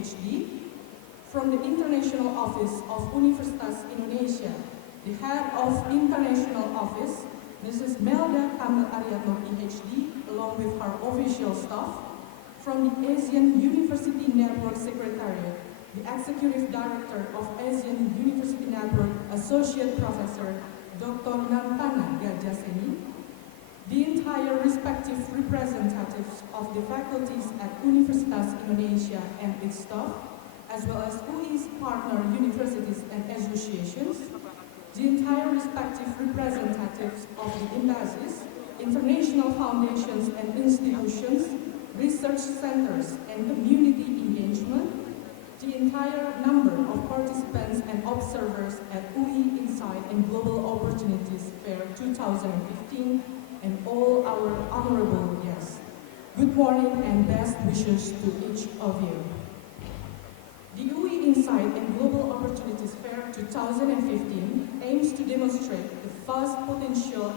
PhD. From the International Office of Universitas Indonesia, the Head of International Office, Mrs. Melda Kamil Ariadno PhD, along with her official staff. From the Asian University Network Secretariat, the Executive Director of Asian University Network, Associate Professor Dr. Nantana Gajaseni, the entire respective representatives of the faculties at Universitas Indonesia and its staff, as well as UI's partner universities and associations, the entire respective representatives of the embassies, international foundations and institutions, research centers and community engagement, the entire number of participants and observers at UI Insight and Global Opportunities Fair 2015, and all our honorable guests. Good morning and best wishes to each of you. The UI Insight and Global Opportunities Fair 2015 aims to demonstrate the vast potential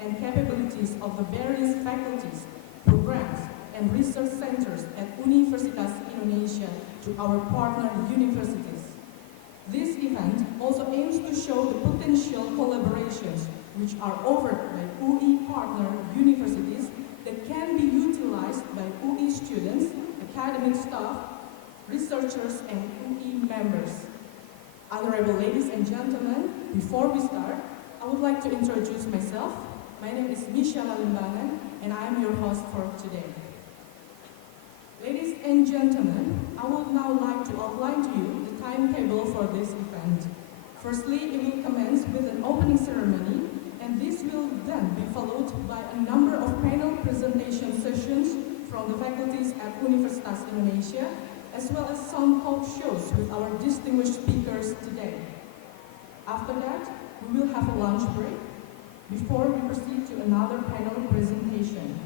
and capabilities of the various faculties, programs, and research centers at Universitas Indonesia to our partner universities. This event also aims to show the potential collaborations which are offered by UI partner universities that can be utilized by UI students, academic staff, researchers, and UI members. Honorable ladies and gentlemen, before we start, I would like to introduce myself. My name is Michelle Limbangan, and I am your host for today. Ladies and gentlemen, I would now like to outline to you the timetable for this event. Firstly, it will commence with an opening ceremony, and this will then be followed by a number of panel presentation sessions from the faculties at Universitas Indonesia, as well as some talk shows with our distinguished speakers today. After that, we will have a lunch break before we proceed to another panel presentation.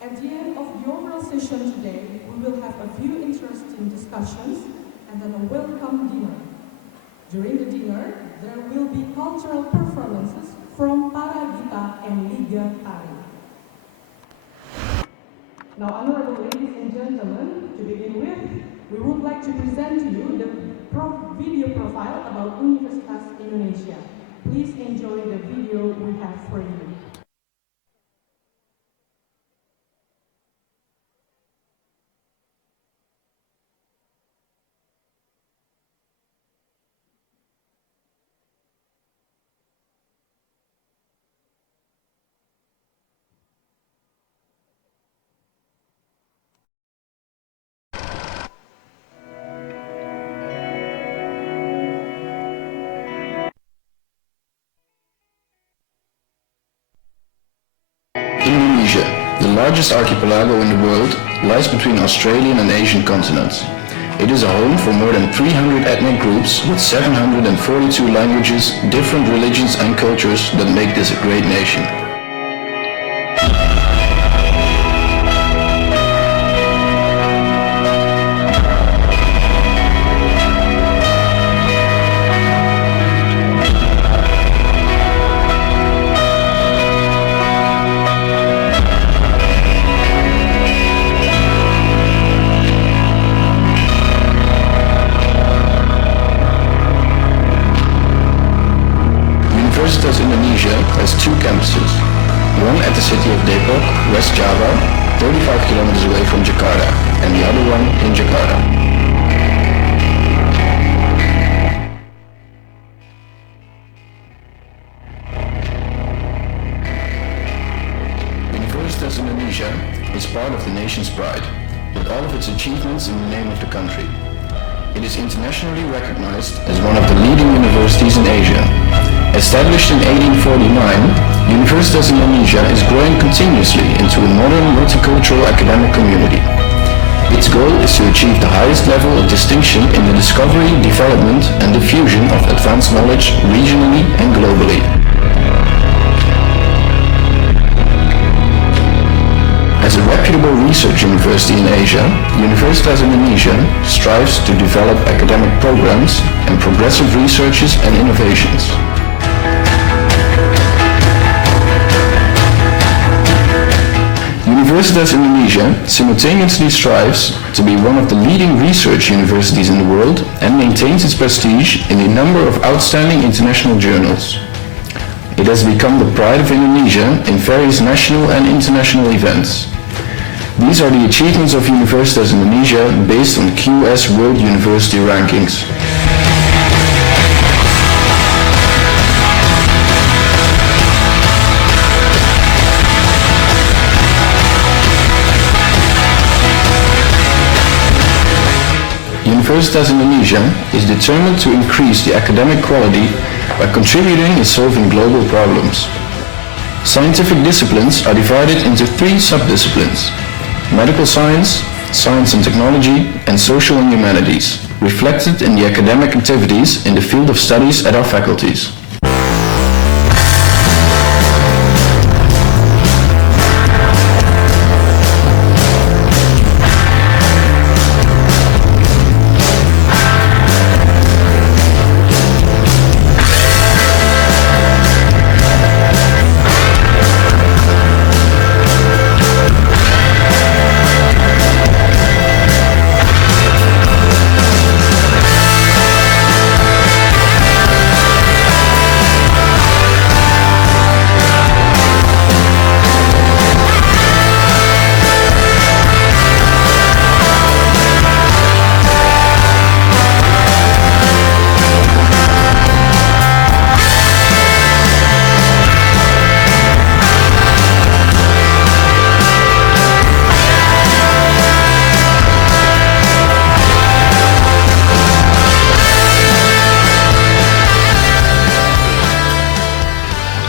At the end of the overall session today, we will have a few interesting discussions and then a welcome dinner. During the dinner, there will be cultural performances from Para Gita and Liga Tari. Now, honorable ladies and gentlemen, to begin with, we would like to present to you the video profile about Universitas Indonesia. Please enjoy the video we have for you. Indonesia, the largest archipelago in the world, lies between Australian and Asian continents. It is a home for more than 300 ethnic groups with 742 languages, different religions and cultures that make this a great nation. Universitas Indonesia has two campuses, one at the city of Depok, West Java, 35 kilometers away from Jakarta, and the other one in Jakarta. Universitas Indonesia is part of the nation's pride, with all of its achievements in the name of the country. It is internationally recognized as one of the leading universities in Asia. Established in 1849, Universitas Indonesia is growing continuously into a modern multicultural academic community. Its goal is to achieve the highest level of distinction in the discovery, development, and diffusion of advanced knowledge regionally and globally. As a reputable research university in Asia, Universitas Indonesia strives to develop academic programs and progressive researches and innovations. Universitas Indonesia simultaneously strives to be one of the leading research universities in the world and maintains its prestige in a number of outstanding international journals. It has become the pride of Indonesia in various national and international events. These are the achievements of Universitas Indonesia based on QS World University Rankings. Universitas Indonesia is determined to increase the academic quality by contributing in solving global problems. Scientific disciplines are divided into 3 sub-disciplines: medical science, science and technology, and social and humanities, reflected in the academic activities in the field of studies at our faculties.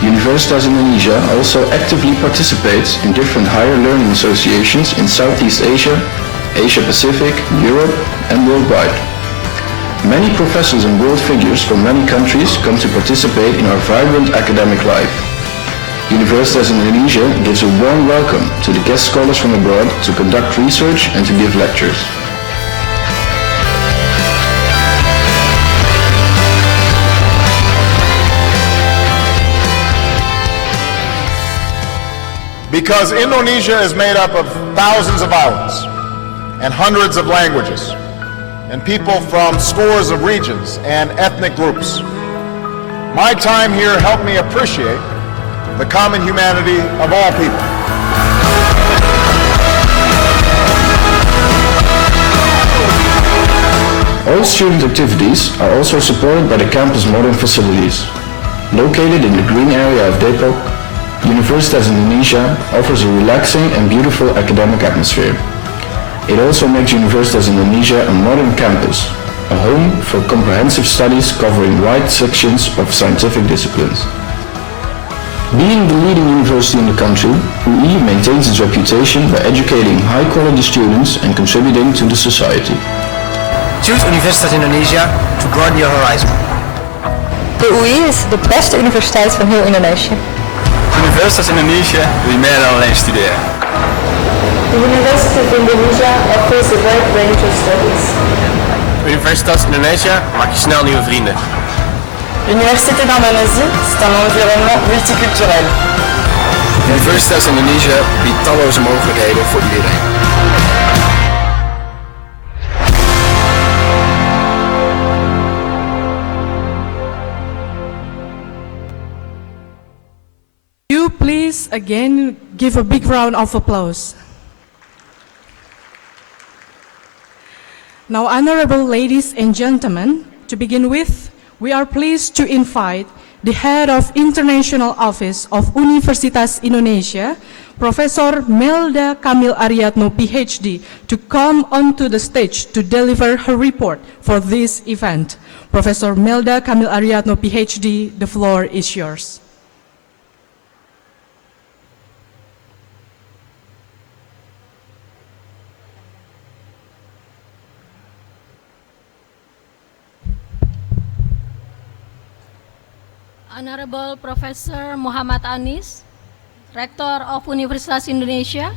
Universitas Indonesia also actively participates in different higher learning associations in Southeast Asia, Asia Pacific, Europe, and worldwide. Many professors and world figures from many countries come to participate in our vibrant academic life. Universitas Indonesia gives a warm welcome to the guest scholars from abroad to conduct research and to give lectures. Because Indonesia is made up of thousands of islands and hundreds of languages and people from scores of regions and ethnic groups. My time here helped me appreciate the common humanity of all people. All student activities are also supported by the campus modern facilities. Located in the green area of Depok, Universitas Indonesia offers a relaxing and beautiful academic atmosphere. It also makes Universitas Indonesia a modern campus, a home for comprehensive studies covering wide sections of scientific disciplines. Being the leading university in the country, UI maintains its reputation by educating high-quality students and contributing to the society. Choose Universitas Indonesia to broaden your horizon. De UI is de beste universiteit van heel Indonesië. Universitas Indonesia doe je meer dan alleen studeren. The University of Indonesia offers a wide range of studies. Universitas Indonesia maak je snel nieuwe vrienden. L'Université d'Indonésie, c'est un environnement multiculturel. Universitas Indonesia biedt talloze mogelijkheden voor iedereen. Please again give a big round of applause. Now, honorable ladies and gentlemen, to begin with, we are pleased to invite the head of International Office of Universitas Indonesia, Professor Melda Kamil Ariadno, PhD, to come onto the stage to deliver her report for this event. Professor Melda Kamil Ariadno, PhD, the floor is yours. Honorable Professor Muhammad Anis, Rector of Universitas Indonesia,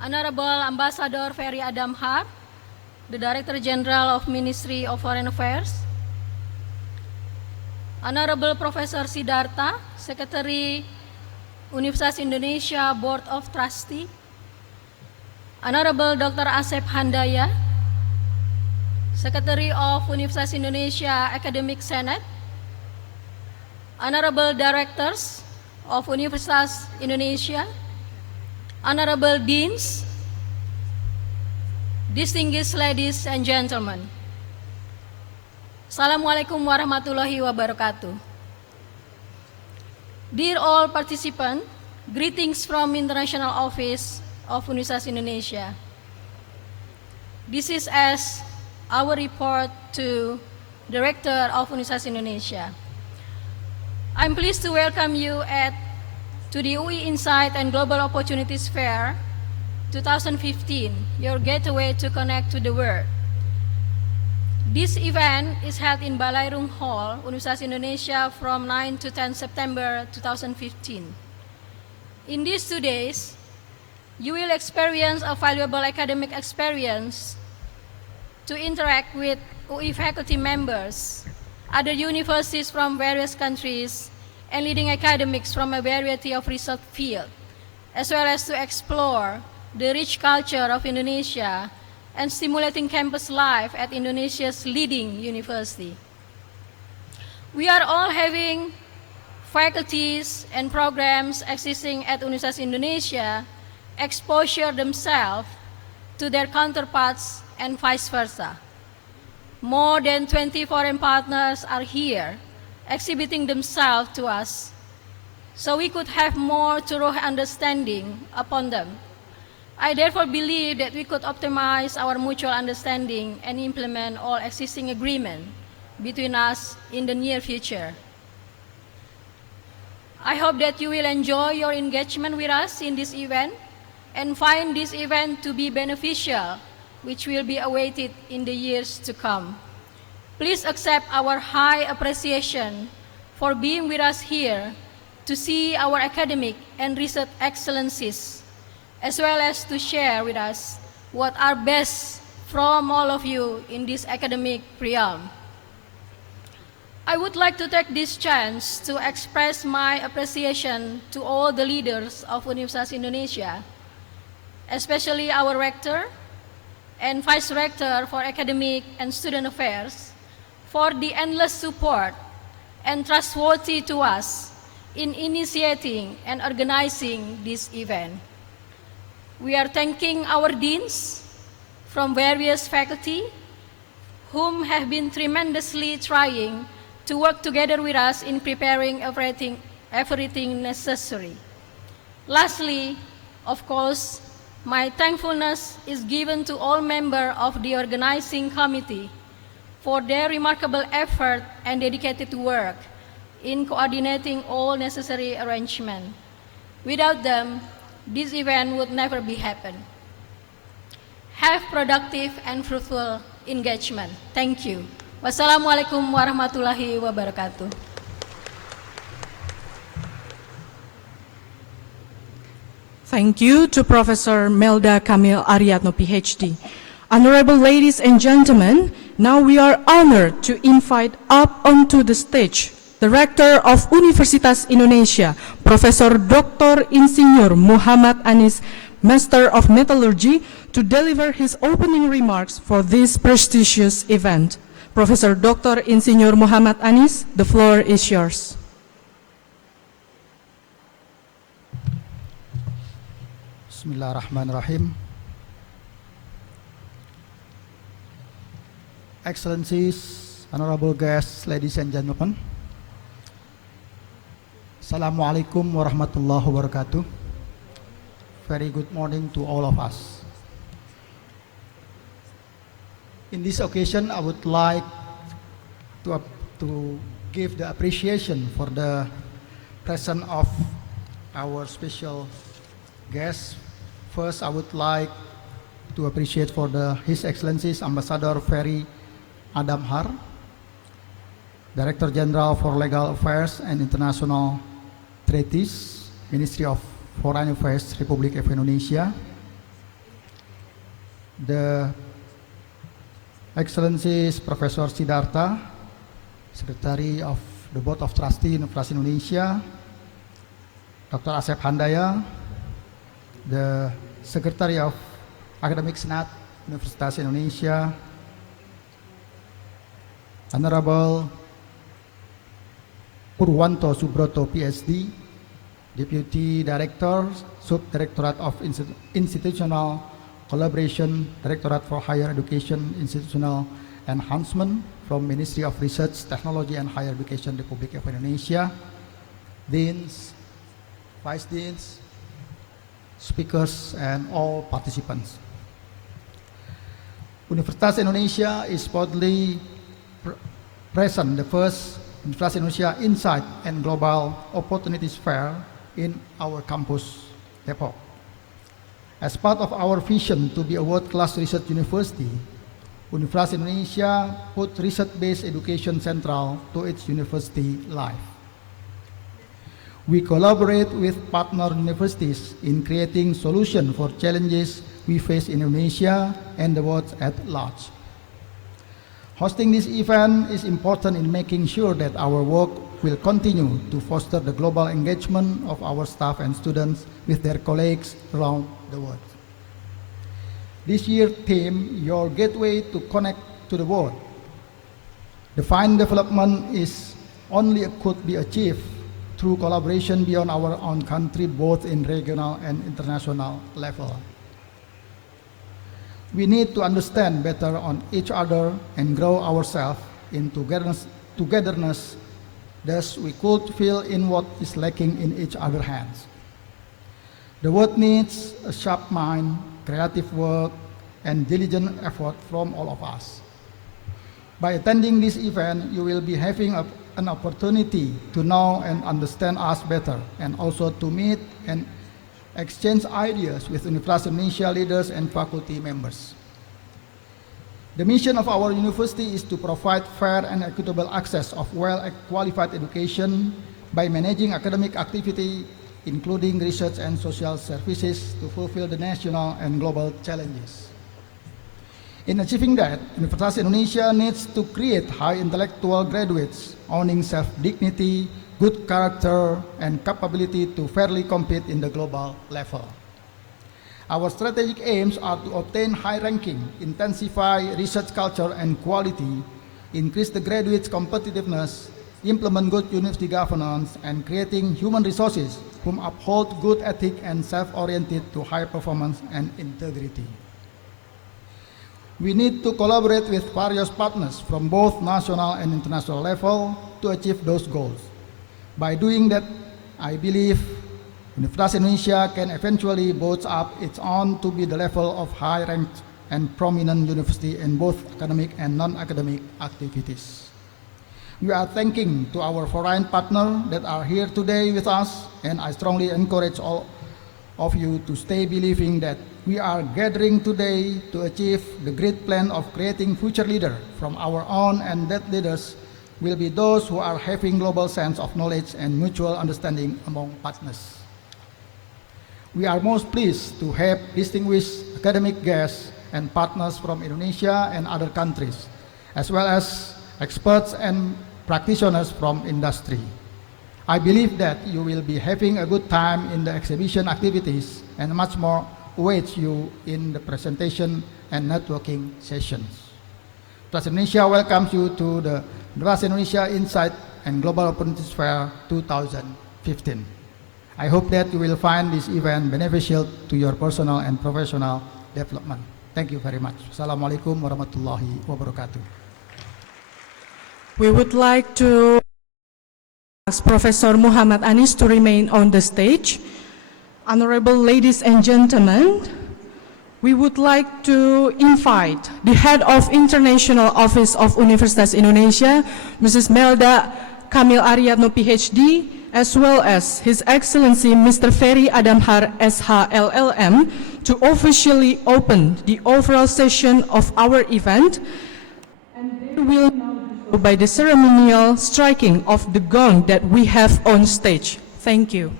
Honorable Ambassador Ferry Adamhar, the Director General of Ministry of Foreign Affairs, Honorable Professor Siddhartha, Secretary Universitas Indonesia Board of Trustees, Honorable Dr. Asep Handaya, Secretary of Universitas Indonesia Academic Senate, Honorable Directors of Universitas Indonesia, Honorable Deans, distinguished ladies and gentlemen. Assalamualaikum warahmatullahi wabarakatuh. Dear all participants, greetings from International Office of Universitas Indonesia. This is as our report to Director of Universitas Indonesia. I'm pleased to welcome you to the UI Insight and Global Opportunities Fair 2015, your gateway to connect to the world. This event is held in Ballroom Hall, Universitas Indonesia from 9 to 10 September 2015. In these 2 days, you will experience a valuable academic experience to interact with UI faculty members, other universities from various countries, and leading academics from a variety of research fields, as well as to explore the rich culture of Indonesia and stimulating campus life at Indonesia's leading university. We are all having faculties and programs existing at Universitas Indonesia exposure themselves to their counterparts and vice versa. More than 20 foreign partners are here exhibiting themselves to us, so we could have more thorough understanding upon them. I therefore believe that we could optimize our mutual understanding and implement all existing agreements between us in the near future. I hope that you will enjoy your engagement with us in this event and find this event to be beneficial, which will be awaited in the years to come. Please accept our high appreciation for being with us here to see our academic and research excellencies, as well as to share with us what are best from all of you in this academic realm. I would like to take this chance to express my appreciation to all the leaders of Universitas Indonesia, especially our Rector and Vice Rector for Academic and Student Affairs, for the endless support and trustworthy to us in initiating and organizing this event. We are thanking our deans from various faculty whom have been tremendously trying to work together with us in preparing everything necessary. Lastly, of course, my thankfulness is given to all members of the organizing committee for their remarkable effort and dedicated work in coordinating all necessary arrangements. Without them, this event would never be happen. Have productive and fruitful engagement. Thank you. Wassalamualaikum warahmatullahi wabarakatuh. Thank you to Professor Melda Kamil Ariadno, PhD. Honorable ladies and gentlemen, now we are honored to invite up onto the stage the Rector of Universitas Indonesia, Professor Dr. Insinyur Muhammad Anis, Master of Metallurgy, to deliver his opening remarks for this prestigious event. Professor Dr. Insinyur Muhammad Anis, the floor is yours. Bismillahirrahmanirrahim. Excellencies, honorable guests, ladies and gentlemen. Assalamualaikum warahmatullahi wabarakatuh. Very good morning to all of us. In this occasion, I would like to give the appreciation for the presence of our special guests. First, I would like to appreciate for His Excellencies Ambassador Ferry Adam Har, Director General for Legal Affairs and International Treaties, Ministry of Foreign Affairs, Republic of Indonesia, the Excellencies Professor Siddhartha, Secretary of the Board of Trustees Universitas Indonesia, Dr. Asep Handaya, the Secretary of Academic Senate, Universitas Indonesia, Honorable Purwanto Subroto, PhD, Deputy Director, Subdirectorate of Institutional Collaboration, Directorate for Higher Education, Institutional Enhancement from Ministry of Research, Technology and Higher Education, Republic of Indonesia, Deans, Vice Deans, speakers, and all participants. Universitas Indonesia is proudly present the first Universitas Indonesia Insight and Global Opportunities Fair in our campus, Depok. As part of our vision to be a world-class research university, Universitas Indonesia put research-based education central to its university life. We collaborate with partner universities in creating solutions for challenges we face in Indonesia and the world at large. Hosting this event is important in making sure that our work will continue to foster the global engagement of our staff and students with their colleagues around the world. This year's theme, Your Gateway to Connect to the World. Defined development is only could be achieved through collaboration beyond our own country, both in regional and international level. We need to understand better on each other and grow ourselves in togetherness. Thus, we could fill in what is lacking in each other's hands. The world needs a sharp mind, creative work, and diligent effort from all of us. By attending this event, you will be having an opportunity to know and understand us better, and also to meet and exchange ideas with Universitas Indonesia leaders and faculty members. The mission of our university is to provide fair and equitable access of well-qualified education by managing academic activity, including research and social services, to fulfill the national and global challenges. In achieving that, Universitas Indonesia needs to create high intellectual graduates owning self-dignity, good character, and capability to fairly compete in the global level. Our strategic aims are to obtain high ranking, intensify research culture and quality, increase the graduates' competitiveness, implement good university governance, and creating human resources whom uphold good ethic and self-oriented to high performance and integrity. We need to collaborate with various partners from both national and international level to achieve those goals. By doing that, I believe Universitas Indonesia can eventually boast up its own to be the level of high-ranked and prominent university in both academic and non-academic activities. We are thanking to our foreign partners that are here today with us, and I strongly encourage all of you to stay believing that we are gathering today to achieve the great plan of creating future leaders from our own, and that leaders will be those who are having global sense of knowledge and mutual understanding among partners. We are most pleased to have distinguished academic guests and partners from Indonesia and other countries, as well as experts and practitioners from industry. I believe that you will be having a good time in the exhibition activities, and much more awaits you in the presentation and networking sessions. Universitas Indonesia welcomes you to the Universitas Indonesia Insight and Global Opportunities Fair 2015. I hope that you will find this event beneficial to your personal and professional development. Thank you very much. Assalamualaikum warahmatullahi wabarakatuh. We would like to ask Professor Muhammad Anis to remain on the stage. Honorable ladies and gentlemen, we would like to invite the Head of International Office of Universitas Indonesia, Mrs. Melda Kamil Ariadno, PhD, as well as His Excellency Mr. Ferry Adamhar, SH, LLM, to officially open the overall session of our event, and they will now do so by the ceremonial striking of the gong that we have on stage. Thank you.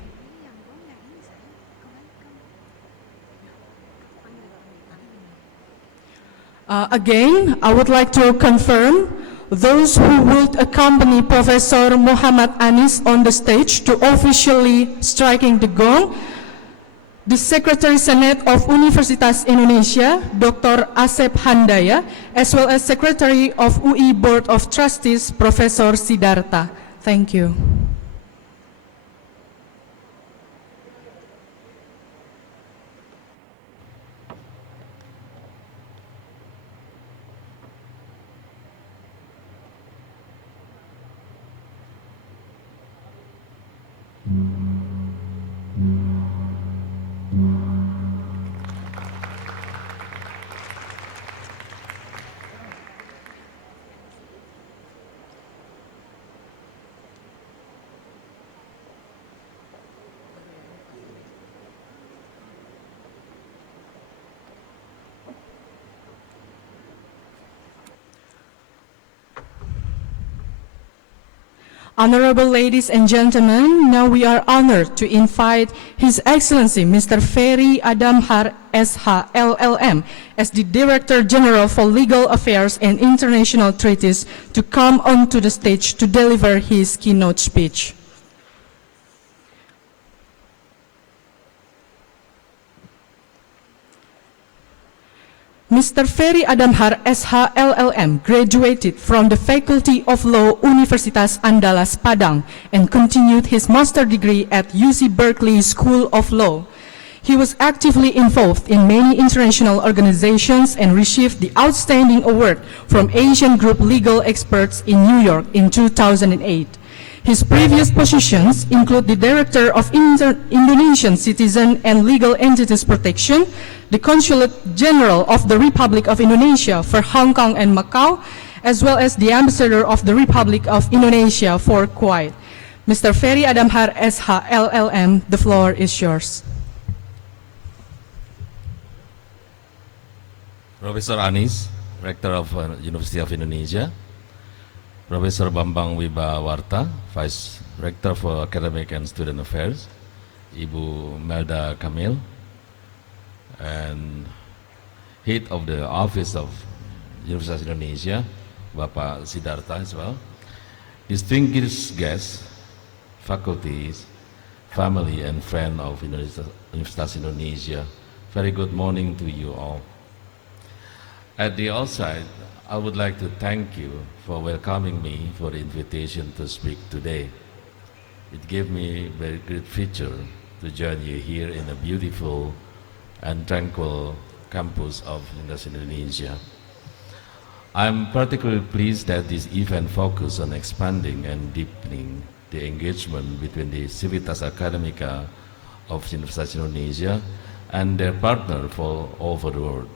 Again, I would like to confirm, those who would accompany Professor Muhammad Anis on the stage to officially striking the gong, the Secretary Senate of Universitas Indonesia, Dr. Asep Handaya, as well as Secretary of UI Board of Trustees, Professor Siddhartha. Thank you. Honorable ladies and gentlemen, now we are honored to invite His Excellency Mr. Ferry Adamhar SH LLM as the Director General for Legal Affairs and International Treaties to come onto the stage to deliver his keynote speech. Mr. Ferry Adamhar SH LLM graduated from the Faculty of Law Universitas Andalas Padang and continued his master's degree at UC Berkeley School of Law. He was actively involved in many international organizations and received the Outstanding Award from Asian Group Legal Experts in New York in 2008. His previous positions include the Director of Indonesian Citizen and Legal Entities Protection, the Consulate General of the Republic of Indonesia for Hong Kong and Macau, as well as the Ambassador of the Republic of Indonesia for Kuwait. Mr. Ferry Adamhar SH LLM, the floor is yours. Professor Anis, Rector of University of Indonesia, Professor Bambang Wibawarta, Vice Rector for Academic and Student Affairs, Ibu Melda Kamil, and Head of the Office of Universitas Indonesia, Bapak Siddhartha as well, distinguished guests, faculties, family and friends of Universitas Indonesia, very good morning to you all. At the outset, I would like to thank you for welcoming me for the invitation to speak today. It gave me very great pleasure to join you here in a beautiful and tranquil campus of Universitas Indonesia. I'm particularly pleased that this event focuses on expanding and deepening the engagement between the Civitas Academica of Universitas Indonesia and their partners all over the world.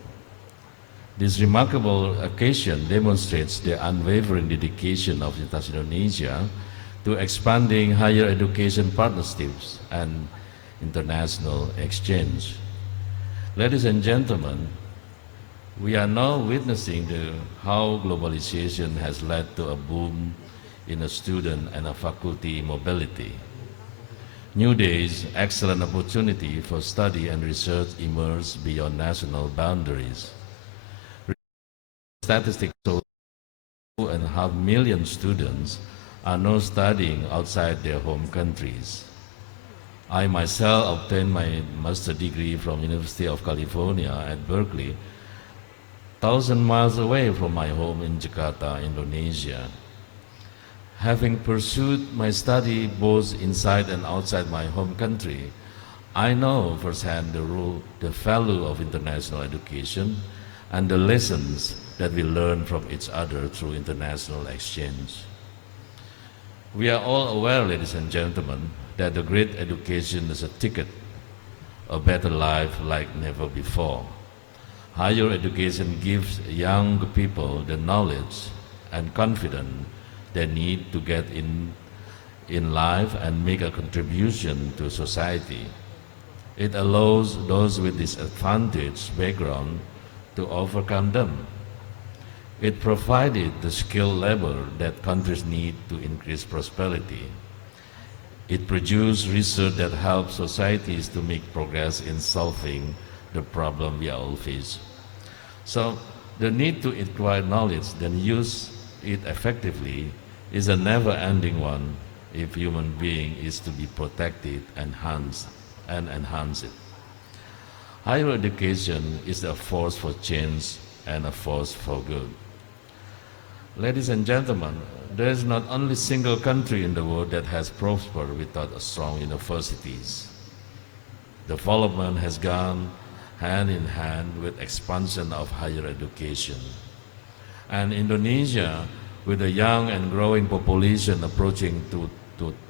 This remarkable occasion demonstrates the unwavering dedication of Universitas Indonesia to expanding higher education partnerships and international exchange. Ladies and gentlemen, we are now witnessing how globalization has led to a boom in a student and a faculty mobility. New days, excellent opportunity for study and research emerge beyond national boundaries. Statistics show 2.5 million students are now studying outside their home countries. I myself obtained my master's degree from University of California at Berkeley, 1,000 miles away from my home in Jakarta, Indonesia. Having pursued my study both inside and outside my home country, I know firsthand the value of international education and the lessons that we learn from each other through international exchange. We are all aware, ladies and gentlemen, that the great education is a ticket, a better life like never before. Higher education gives young people the knowledge and confidence they need to get in life and make a contribution to society. It allows those with disadvantaged background to overcome them. It provided the skill level that countries need to increase prosperity. It produced research that helps societies to make progress in solving the problem we all face. So the need to acquire knowledge, then use it effectively is a never-ending one if human being is to be protected, enhanced, and enhance it. Higher education is a force for change and a force for good. Ladies and gentlemen, there is not only a single country in the world that has prospered without strong universities. Development has gone hand in hand with expansion of higher education. And Indonesia, with a young and growing population approaching to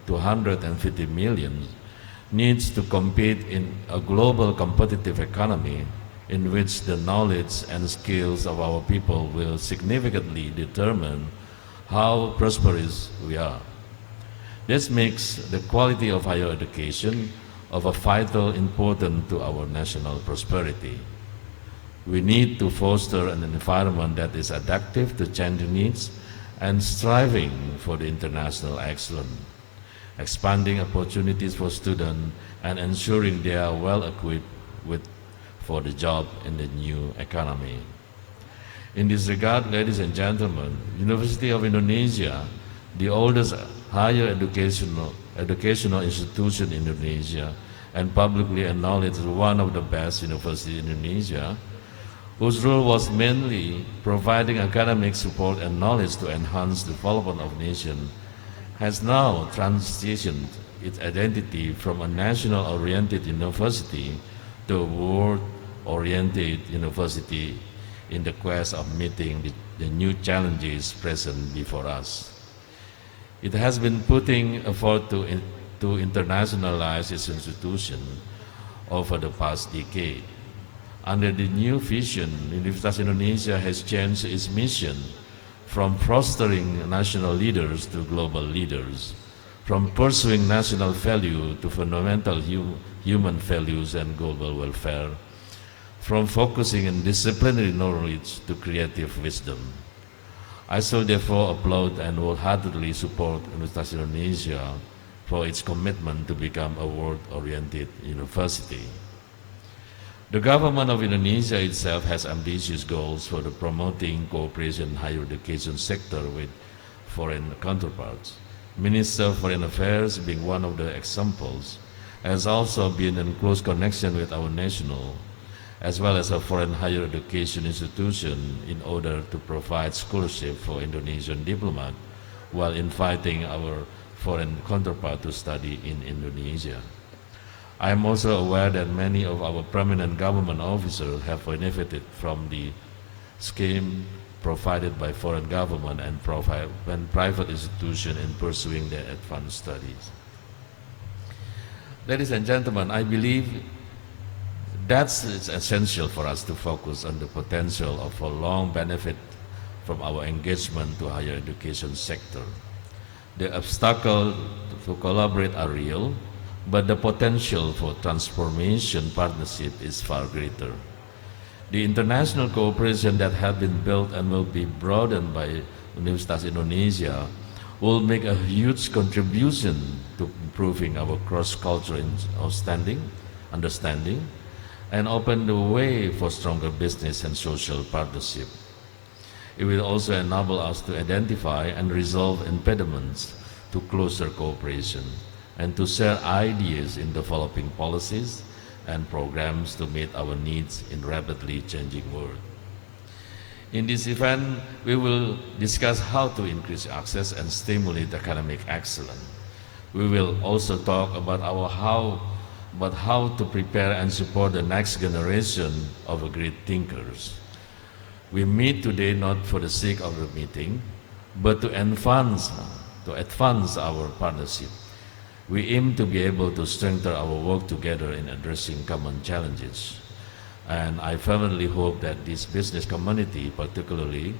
250 million, needs to compete in a global competitive economy in which the knowledge and skills of our people will significantly determine how prosperous we are. This makes the quality of higher education of a vital importance to our national prosperity. We need to foster an environment that is adaptive to changing needs and striving for the international excellence, expanding opportunities for students and ensuring they are well equipped for the job in the new economy. In this regard, ladies and gentlemen, University of Indonesia, the oldest higher educational institution in Indonesia and publicly acknowledged as one of the best universities in Indonesia, whose role was mainly providing academic support and knowledge to enhance the development of nation, has now transitioned its identity from a national-oriented university to a world-oriented university in the quest of meeting the new challenges present before us. It has been putting effort to internationalize its institution over the past decade. Under the new vision, Universitas Indonesia has changed its mission from fostering national leaders to global leaders, from pursuing national value to fundamental human values and global welfare, from focusing on disciplinary knowledge to creative wisdom. I shall therefore applaud and wholeheartedly support Universitas Indonesia for its commitment to become a world-oriented university. The government of Indonesia itself has ambitious goals for the promoting cooperation in higher education sector with foreign counterparts. Minister of Foreign Affairs, being one of the examples, has also been in close connection with our national as well as a foreign higher education institution in order to provide scholarship for Indonesian diplomats while inviting our foreign counterpart to study in Indonesia. I am also aware that many of our prominent government officers have benefited from the scheme provided by foreign government and private institutions in pursuing their advanced studies. Ladies and gentlemen, I believe that's essential for us to focus on the potential of a long benefit from our engagement to higher education sector. The obstacles to collaborate are real, but the potential for transformation partnership is far greater. The international cooperation that has been built and will be broadened by Universitas Indonesia will make a huge contribution to improving our cross-cultural understanding and open the way for stronger business and social partnership. It will also enable us to identify and resolve impediments to closer cooperation and to share ideas in developing policies and programs to meet our needs in rapidly changing world. In this event, we will discuss how to increase access and stimulate academic excellence. We will also talk about how to prepare and support the next generation of great thinkers. We meet today not for the sake of the meeting, but to advance our partnership. We aim to be able to strengthen our work together in addressing common challenges. And I fervently hope that this business community particularly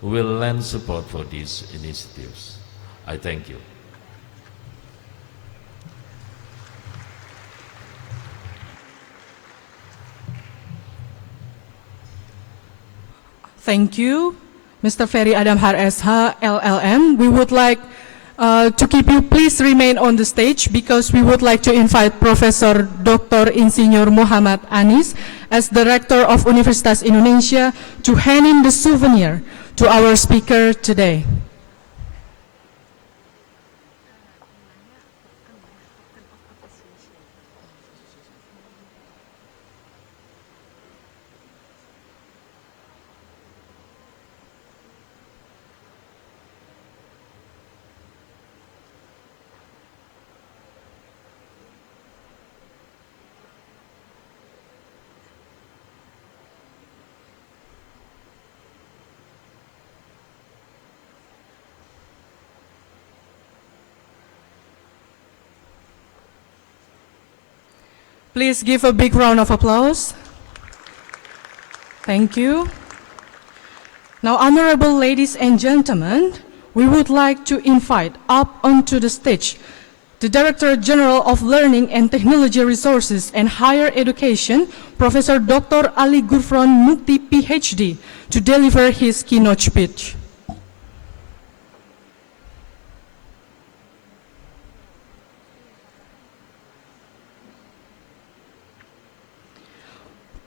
will lend support for these initiatives. I thank you. Thank you, Mr. Ferry Adam Har SH, LLM. We would like To keep you, please remain on the stage because we would like to invite Professor Dr. Insinyur Muhammad Anis as Director of Universitas Indonesia to hand in the souvenir to our speaker today. Please give a big round of applause. Thank you. Now, honorable ladies and gentlemen, we would like to invite up onto the stage the Director General of Learning and Technology Resources and Higher Education, Professor Dr. Ali Gufron Mukti, PhD, to deliver his keynote speech.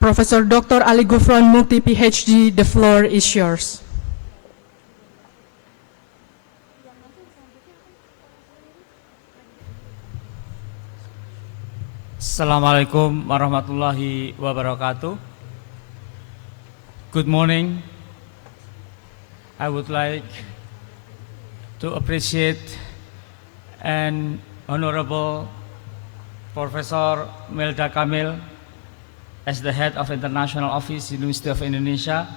Professor Dr. Ali Gufron Mukti, PhD, the floor is yours. Assalamualaikum warahmatullahi wabarakatuh. Good morning. I would like to appreciate an Honorable Professor Melda Kamil as the Head of International Office, University of Indonesia,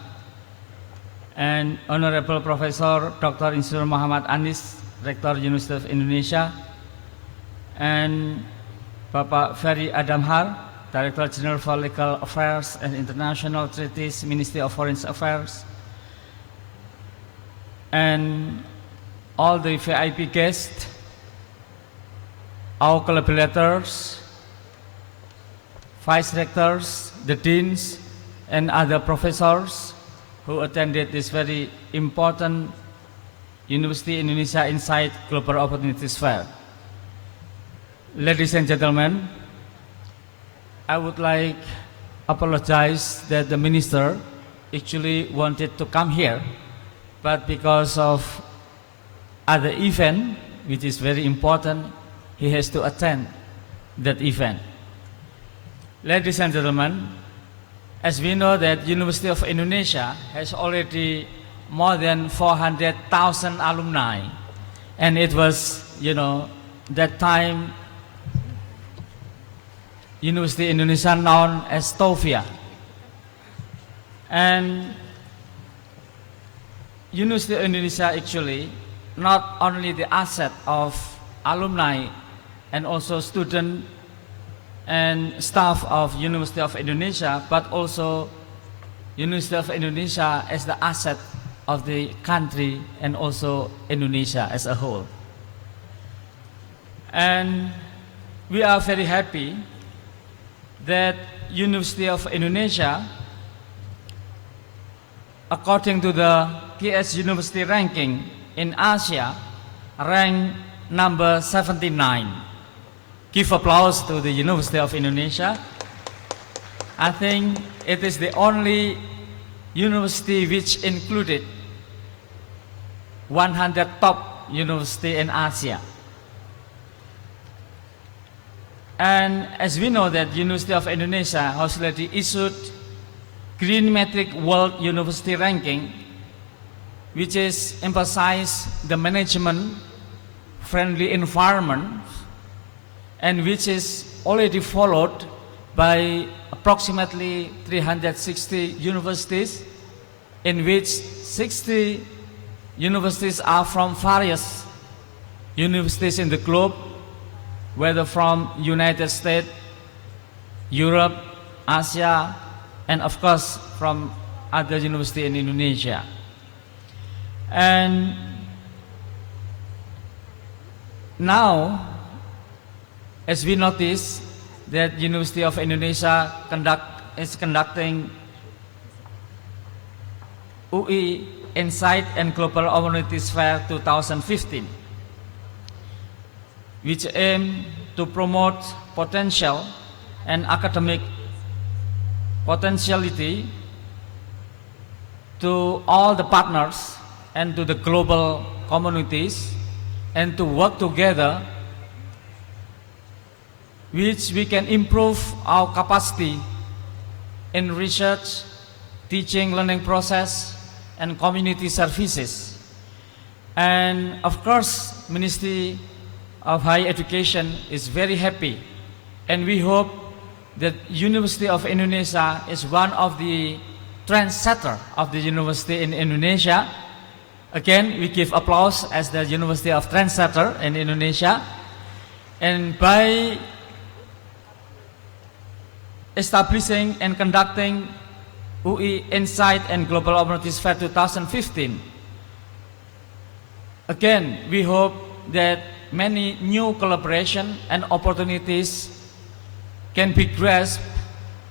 and Honorable Professor Dr. Insinyur Muhammad Anis, Rector University of Indonesia, and Bapak Ferry Adamhar, Director General for Legal Affairs and International Treaties, Ministry of Foreign Affairs, and all the VIP guests, our collaborators, vice rectors, the deans, and other professors who attended this very important University Indonesia Insight Global Opportunities Fair. Ladies and gentlemen, I would like to apologize that the minister actually wanted to come here, but because of other event, which is very important, he has to attend that event. Ladies and gentlemen, as we know that University of Indonesia has already more than 400,000 alumni, and it was, that time University Indonesia known as TOFIA. And University of Indonesia actually not only the asset of alumni and also student and staff of University of Indonesia, but also University of Indonesia as the asset of the country and also Indonesia as a whole. And we are very happy that University of Indonesia, according to the KS University ranking in Asia, ranked number 79. Give applause to the University of Indonesia. I think it is the only university which included 100 top university in Asia. And as we know that University of Indonesia has already issued Green Metric World University Ranking, which is emphasize the management friendly environment, and which is already followed by approximately 360 universities, in which 60 universities are from various universities in the globe, whether from United States, Europe, Asia, and of course from other universities in Indonesia. And now, as we notice that University of Indonesia is conducting UI Insight and Global Opportunities Fair 2015. which aim to promote potential and academic potentiality to all the partners and to the global communities, and to work together, which we can improve our capacity in research, teaching, learning process, and community services. And of course, Ministry of Higher Education is very happy, and we hope that University of Indonesia is one of the trendsetter of the university in Indonesia. Again, we give applause as the University of Trendsetter in Indonesia. And by establishing and conducting UI Insight and Global Opportunities Fair 2015, again, we hope that many new collaboration and opportunities can be grasped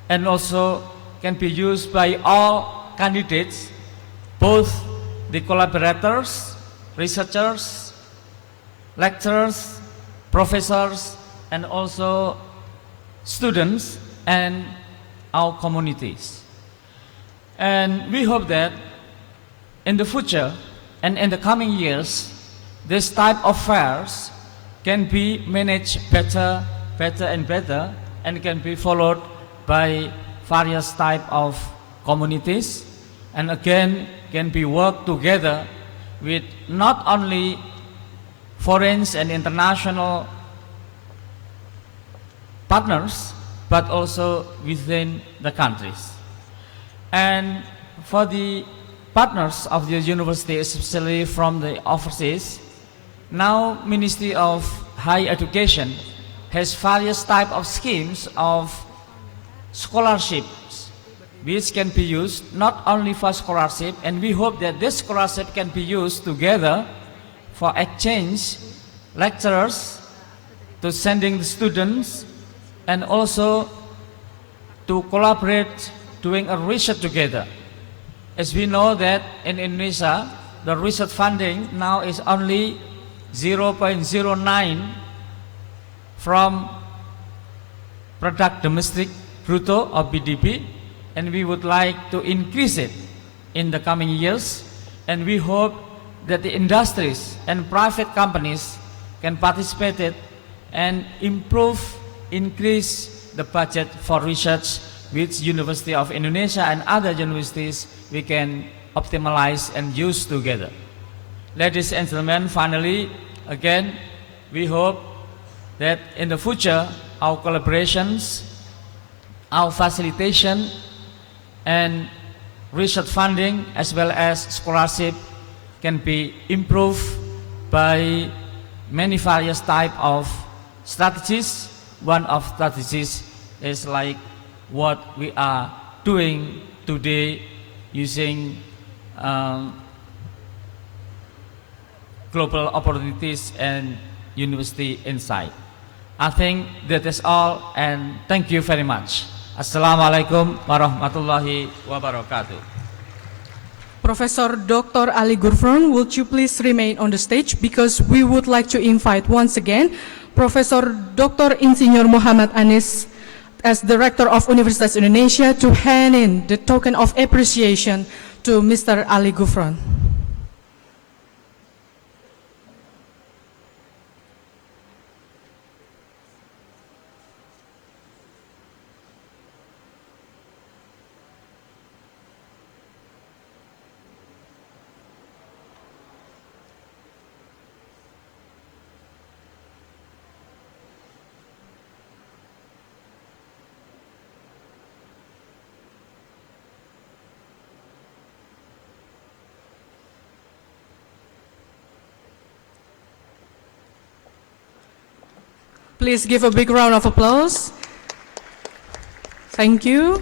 and also can be used by all candidates, both the collaborators, researchers, lecturers, professors, and also students and our communities. And we hope that in the future and in the coming years, this type of fairs can be managed better and better, and can be followed by various type of communities, and again can be worked together with not only foreign and international partners, but also within the countries. And for the partners of the university, especially from the overseas, now Ministry of Higher Education has various type of schemes of scholarships, which can be used not only for scholarship, and we hope that this scholarship can be used together for exchange lecturers, to sending the students, and also to collaborate doing a research together. As we know that in Indonesia, the research funding now is only 0.09 from product domestic brutto or BDP, and we would like to increase it in the coming years, and we hope that the industries and private companies can participate it and increase the budget for research, which University of Indonesia and other universities we can optimize and use together. Ladies and gentlemen, finally, again, we hope that in the future our collaborations, our facilitation and research funding as well as scholarship can be improved by many various type of strategies. One of strategies is like what we are doing today using global opportunities and university insight. I think that is all, and thank you very much. Assalamualaikum warahmatullahi wabarakatuh. Professor Dr. Ali Gufron, would you please remain on the stage, because we would like to invite once again Professor Dr. Insinyur Muhammad Anis as Director of Universitas Indonesia to hand in the token of appreciation to Mr. Ali Gufron. Please give a big round of applause. Thank you.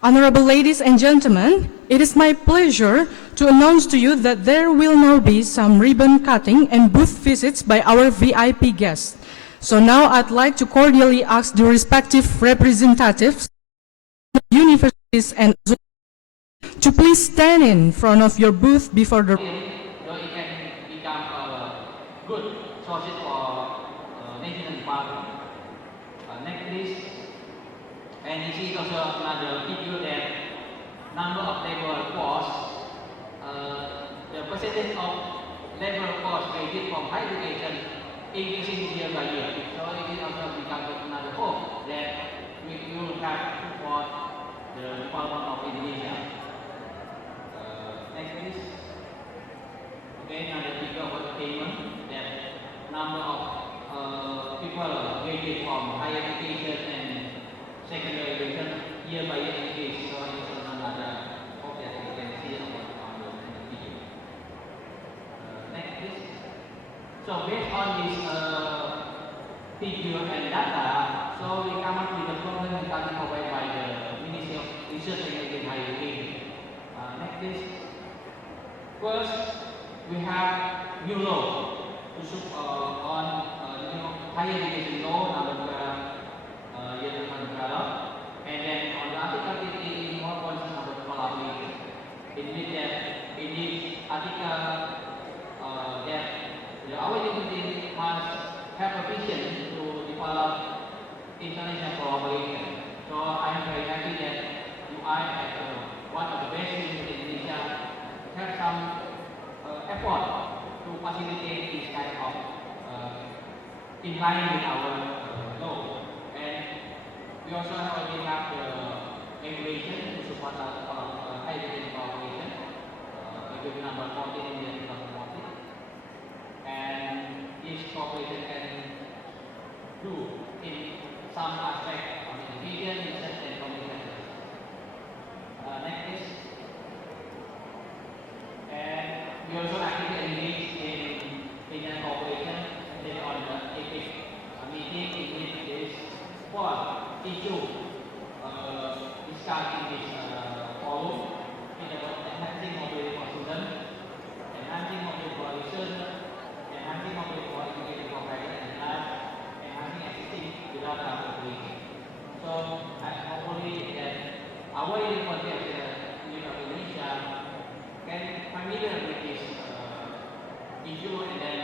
Honorable ladies and gentlemen, it is my pleasure to announce to you that there will now be some ribbon cutting and booth visits by our VIP guests. So now I'd like to cordially ask the respective representatives of universities and to please stand in front of your booth before the... So it can become a good source for And this is also another figure that number of labor force, the percentage of labor force graduated from higher education increasing year by year. So it is also become another hope that we will have support the development of Indonesia. Next please. Okay, another figure for the payment that number of people graduate from higher education and secondary education year by year increase. So it is another hope that we can see on the video. Next please. So based on this figure and data, so we come up with the problem study provided by the Ministry of Research and Higher Education. Next please. First, we have new law to on higher education law number 12 year 2012, and then on the article it is more concerned about collaboration. It means that in this article that our university must have a vision to develop international collaboration. So I am very happy that UI as one of the best universities in Indonesia have some effort to facilitate this kind of in line with our law. And we also already have the regulation to support our higher education collaboration, regulation number 14 in the 2014. And this cooperation can do in some aspect of education, research, and communication. Next please. And we also actively engage in international cooperation on the EPIC meeting in which there is four issues discussed in this forum. It's about enhancing mobility for students, enhancing mobility for research, enhancing mobility for education provider, and enhancing existing without population. So hopefully that our University of Indonesia can familiar with this issue and then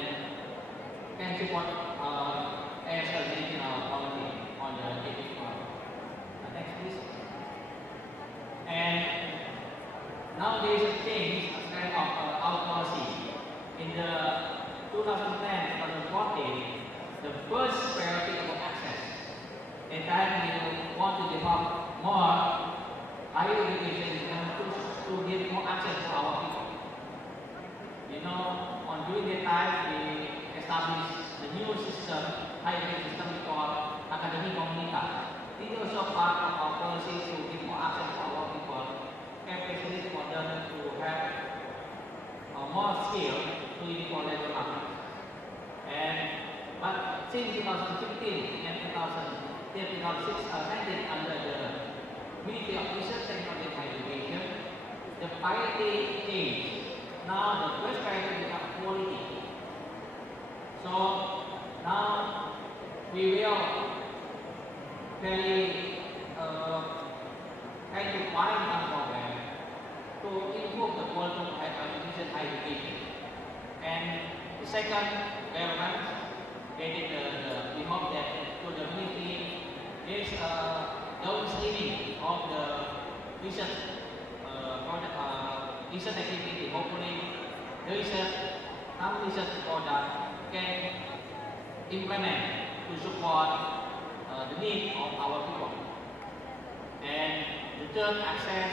can support as a regional policy on the EPIC forum. Next please. And now there is a change kind of our policy. In the 2010-2014, the first priority of access. In time we want to develop more higher education to give more access to our people. You know, during that time we established the new system, higher education system called Academy Komunitas. This is also part of our policy to give more access to our people, and facilitate for them to have more skill to live for labor market. But since 2015 and 2019 under the Ministry of Research, Technology and Higher Education, the priority changed. Now the first priority becomes quality. So now we will very try to find some program to improve the quality of higher education. And the second government, we hope that to the ministry there is downstreaming of the research product, research activity. Hopefully, the some research product can implement to support the need of our people. And the third, access,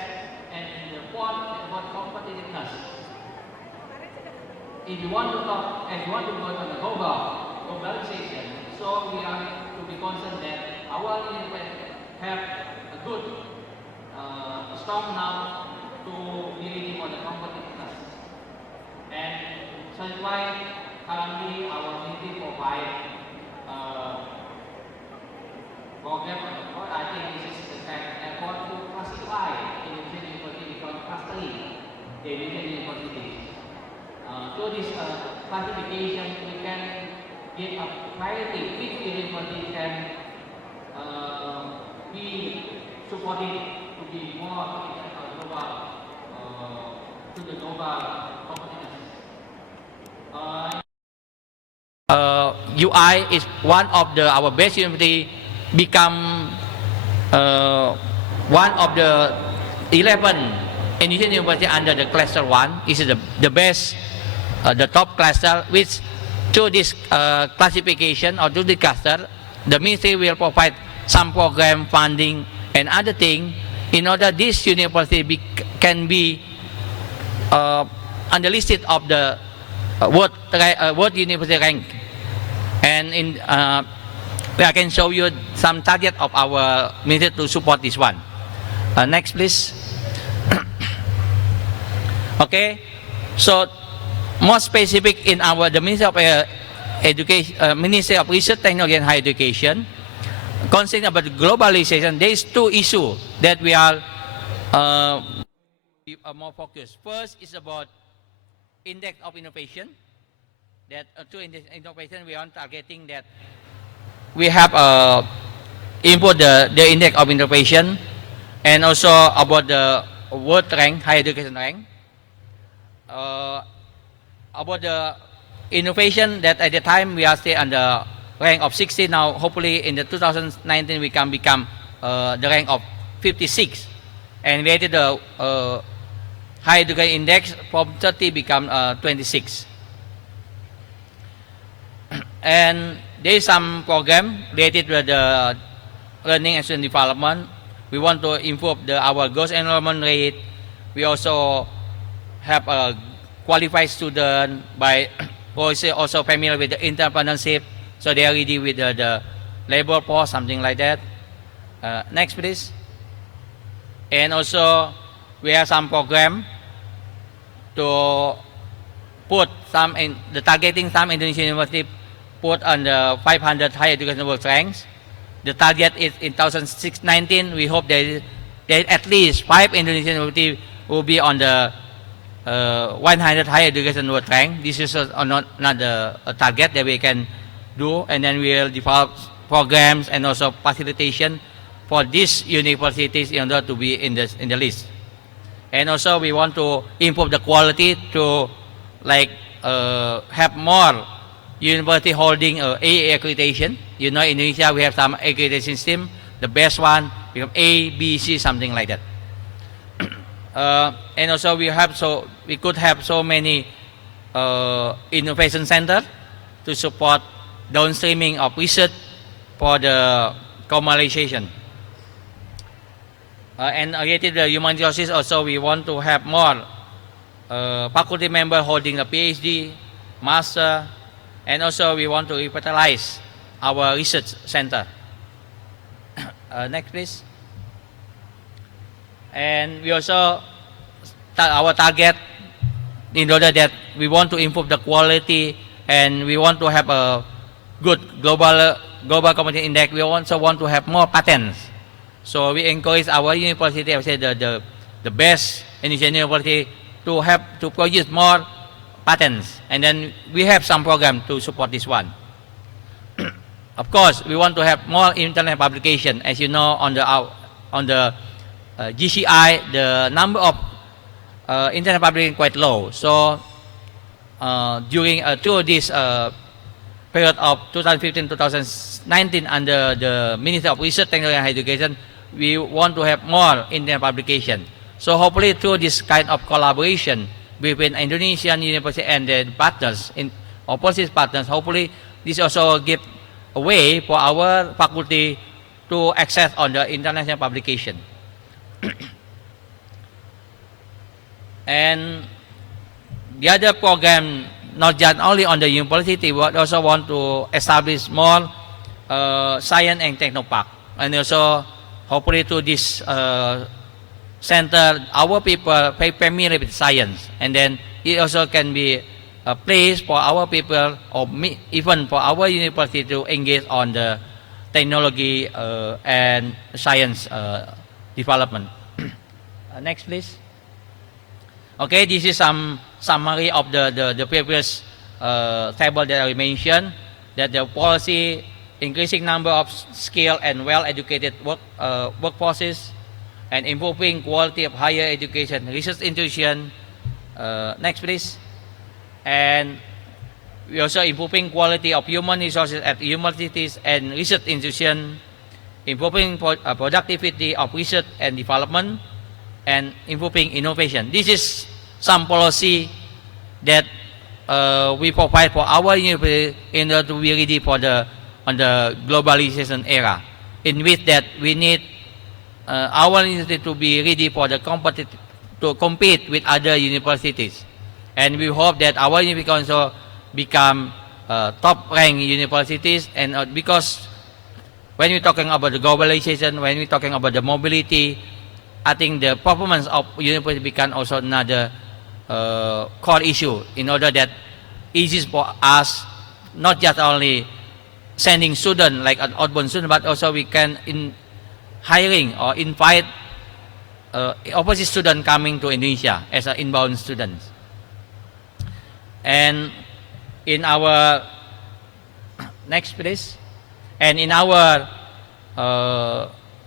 and the fourth, about competitiveness. If you want to talk and you want to go to the globalization, so we are to be concerned that our university have a good, strong now to really for the competitiveness. And so that's why currently our university provide program on the board. I think this is the kind of effort to classify Indonesian university because clustering the Indonesian universities. So this classification we can give a priority which university can be supported to be more global to the global competitiveness. UI is one of our best university become one of the 11 Indonesian university under the cluster 1 is the best, the top cluster, which through this classification or through the cluster, the ministry will provide some program funding and other thing in order this university can be on the list of the world university rank. And in I can show you some target of our ministry to support this one. Next, please. Okay, so more specific in the Ministry of Education, Ministry of Research, Technology and Higher Education, concerning about globalization, there is 2 issues that we are more focused. First is about index of innovation. That to innovation we are targeting that we have input the index of innovation, and also about the world rank, higher education rank. About the innovation, that at the time we are still on the rank of 60. Now hopefully in the 2019 we can become the rank of 56, and we added the higher education index from 30 become 26. And there is some program related with the learning and student development. We want to improve our gross enrollment rate. We also have a qualified student by also familiar with the entrepreneurship, so they are ready with the labor force, something like that. Next, please. And also we have some program to put some in the targeting some Indonesian university put on the 500 higher education world ranks. The target is in 2019. We hope that at least 5 Indonesian universities will be on the 100 higher education world rank. This is not a target that we can do, and then we will develop programs and also facilitation for these universities in order to be in the list. And also we want to improve the quality to have more university holding AA accreditation. You know, in Indonesia we have some accreditation system. The best one we have A, B, C, something like that. And also we could have so many innovation center to support downstreaming of research for the commercialization. And related to the human resources, also we want to have more faculty members holding a PhD, master, and also we want to revitalize our research center. Next, please. And we also our target, in order that we want to improve the quality and we want to have a good global competitive index. We also want to have more patents. So we encourage our university, I would say the best Indonesian university, to produce more patents, and then we have some program to support this one. Of course, we want to have more internet publication. As you know, on the GCI, the number of internet publication quite low. So through this period of 2015-2019 under the Ministry of Research, Technology and Higher Education, we want to have more internet publication. So hopefully through this kind of collaboration between Indonesian university and the partners, opposite partners, hopefully this also give a way for our faculty to access on the international publication. And the other program, not just only on the university, we also want to establish more science and technopark, and also hopefully to this center, our people familiar with science, and then it also can be a place for our people, or even for our university, to engage on the technology and science development. Next, please. Okay, this is some summary of the previous table that I mentioned, that the policy, increasing number of skilled and well-educated workforces, and improving quality of higher education research institution. Next, please. And we also improving quality of human resources at universities and research institutions, improving productivity of research and development, and improving innovation. This is some policy that we provide for our university in order to be ready for the globalization era, in which that we need our university to be ready for the to compete with other universities. And we hope that our university can also become top-ranked universities, and because when we're talking about the globalization, when we're talking about the mobility, I think the performance of university become also another core issue, in order that easy for us not just only sending students like an outbound student, but also we can hiring or invite overseas students coming to Indonesia as an inbound students. And in our next please, and in our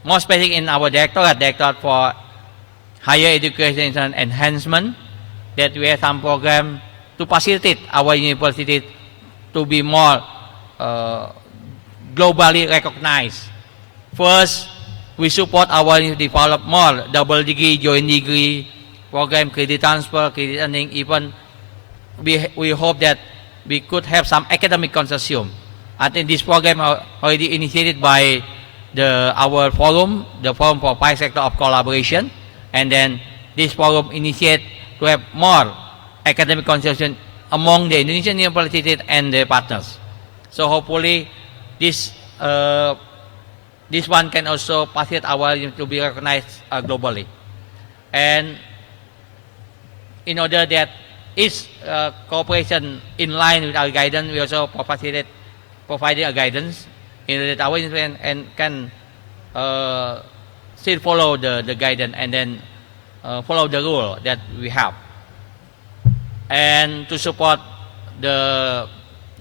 more specific in our directorate for higher education and enhancement, that we have some program to facilitate our university to be more globally recognized. First, we support our develop more double degree, joint degree program, credit transfer, credit earning. Even we hope that we could have some academic consortium. I think this program already initiated by our forum, the Forum for Five Sector of Collaboration, and then this forum initiate to have more academic consortium among the Indonesian universities and the partners. So hopefully this one can also facilitate our to be recognized globally. And in order that is cooperation in line with our guidance, we also providing a guidance in order that our institution and can still follow the guidance, and then follow the rule that we have. And to support the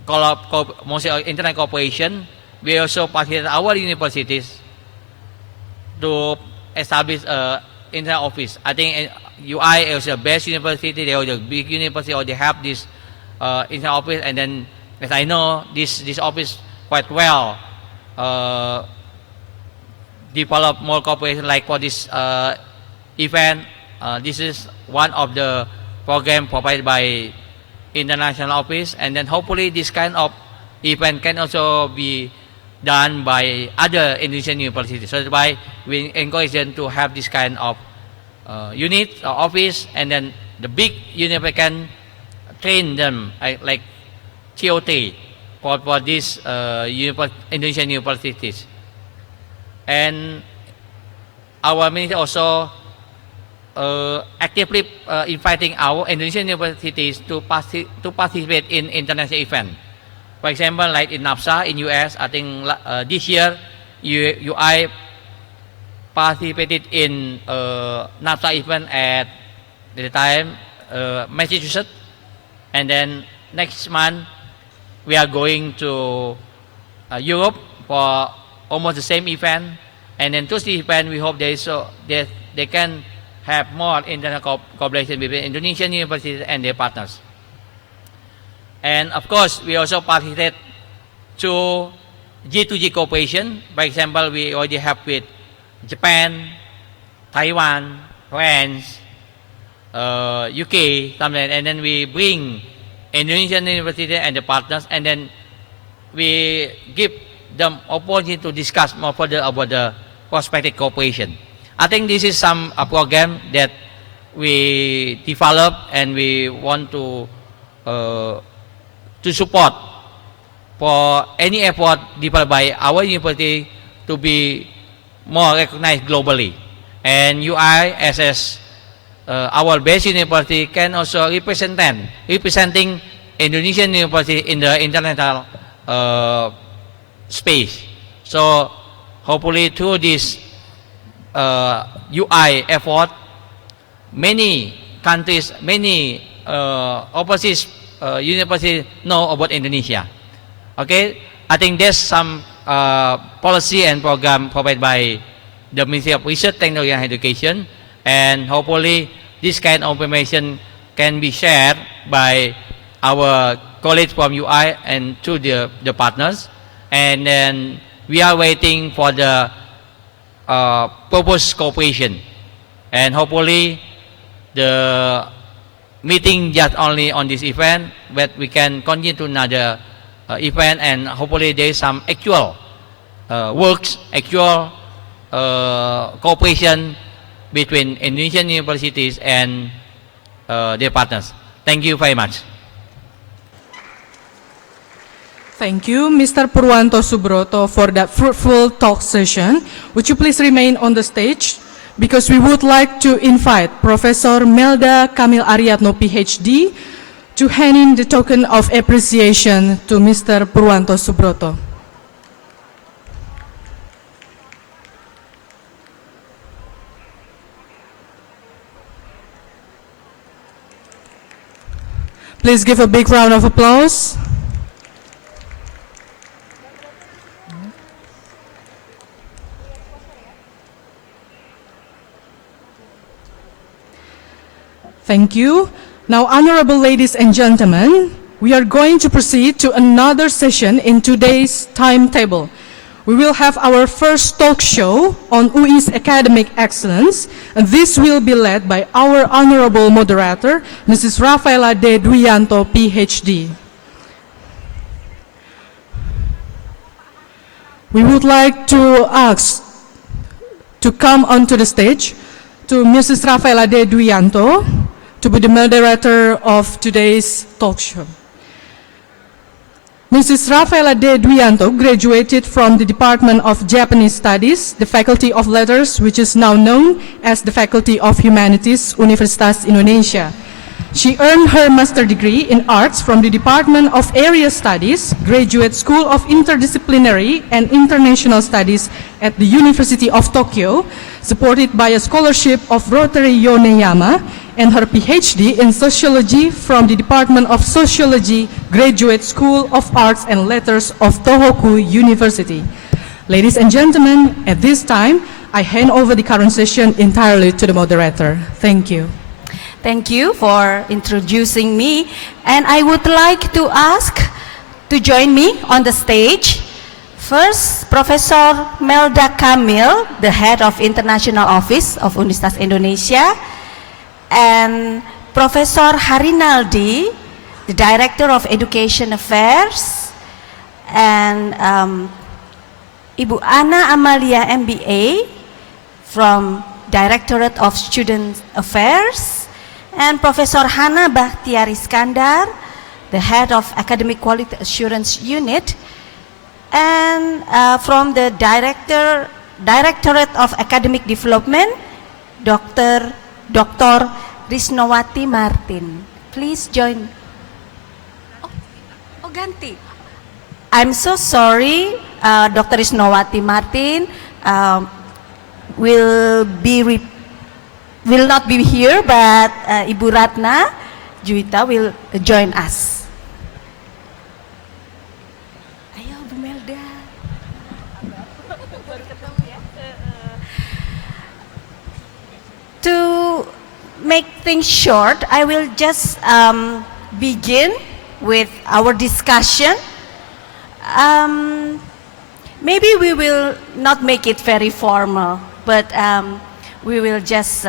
international cooperation, we also facilitate our universities to establish an internal office. I think UI is the best university, they are the big university, or they have this internal office, and then as I know, this office quite well develop more cooperation. Like for this event, this is one of the program provided by international office, and then hopefully this kind of event can also be done by other Indonesian universities. So that's why we encourage them to have this kind of unit or office, and then the big university can train them like TOT for these Indonesian universities. And our ministry also actively inviting our Indonesian universities to participate in international events. For example, like in NAFSA in US, I think this year UI participated in NAFSA event at the time Massachusetts, and then next month we are going to Europe for almost the same event, and then to the event we hope they can have more international cooperation between Indonesian universities and their partners. And of course, we also participate to G2G cooperation. For example, we already have with Japan, Taiwan, France, UK, something, and then we bring Indonesian universities and the partners, and then we give them opportunity to discuss more further about the prospective cooperation. I think this is some program that we develop, and we want to support for any effort developed by our university to be more recognized globally. And UI as our base university can also representing Indonesian university in the international space. So hopefully through this UI effort, many countries, many overseas universities know about Indonesia. Okay, I think there's some policy and program provided by the Ministry of Research, Technology and Education, and hopefully this kind of information can be shared by our colleagues from UI and to the partners. And then we are waiting for the purpose cooperation, and hopefully the meeting just only on this event, but we can continue to another event, and hopefully there is some actual works, actual cooperation between Indonesian universities and their partners. Thank you very much. Thank you, Mr. Purwanto Subroto, for that fruitful talk session. Would you please remain on the stage? Because we would like to invite Professor Melda Kamil Ariatno, PhD, to hand in the token of appreciation to Mr. Purwanto Subroto. Please give a big round of applause. Thank you. Now, honorable ladies and gentlemen, we are going to proceed to another session in today's timetable. We will have our first talk show on UI's academic excellence, and this will be led by our honorable moderator, Mrs. Rafaela De Duyanto, PhD. We would like to ask to come onto the stage to Mrs. Rafaela De Duyanto to be the moderator of today's talk show. Mrs. Rafaela De Duyanto graduated from the Department of Japanese Studies, the Faculty of Letters, which is now known as the Faculty of Humanities, Universitas Indonesia. She earned her master's degree in arts from the Department of Area Studies, Graduate School of Interdisciplinary and International Studies at the University of Tokyo, supported by a scholarship of Rotary Yoneyama, and her PhD in Sociology from the Department of Sociology, Graduate School of Arts and Letters of Tohoku University. Ladies and gentlemen, at this time, I hand over the current session entirely to the moderator. Thank you. Thank you for introducing me, and I would like to ask to join me on the stage. First, Professor Melda Kamil, the head of International Office of Universitas Indonesia, and Professor Harinaldi, the Director of Education Affairs, and Ibu Ana Amalia MBA from Directorate of Student Affairs, and Professor Hana Bahtiar Iskandar, the head of Academic Quality Assurance Unit, and from the Directorate of Academic Development, Dr. Risnowati Martin. Please join. Oh, ganti. I'm so sorry, Dr. Risnowati Martin will not be here, but Ibu Ratna Juwita will join us. Ayo, Bu Melda. To make things short, I will just begin with our discussion. Maybe we will not make it very formal, but we will just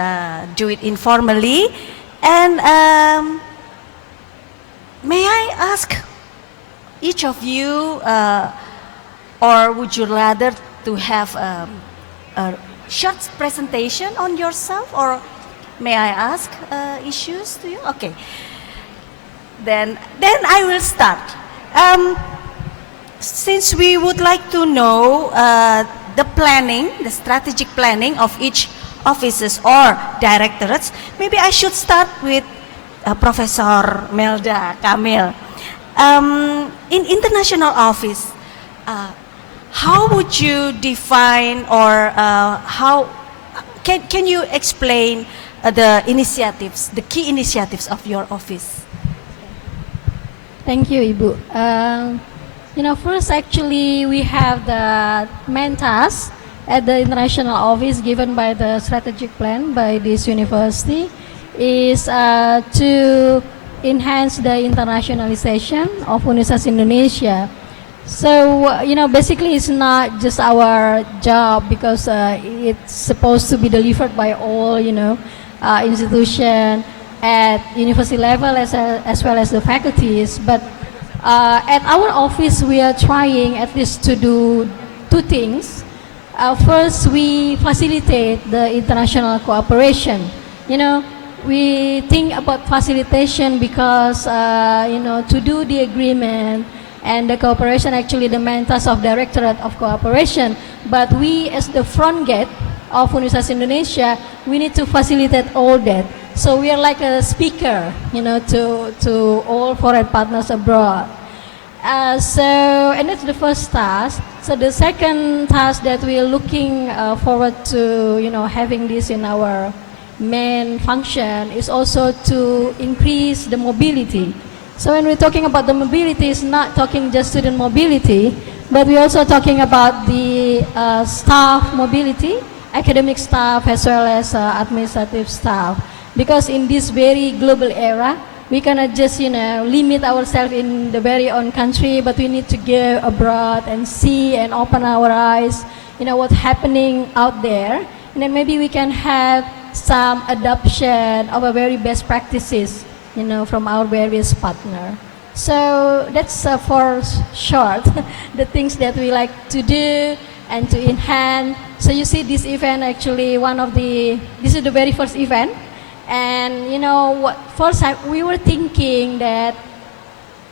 do it informally. And may I ask each of you, or would you rather to have a short presentation on yourself, or may I ask issues to you? Okay. Then I will start. Since we would like to know the planning, the strategic planning of each offices or directorates, maybe I should start with Professor Melda Kamil. In international office, how would you define, or how can you explain the initiatives, the key initiatives of your office? Thank you, Ibu. First, actually, we have the main task at the international office given by the strategic plan by this university is to enhance the internationalization of Universitas Indonesia So, basically it's not just our job because it's supposed to be delivered by all, institution at university level as well as the faculties. But at our office, we are trying at least to do two things. First, we facilitate the international cooperation. We think about facilitation because, to do the agreement and the cooperation, actually the main task of Directorate of Cooperation. But we, as the front gate of Universitas Indonesia, we need to facilitate all that. So we are like a speaker, to all foreign partners abroad. And that's the first task. So the second task that we are looking forward to, having this in our main function is also to increase the mobility. So when we're talking about the mobility, it's not talking just student mobility, but we're also talking about the staff mobility, academic staff as well as administrative staff. Because in this very global era, we cannot just, limit ourselves in the very own country, but we need to go abroad and see and open our eyes, what's happening out there. And then maybe we can have some adoption of a very best practices, from our various partner. So that's for short, the things that we like to do and to enhance. So you see this event actually this is the very first event. And first we were thinking that,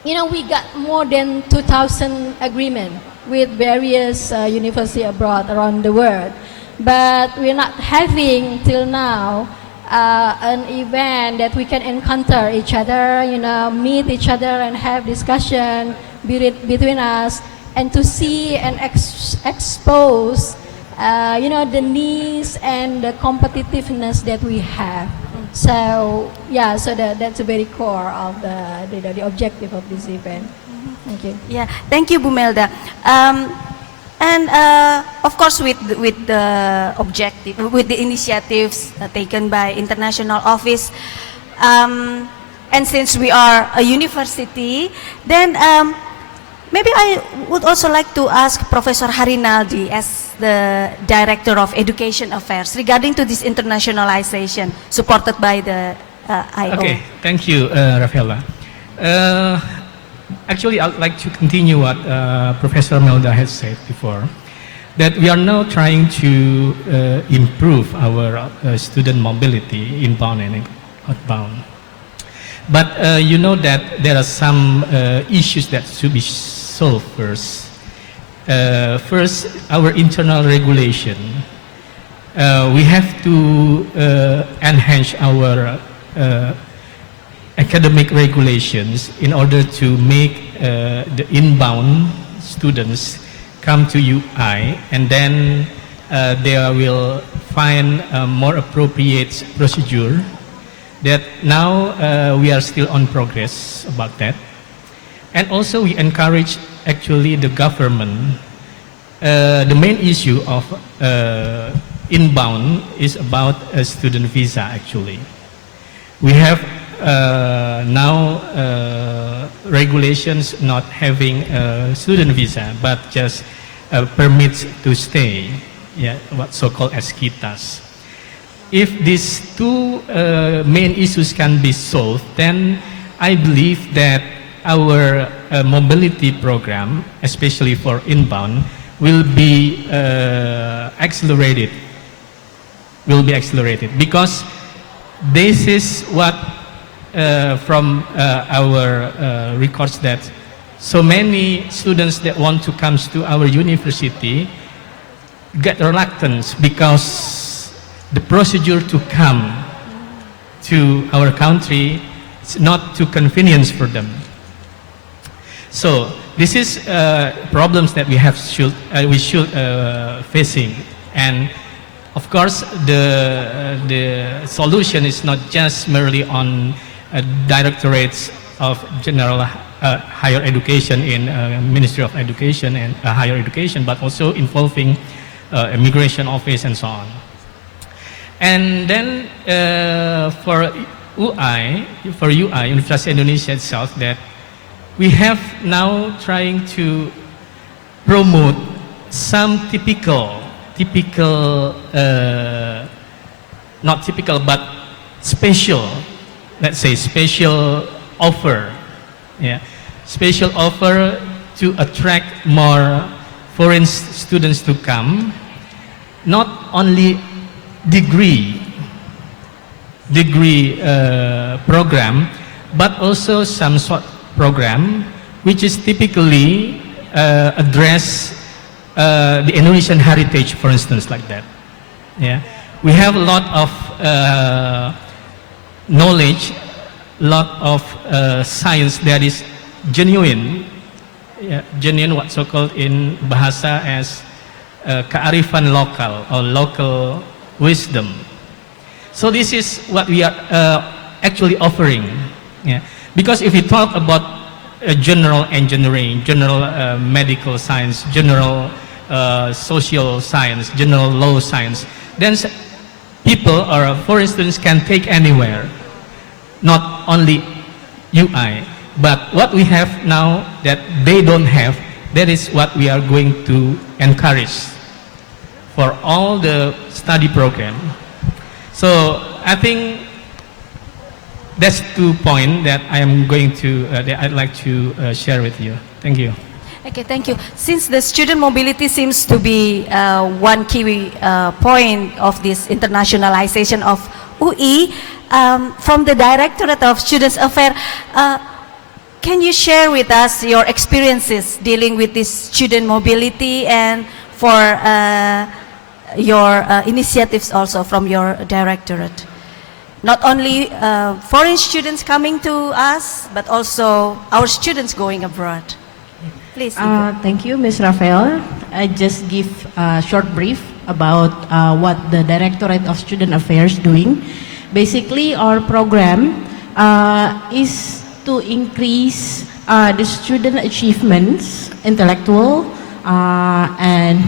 we got more than 2,000 agreements with various universities abroad around the world. But we're not having till now an event that we can encounter each other, meet each other and have discussion between us, and to see and expose, the needs and the competitiveness that we have. So yeah, so that's the very core of the objective of this event. Thank you. Yeah, thank you, Bu Melda. And of course, with the objective, with the initiatives taken by International Office, and since we are a university, then maybe I would also like to ask Professor Harinaldi as the Director of Education Affairs regarding to this internationalization supported by the IO. Okay, thank you, Rafaela. Actually, I'd like to continue what Professor Melda has said before, that we are now trying to improve our student mobility inbound and outbound. But you know that there are some issues that should be solved first. First, our internal regulation. We have to enhance our academic regulations in order to make the inbound students come to UI, and then they will find a more appropriate procedure. That now we are still on progress about that. And also we encourage actually the government. The main issue of inbound is about a student visa actually. We have now regulations not having a student visa, but just permits to stay, what so-called as kitas. If these two main issues can be solved, then I believe that our mobility program, especially for inbound, will be accelerated. Because this is what from our records, that so many students that want to come to our university get reluctant because the procedure to come to our country is not too convenient for them. So this is problems that we should facing, and of course the solution is not just merely on directorates of general higher education in Ministry of Education and higher education, but also involving immigration office and so on. And then for UI, Universitas Indonesia itself, that we have now trying to promote some not typical, but special, let's say special offer, yeah, special offer to attract more foreign students to come, not only degree program, but also some sort program which is typically address the Indonesian heritage, for instance, like that. Yeah, we have a lot of knowledge, lot of science that is genuine, yeah, genuine, what so called in bahasa as kearifan lokal or local wisdom. So this is what we are actually offering. Yeah, because if we talk about general engineering, general medical science, general social science, general law science, then people or foreign students can take anywhere, not only UI. But what we have now that they don't have, that is what we are going to encourage for all the study program. So I think that's 2 points that I am going to, that I'd like to share with you. Thank you. Okay, thank you. Since the student mobility seems to be one key point of this internationalization of UI, from the Directorate of Students Affairs, can you share with us your experiences dealing with this student mobility and for your initiatives also from your directorate? Not only foreign students coming to us, but also our students going abroad. Please. Thank you, Ms. Rafael. I just give a short brief about what the Directorate of Student Affairs doing. Basically, our program is to increase the student achievements, intellectual and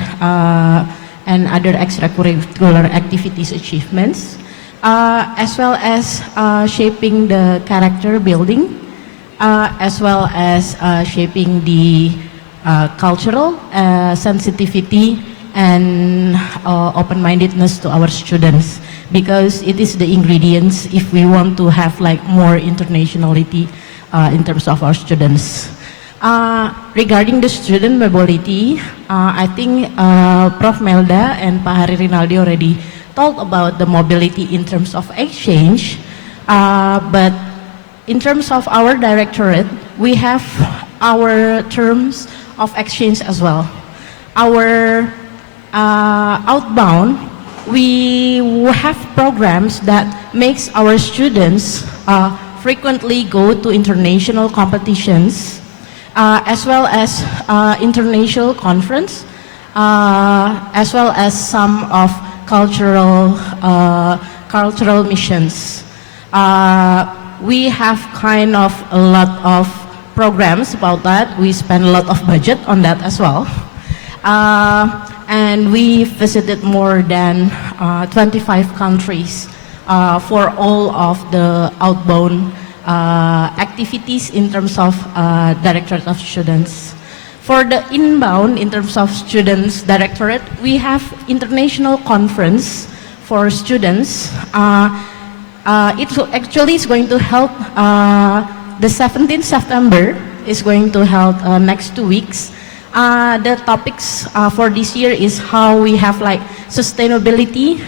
other extracurricular activities achievements, as well as shaping the character building, as well as shaping the cultural sensitivity and open-mindedness to our students, because it is the ingredients if we want to have like more internationality in terms of our students. Regarding the student mobility, I think Prof. Melda and Pak Hari Rinaldi already talked about the mobility in terms of exchange, but in terms of our directorate, we have our terms of exchange as well. Our outbound, we have programs that makes our students frequently go to international competitions, as well as international conference, as well as some of cultural missions. We have kind of a lot of programs about that. We spend a lot of budget on that as well. And we visited more than 25 countries for all of the outbound activities in terms of Directorate of Students. For the inbound, in terms of students directorate, we have international conference for students. It actually is going to help, the 17th September is going to help next 2 weeks. The topics for this year is how we have like sustainability,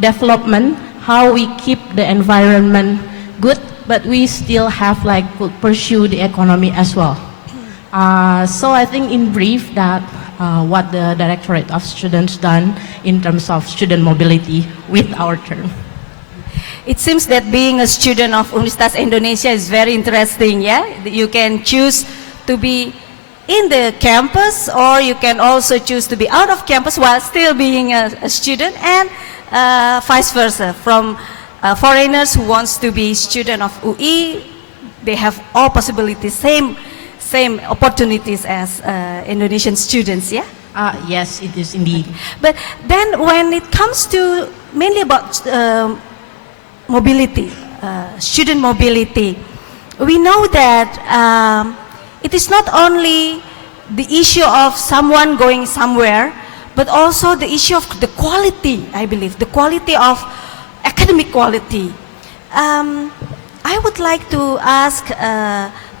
development, how we keep the environment good, but we still have like could pursue the economy as well. So I think in brief that what the Directorate of Students done in terms of student mobility with our term. It seems that being a student of Universitas Indonesia is very interesting, yeah? You can choose to be in the campus, or you can also choose to be out of campus while still being a student, and vice versa. From foreigners who wants to be student of UI, they have all possibilities, same opportunities as Indonesian students, yeah? Yes, it is indeed. But then when it comes to mainly about mobility, student mobility, we know that it is not only the issue of someone going somewhere, but also the issue of the quality, I believe, the quality of academic quality. I would like to ask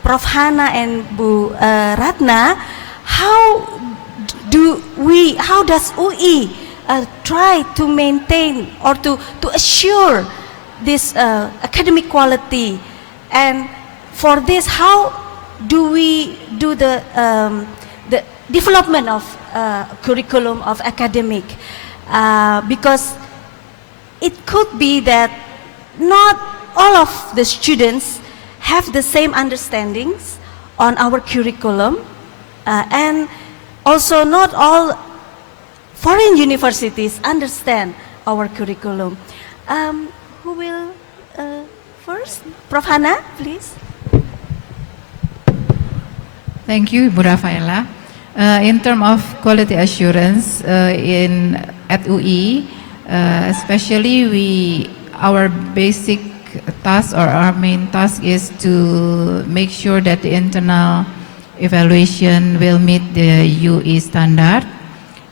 Prof. Hana and Bu Ratna, how does UI try to maintain or to assure this academic quality? And for this, how do we do the development of curriculum of academic? Because it could be that not all of the students have the same understandings on our curriculum, and also not all foreign universities understand our curriculum. Who will first? Prof. Hana, please. Thank you, Ibu Rafaela. In terms of quality assurance at UI, especially our basic task or our main task is to make sure that the internal evaluation will meet the UE standard.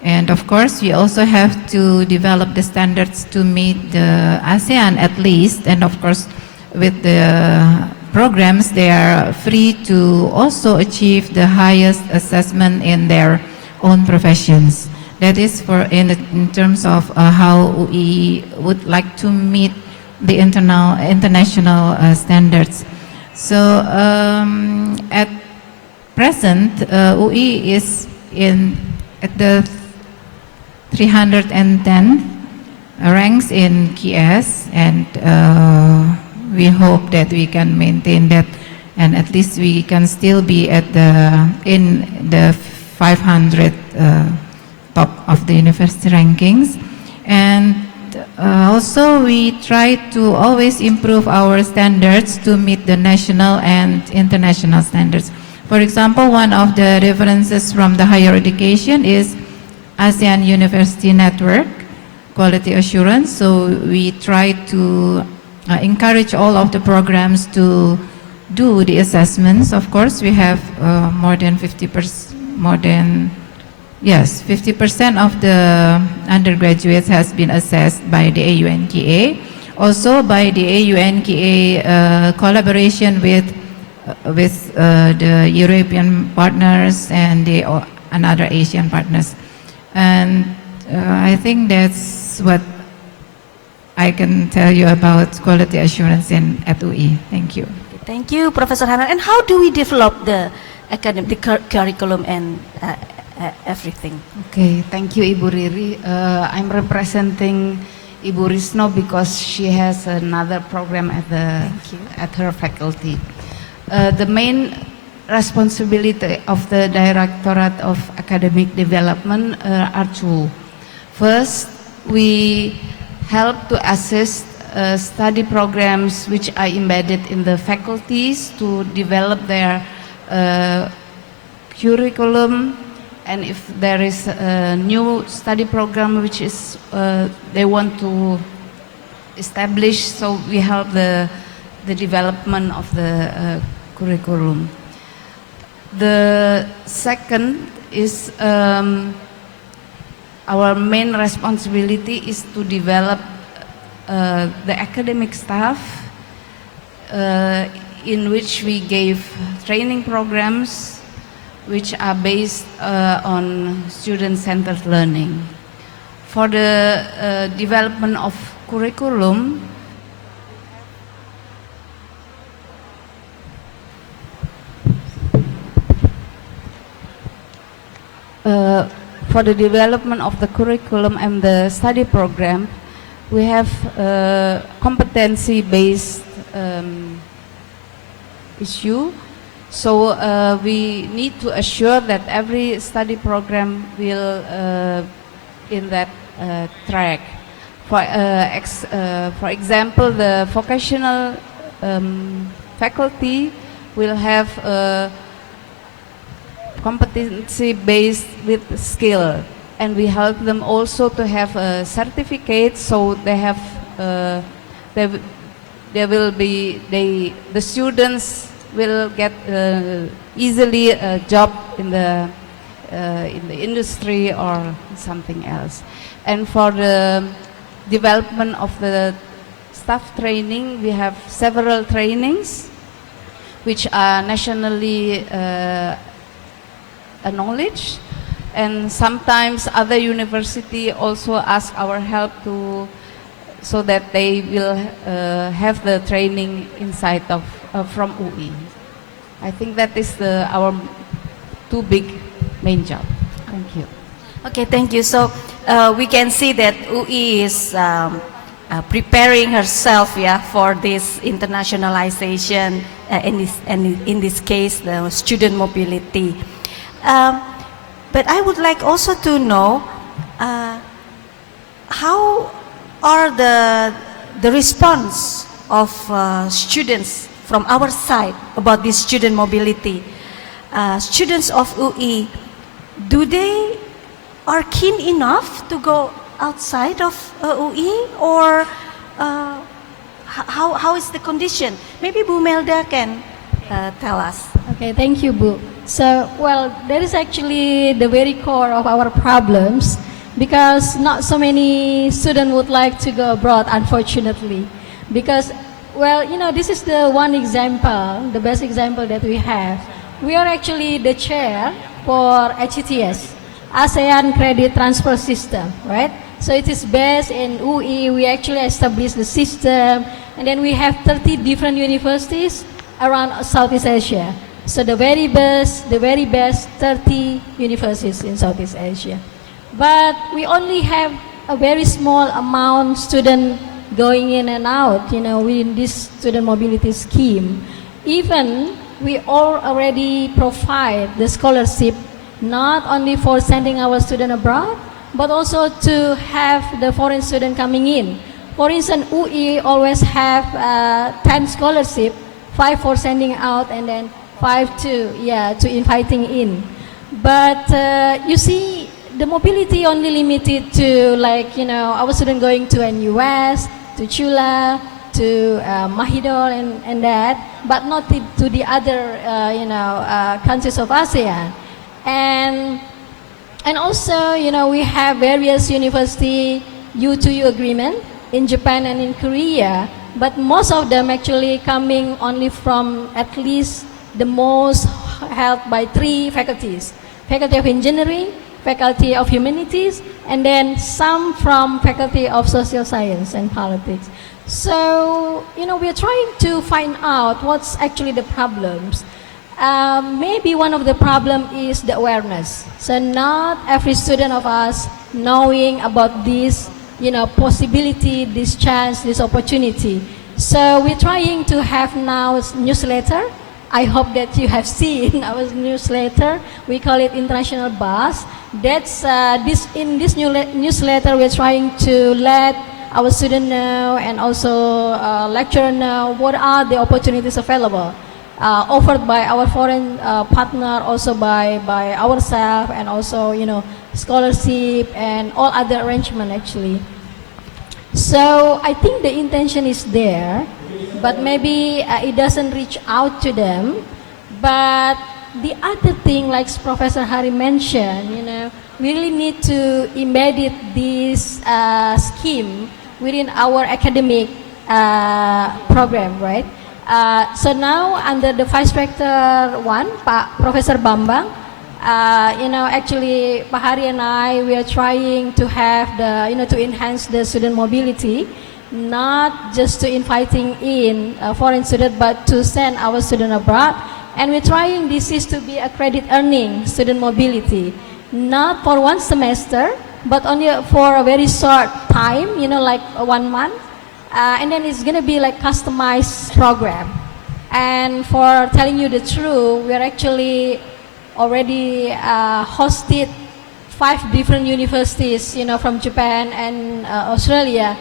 And of course, we also have to develop the standards to meet the ASEAN at least. And of course, with the programs, they are free to also achieve the highest assessment in their own professions. That is in terms of how we would like to meet the international standards. So at present, UI is at the 310 ranks in KS, and we hope that we can maintain that, and at least we can still be in the 500 top of the university rankings. And also we try to always improve our standards to meet the national and international standards. For example, one of the references from the higher education is ASEAN University Network Quality Assurance. So we try to encourage all of the programs to do the assessments. Of course, we have more than 50% of the undergraduates has been assessed by the AUNKA. Also by the AUNKA collaboration with the European partners and another Asian partners. And I think that's what I can tell you about quality assurance at UI. Thank you. Thank you, Professor Hana. And how do we develop the academic curriculum and everything? Okay, thank you, Ibu Riri. I'm representing Ibu Risno because she has another program at her faculty. The main responsibility of the Directorate of Academic Development are two. First, we help to assist study programs which are embedded in the faculties to develop their curriculum, and if there is a new study program which is they want to establish, so we help the development of the curriculum. The second is our main responsibility is to develop the academic staff in which we gave training programs which are based on student-centered learning. For the development of curriculum, for the development of the curriculum and the study program, we have competency-based issue. So we need to assure that every study program will in that track. For example, the vocational faculty will have competency based with skill, and we help them also to have a certificate, so they have the students will get easily a job in the in the industry or something else. And for the development of the staff training, we have several trainings which are nationally acknowledged, and sometimes other university also ask our help to, so that they will have the training inside of from UI. I think that is our two big main job. Thank you. Okay, thank you. So we can see that UI is preparing herself, yeah, for this internationalization, in this case, the student mobility. But I would like also to know how are the response of students from our side about this student mobility. Students of UI, do they are keen enough to go outside of UI, or how is the condition? Maybe Bu Melda can tell us. Okay, thank you, Bu. So, well, that is actually the very core of our problems, because not so many students would like to go abroad, unfortunately. Because, well, you know, this is the one example, the best example that we have. We are actually the chair for HCTS, ASEAN Credit Transfer System, right? So it is based in UI. We actually established the system, and then we have 30 different universities around Southeast Asia. So the very best 30 universities in Southeast Asia. But we only have a very small amount student going in and out, you know, within this student mobility scheme. Even we already provide the scholarship not only for sending our student abroad, but also to have the foreign student coming in. For instance, UI always have 10 scholarship, 5 for sending out, and then 5 to inviting in. But you see, the mobility only limited to, like, you know, our student going to NUS, to Chula, to Mahidol and that, but not to the other, countries of ASEAN. And also, you know, we have various university U2U agreement in Japan and in Korea, but most of them actually coming only from at least the most held by 3 faculties: Faculty of Engineering, Faculty of Humanities, and then some from Faculty of Social Science and Politics. So, you know, we're trying to find out what's actually the problems. Maybe one of the problem is the awareness. So not every student of us knowing about this, you know, possibility, this chance, this opportunity. So we're trying to have now newsletter. I hope that you have seen our newsletter. We call it International Bus. That's in this newsletter we're trying to let our students know, and also lecturer know, what are the opportunities available offered by our foreign partner, also by ourselves, and also, you know, scholarship and all other arrangement actually. So I think the intention is there, but maybe it doesn't reach out to them. But the other thing, like Professor Hari mentioned, you know, we really need to embed this scheme within our academic program, right? So now under the Vice Rector 1, Professor Bambang, you know, actually Pak Hari and I, we are trying to have the, you know, to enhance the student mobility, not just to inviting in foreign student, but to send our student abroad. And we're trying this is to be a credit earning student mobility, not for 1 semester, but only for a very short time, you know, like 1 month. And then it's gonna be like customized program. And for telling you the truth, we're actually already hosted 5 different universities, you know, from Japan and Australia.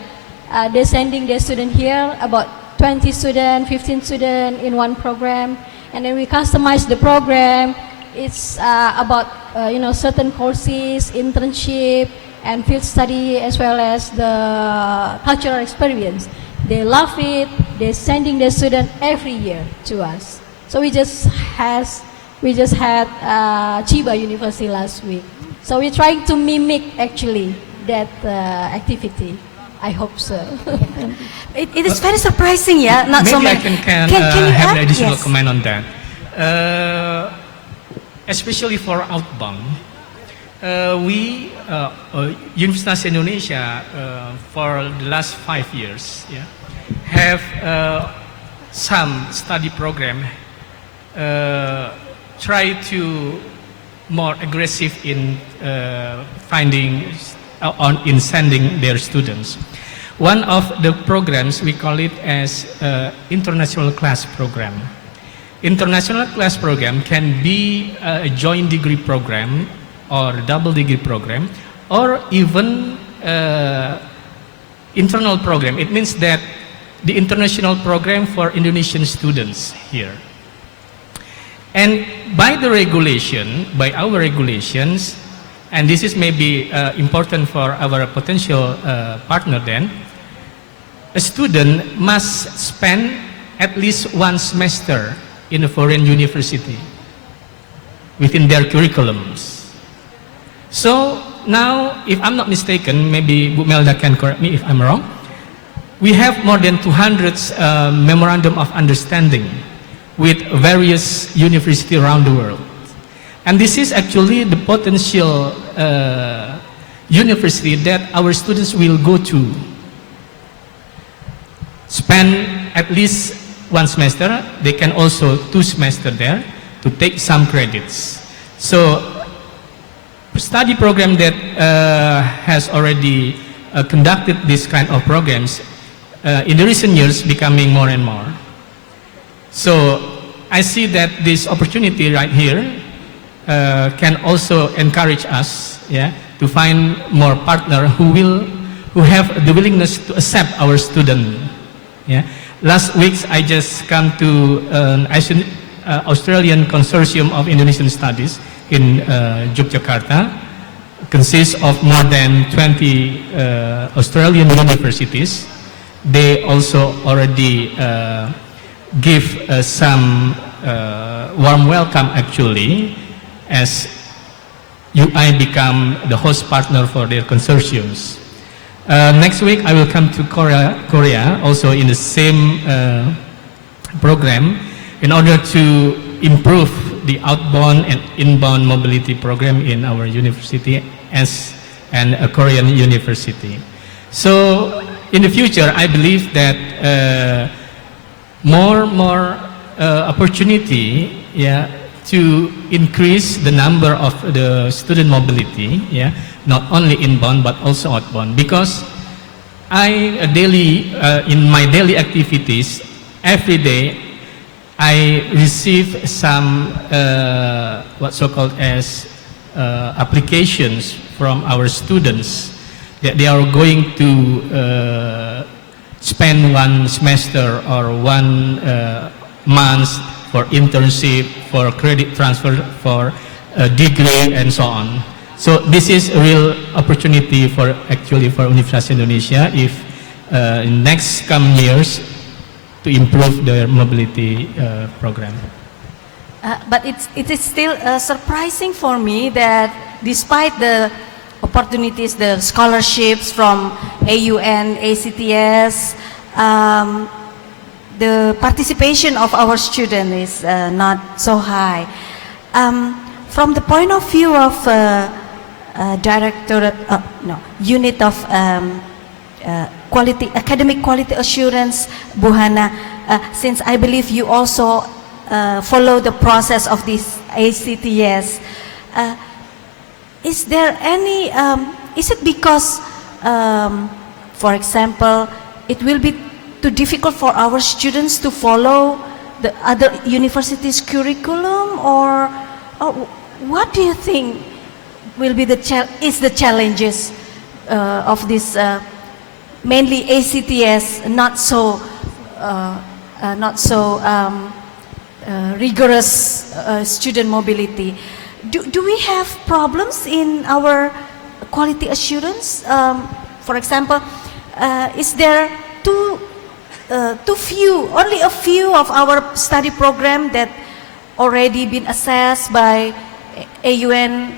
They're sending their student here, about 20 students, 15 students in one program. And then we customize the program. It's about, you know, certain courses, internship, and field study, as well as the cultural experience. They love it. They're sending their student every year to us. So we just has We just had Chiba University last week. So we're trying to mimic actually that activity. I hope so. It is very surprising, yeah. Not maybe so I many. can you have add? an additional Yes. comment on that. Especially for outbound, we Universitas Indonesia for the last 5 years, yeah, have some study program try to more aggressive in in sending their students. One of the programs, we call it as international class program. International class program can be a joint degree program or double degree program, or even internal program. It means that the international program for Indonesian students here. And by the regulation, by our regulations, and this is maybe important for our potential partner then, a student must spend at least 1 semester in a foreign university within their curriculums. So now, if I'm not mistaken, maybe Bu Melda can correct me if I'm wrong, we have more than 200 memorandum of understanding with various universities around the world. And this is actually the potential university that our students will go to. Spend at least 1 semester, they can also 2 semesters there to take some credits. So, study program that has already conducted this kind of programs in the recent years becoming more and more. So, I see that this opportunity right here can also encourage us, yeah, to find more partner who have the willingness to accept our student. Yeah. Last week I just come to an Australian Consortium of Indonesian Studies in Yogyakarta. Consists of more than 20 Australian universities. They also already give some warm welcome actually, as UI become the host partner for their consortiums. Next week I will come to Korea also in the same program in order to improve the outbound and inbound mobility program in our university as a Korean university. So in the future I believe that more opportunity, yeah, to increase the number of the student mobility, yeah, not only inbound but also outbound, because I in my daily activities every day I receive some what so-called as applications from our students that they are going to spend 1 semester or 1 month for internship, for credit transfer, for a degree, and so on. So this is a real opportunity for Universitas Indonesia if in next coming years to improve their mobility program. But it is still surprising for me that despite the opportunities, the scholarships from AUN, ACTS, the participation of our students is not so high. From the point of view of unit of academic quality assurance, Bu Hana, since I believe you also follow the process of this ACTS, is there any, is it because, for example, it will be too difficult for our students to follow the other universities' curriculum, or what do you think will be the challenges of this mainly ACTS not so rigorous student mobility? Do we have problems in our quality assurance? For example, is there too few, only a few of our study program that already been assessed by AUN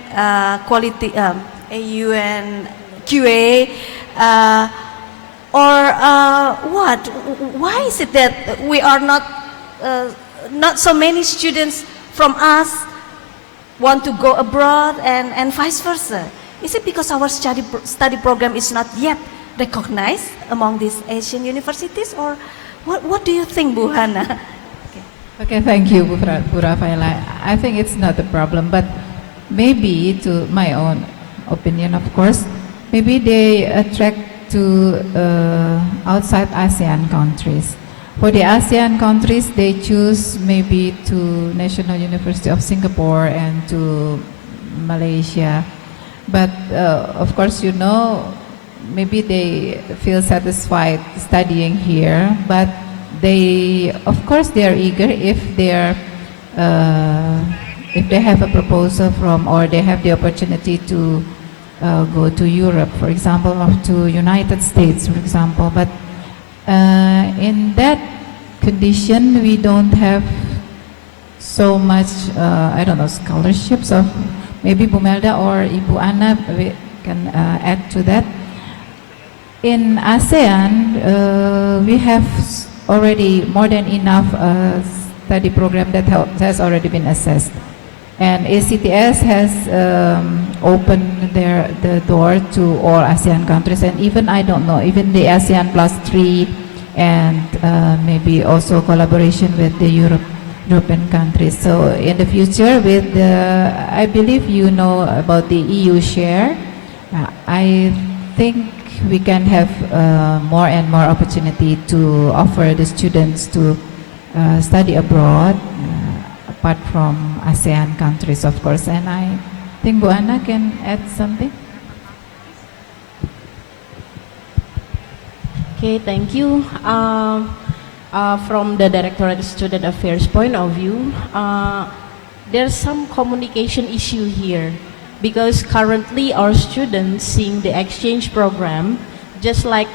quality, AUN QA, or what? Why is it that we are not so many students from us want to go abroad and vice versa? Is it because our study program is not yet recognized among these Asian universities, or what do you think, Bu Hana? Okay, thank you, Bu Rafaela. I think it's not a problem, but maybe, to my own opinion, of course, maybe they attract to outside ASEAN countries. For the ASEAN countries, they choose maybe to National University of Singapore and to Malaysia. But of course, you know, maybe they feel satisfied studying here, but they, of course, they are eager if they have a proposal from, or they have the opportunity to go to Europe, for example, or to United States, for example. But in that condition, we don't have so much, I don't know, scholarships of maybe Bu Melda or Ibu Ana can add to that. In ASEAN, we have already more than enough study program that has already been assessed. And ACTS has opened the door to all ASEAN countries, and even, I don't know, even the ASEAN +3, and maybe also collaboration with the European countries. So in the future, with I believe you know about the EU share, I think we can have more and more opportunity to offer the students to study abroad, apart from ASEAN countries, of course. And I think Bu Ana can add something. Okay, thank you. From the Directorate of Student Affairs point of view, there's some communication issue here, because currently our students seeing the exchange program just like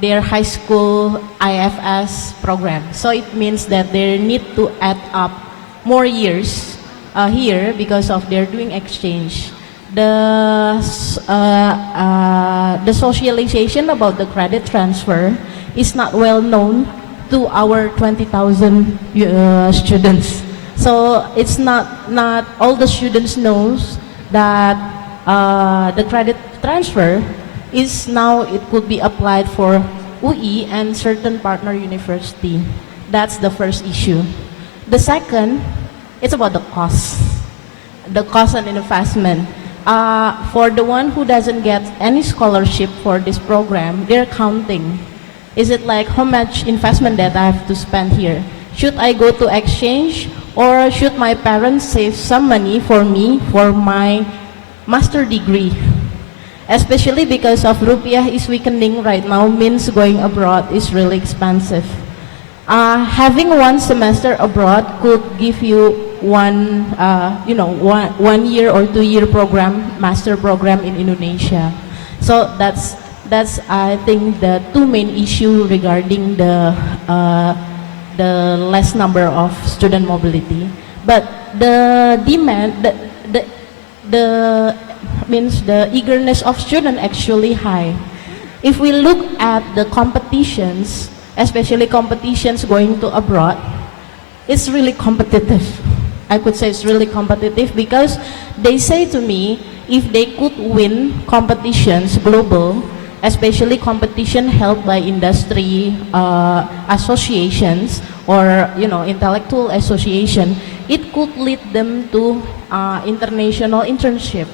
their high school IFS program. So it means that they need to add up more years here because of their doing exchange. The socialization about the credit transfer is not well known to our 20,000 students. So it's not all the students knows that the credit transfer is now, it could be applied for UI and certain partner university. That's the first issue. The second, it's about the cost and investment. For the one who doesn't get any scholarship for this program, they're counting. Is it like how much investment that I have to spend here? Should I go to exchange, or should my parents save some money for me for my master degree? Especially because of rupiah is weakening right now, means going abroad is really expensive. Having one semester abroad could give you one year or 2 year program, master program in Indonesia. So that's I think the two main issue regarding the less number of student mobility. But the demand, the eagerness of student actually high. If we look at the competitions, especially competitions going to abroad, it's really competitive. I could say it's really competitive, because they say to me, if they could win competitions global, especially competition held by industry associations or intellectual association, it could lead them to international internship.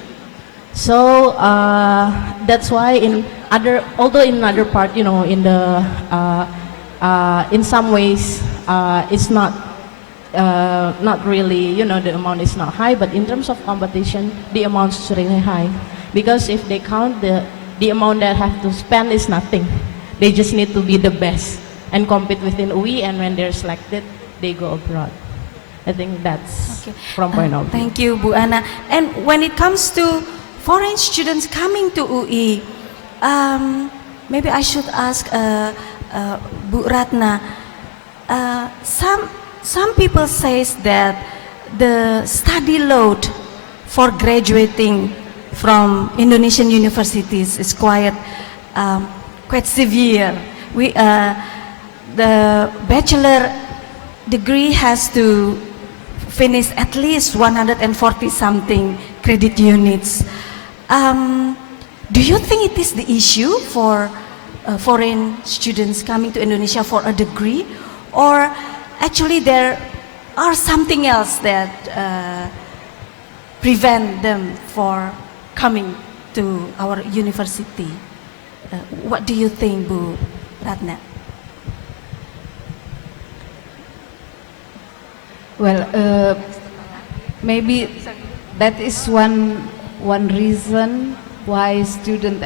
So that's why although in other part, in some ways it's not really, the amount is not high, but in terms of competition, the amount is really high. Because if they count the amount that have to spend is nothing. They just need to be the best and compete within UI, and when they're selected, they go abroad. I think that's from point of view. Thank you, Bu Ana. And when it comes to foreign students coming to UI, maybe I should ask Bu Ratna. some people says that the study load for graduating from Indonesian universities is quite severe. The bachelor degree has to finish at least 140 something credit units. Do you think it is the issue for foreign students coming to Indonesia for a degree, or actually there are something else that prevent them for coming to our university? What do you think, Bu Ratna? Well, maybe that is one reason why students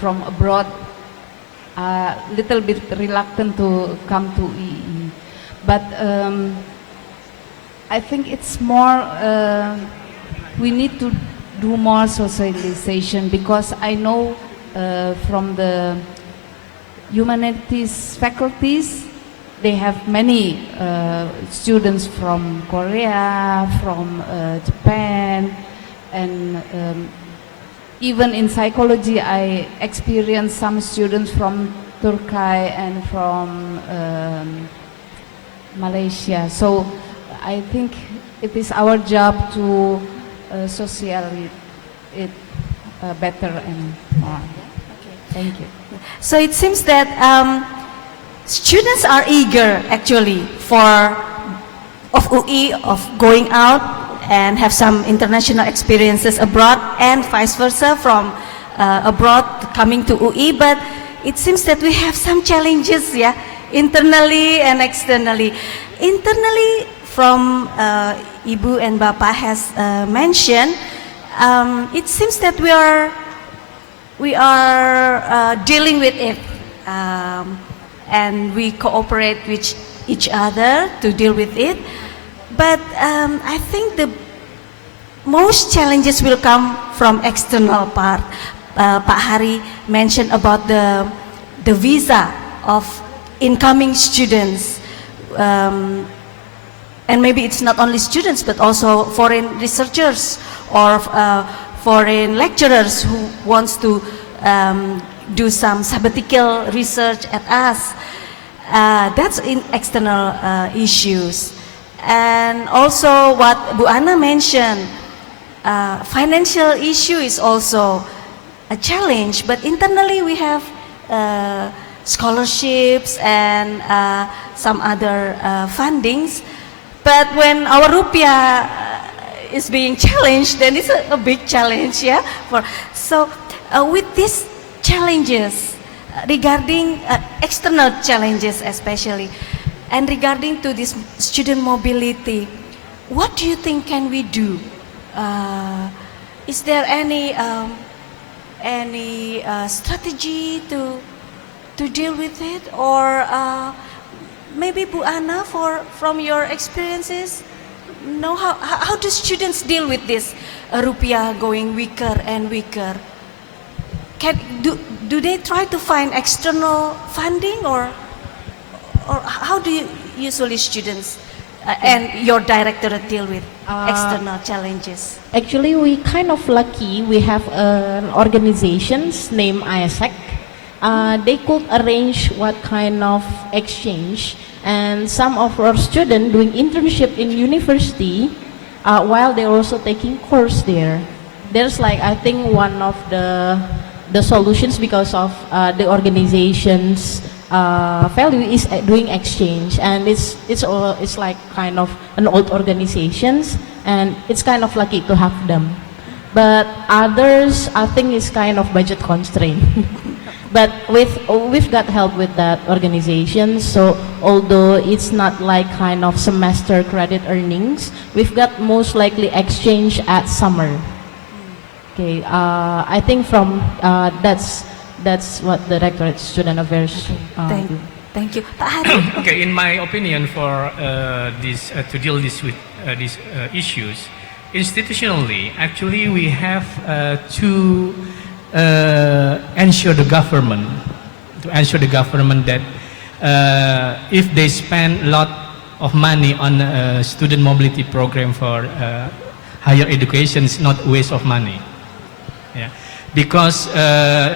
from abroad are a little bit reluctant to come to EE. But I think it's more, we need to do more socialization, because I know from the humanities faculties, they have many students from Korea, from Japan, and even in psychology I experienced some students from Turkey and from Malaysia. So I think it is our job to socialize it better and more. Thank you. So it seems that students are eager actually of UI, of going out and have some international experiences abroad, and vice versa from abroad coming to UI. But it seems that we have some challenges, yeah, internally and externally. Internally, from Ibu and Bapak has mentioned, it seems that we are dealing with it. And we cooperate with each other to deal with it. But I think the most challenges will come from external part. Pak Hari mentioned about the visa of incoming students. And maybe it's not only students, but also foreign researchers or foreign lecturers who wants to do some sabbatical research at us. That's in external issues. And also what Bu Ana mentioned, financial issue is also a challenge, but internally we have scholarships and some other fundings. But when our rupiah is being challenged, then it's a big challenge, yeah. So with these challenges, regarding external challenges especially, and regarding to this student mobility, what do you think can we do? Is there any strategy to deal with it, or maybe Bu Ana, from your experiences, know how do students deal with this rupiah going weaker and weaker? Do they try to find external funding, or how do you usually students and your directorate deal with external challenges? Actually, we kind of lucky. We have an organization named ISEC. They could arrange what kind of exchange, and some of our students doing internship in university while they're also taking course there. There's like, I think one of the solutions, because of the organization's value, is doing exchange, and it's like kind of an old organizations, and it's kind of lucky to have them. But others, I think, is kind of budget constraint. But we've got help with that organization. So although it's not like kind of semester credit earnings, we've got most likely exchange at summer. Okay, I think from that's what the Directorate Student Affairs do. Thank you. Okay, in my opinion, for this to deal with these issues, institutionally, actually we have to ensure the government that if they spend a lot of money on a student mobility program for higher education is not a waste of money. Yeah. Because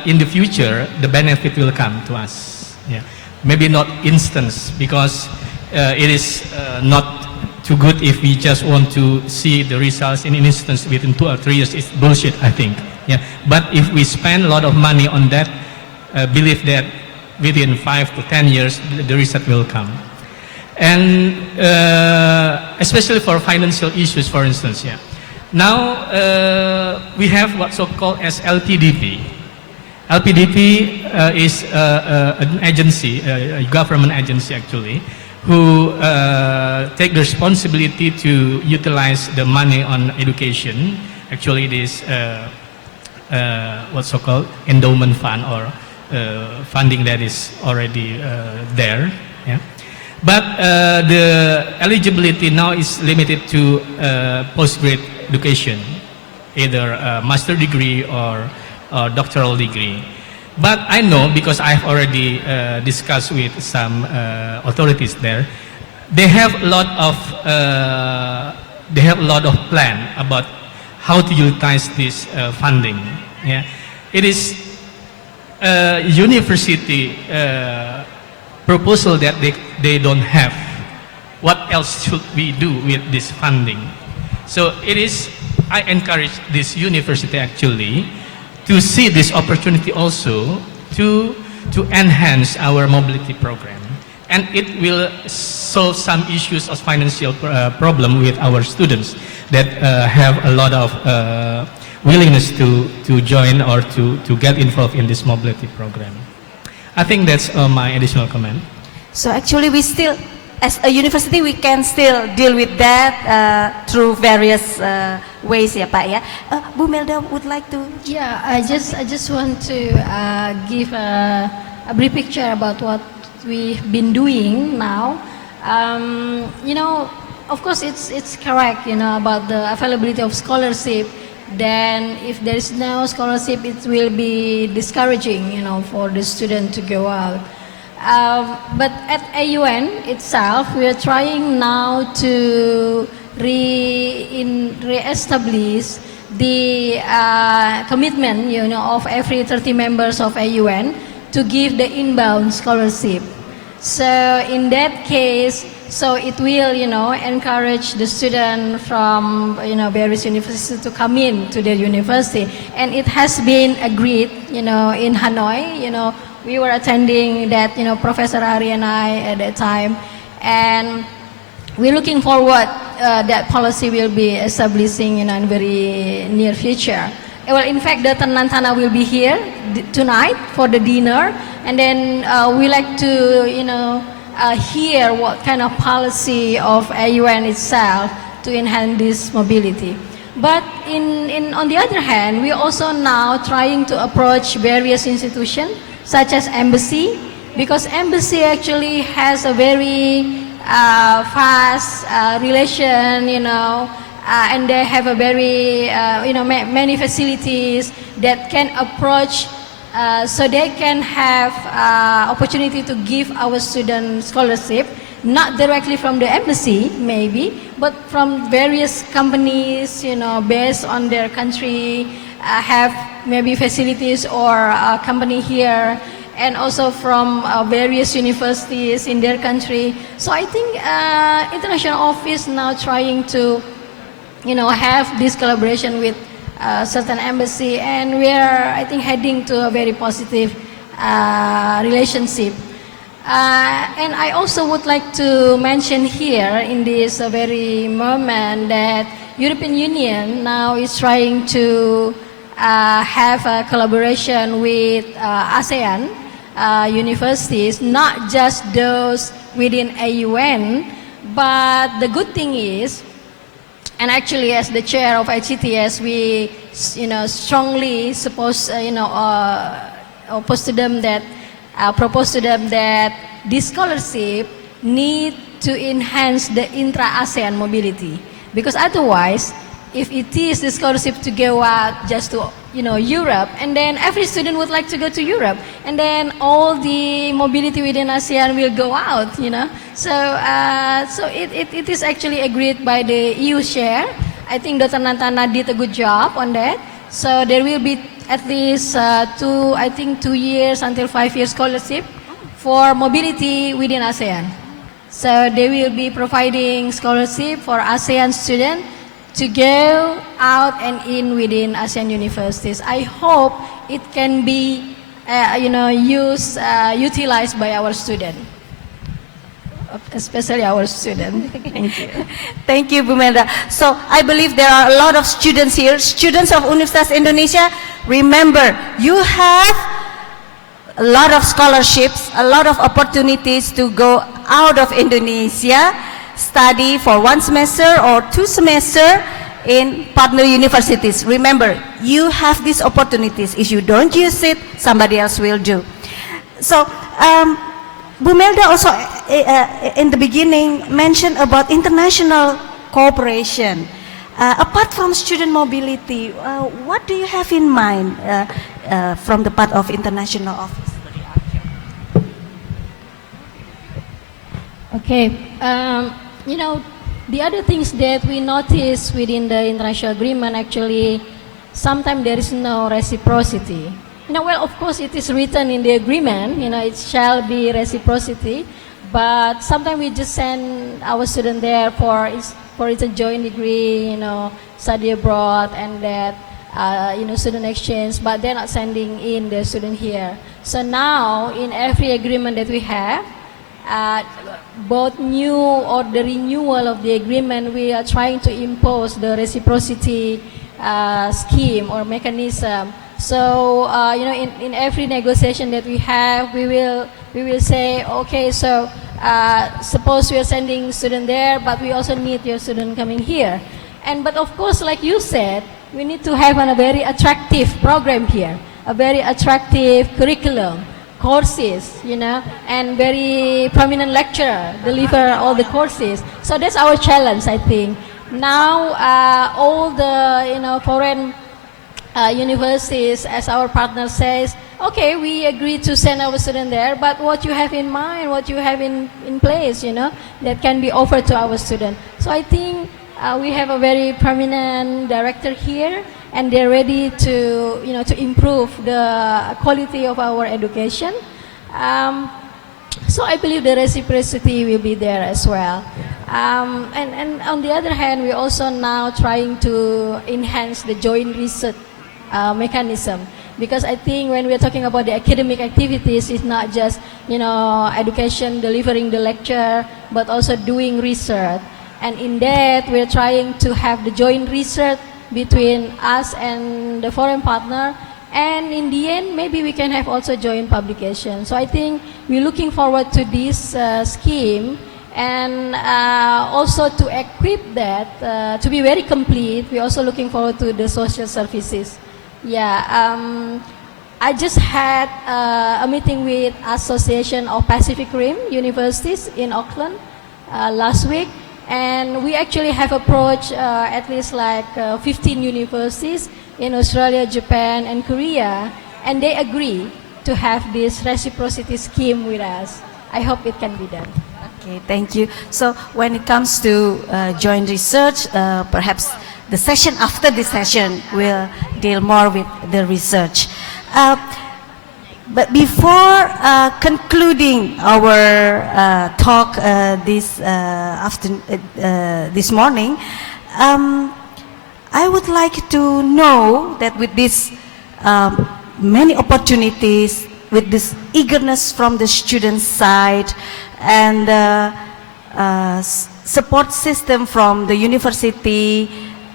in the future, the benefit will come to us. Yeah. Maybe not instant, because it is not too good if we just want to see the results in an instance within 2 or 3 years. It's bullshit, I think. Yeah. But if we spend a lot of money on that, believe that within 5 to 10 years, the result will come. And especially for financial issues, for instance, yeah. Now we have what's so-called as LPDP. LPDP is an agency, a government agency actually, who take the responsibility to utilize the money on education. Actually, it is what's so-called endowment fund, or funding that is already there. Yeah. But the eligibility now is limited to postgraduate education, either a master degree or doctoral degree. But I know, because I've already discussed with some authorities there, they have a lot of plan about how to utilize this funding. Yeah, it is university proposal that they don't have. What else should we do with this funding? So it is, I encourage this university actually to see this opportunity also to enhance our mobility program. And it will solve some issues of financial problem with our students that have a lot of willingness to join or to get involved in this mobility program. I think that's my additional comment. So actually we still, as a university, we can still deal with that through various ways, ya Pak ya. Bu Melda would like to. Yeah, I just want to give a brief picture about what we've been doing now. You know, of course, it's correct, you know, about the availability of scholarship. Then if there is no scholarship, it will be discouraging, you know, for the student to go out. But at AUN itself, we are trying now to re-establish the commitment, you know, of every 30 members of AUN to give the inbound scholarship. So in that case, so it will, you know, encourage the student from, you know, various universities to come in to their university. And it has been agreed, you know, in Hanoi, you know, we were attending that, you know, Professor Ari and I at that time. And we're looking forward that policy will be establishing, you know, in very near future. Well, in fact, the Tanantana will be here tonight for the dinner. And then we like to, you know, hear what kind of policy of AUN itself to enhance this mobility. But on the other hand, we're also now trying to approach various institutions such as embassy, because embassy actually has a very fast relation, you know, and they have a very, you know, many facilities that can approach. So they can have opportunity to give our students scholarship, not directly from the embassy maybe, but from various companies, you know, based on their country, have maybe facilities or a company here, and also from various universities in their country. So I think international office now trying to, you know, have this collaboration with certain embassy, and we are, I think, heading to a very positive relationship. And I also would like to mention here in this very moment that European Union now is trying to have a collaboration with ASEAN universities, not just those within AUN, but the good thing is, and actually, as the chair of ICTS, we, you know, strongly suppose, you know, oppose to them that, propose to them that this scholarship need to enhance the intra-ASEAN mobility, because otherwise, if it is the scholarship to go out just to Europe, and then every student would like to go to Europe, and then all the mobility within ASEAN will go out, So, it is actually agreed by the EU share. I think Dr. Nantana did a good job on that. So there will be at least 2 years until 5 years scholarship for mobility within ASEAN. So they will be providing scholarship for ASEAN students to go out and in within ASEAN universities. I hope it can be, utilized by our students, especially our students. Thank you. Thank you, Bu Melda. So I believe there are a lot of students here, students of Universitas Indonesia. Remember, you have a lot of scholarships, a lot of opportunities to go out of Indonesia, study for 1 semester or 2 semesters in partner universities. Remember, you have these opportunities. If you don't use it, somebody else will do. So, Bu Melda also in the beginning mentioned about international cooperation. Apart from student mobility, what do you have in mind from the part of international office? Okay, the other things that we notice within the international agreement, actually, sometimes there is no reciprocity. Well, of course, it is written in the agreement, it shall be reciprocity, but sometimes we just send our student there for it's a joint degree, study abroad, and that, student exchange, but they're not sending in the student here. So now, in every agreement that we have, both new or the renewal of the agreement, we are trying to impose the reciprocity scheme or mechanism. So in every negotiation that we have, we will say, okay, so suppose we are sending student there, but we also need your student coming here. But of course, like you said, we need to have a very attractive program here, a very attractive curriculum, courses, and very prominent lecturer deliver all the courses. So that's our challenge, I think. Now, all the foreign universities, as our partner says, okay, we agree to send our student there, but what you have in mind, what you have in place, that can be offered to our student. So I think we have a very prominent director here, and they're ready to, to improve the quality of our education. So I believe the reciprocity will be there as well. And on the other hand, we're also now trying to enhance the joint research mechanism, because I think when we're talking about the academic activities, it's not just, education, delivering the lecture, but also doing research. And in that, we're trying to have the joint research between us and the foreign partner, and in the end, maybe we can have also joint publication. So I think we're looking forward to this scheme, and also to equip that to be very complete. We're also looking forward to the social services. I just had a meeting with Association of Pacific Rim Universities in Auckland last week. And we actually have approached at least like 15 universities in Australia, Japan, and Korea, and they agree to have this reciprocity scheme with us. I hope it can be done. Okay, thank you. So when it comes to joint research, perhaps the session after this session will deal more with the research. But before concluding our talk this morning, I would like to know that with this many opportunities, with this eagerness from the student side, and support system from the university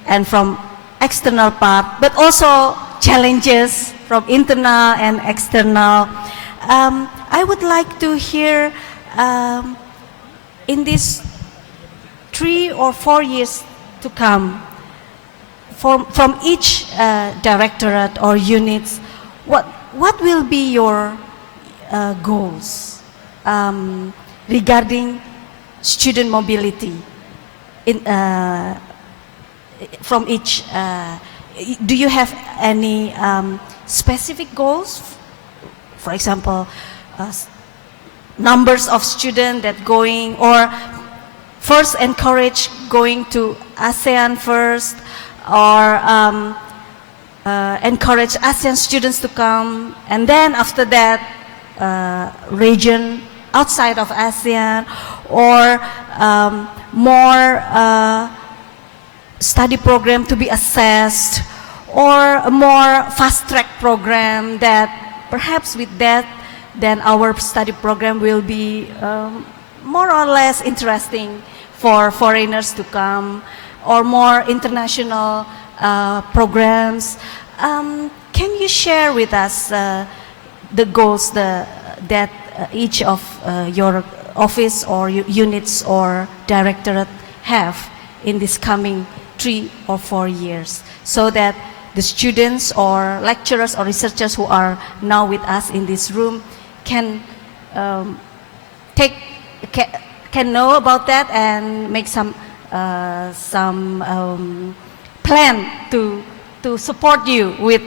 and from external part, but also challenges from internal and external. I would like to hear in these 3 or 4 years to come, from each directorate or units, what will be your goals regarding student mobility from each do you have any specific goals? For example, numbers of students that going, or first encourage going to ASEAN first, or encourage ASEAN students to come, and then after that region outside of ASEAN, or more study program to be assessed, or a more fast-track program that perhaps with that then our study program will be more or less interesting for foreigners to come, or more international programs. Can you share with us the goals that each of your office or units or directorate have in this coming 3 or 4 years, so that the students or lecturers or researchers who are now with us in this room can can know about that and make some plan to support you with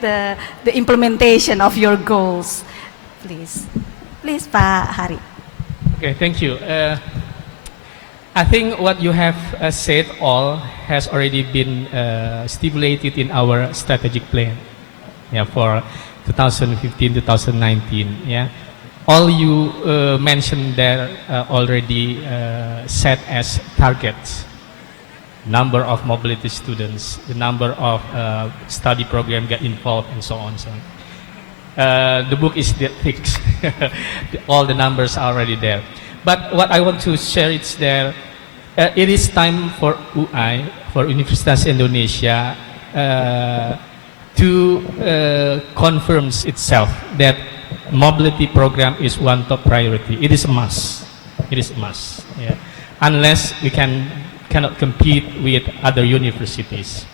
the implementation of your goals. Please, Pak Hari. Okay, thank you. I think what you have said all has already been stipulated in our strategic plan, yeah, for 2015-2019. Yeah, all you mentioned there already set as targets: number of mobility students, the number of study program get involved, and so on. So the book is thick. All the numbers are already there. But what I want to share is there, it is time for UI, for Universitas Indonesia, to confirm itself that mobility program is one top priority. It is a must. It is a must. Yeah. Unless we cannot compete with other universities.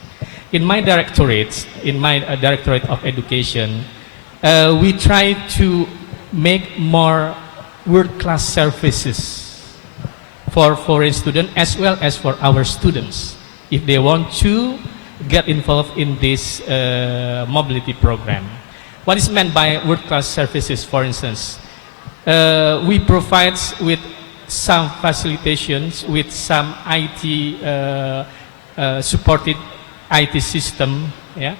In my directorate, Directorate of Education, we try to make more world-class services for foreign students as well as for our students if they want to get involved in this mobility program. What is meant by world-class services, for instance? We provide with some facilitations, with some IT supported IT system. Yeah?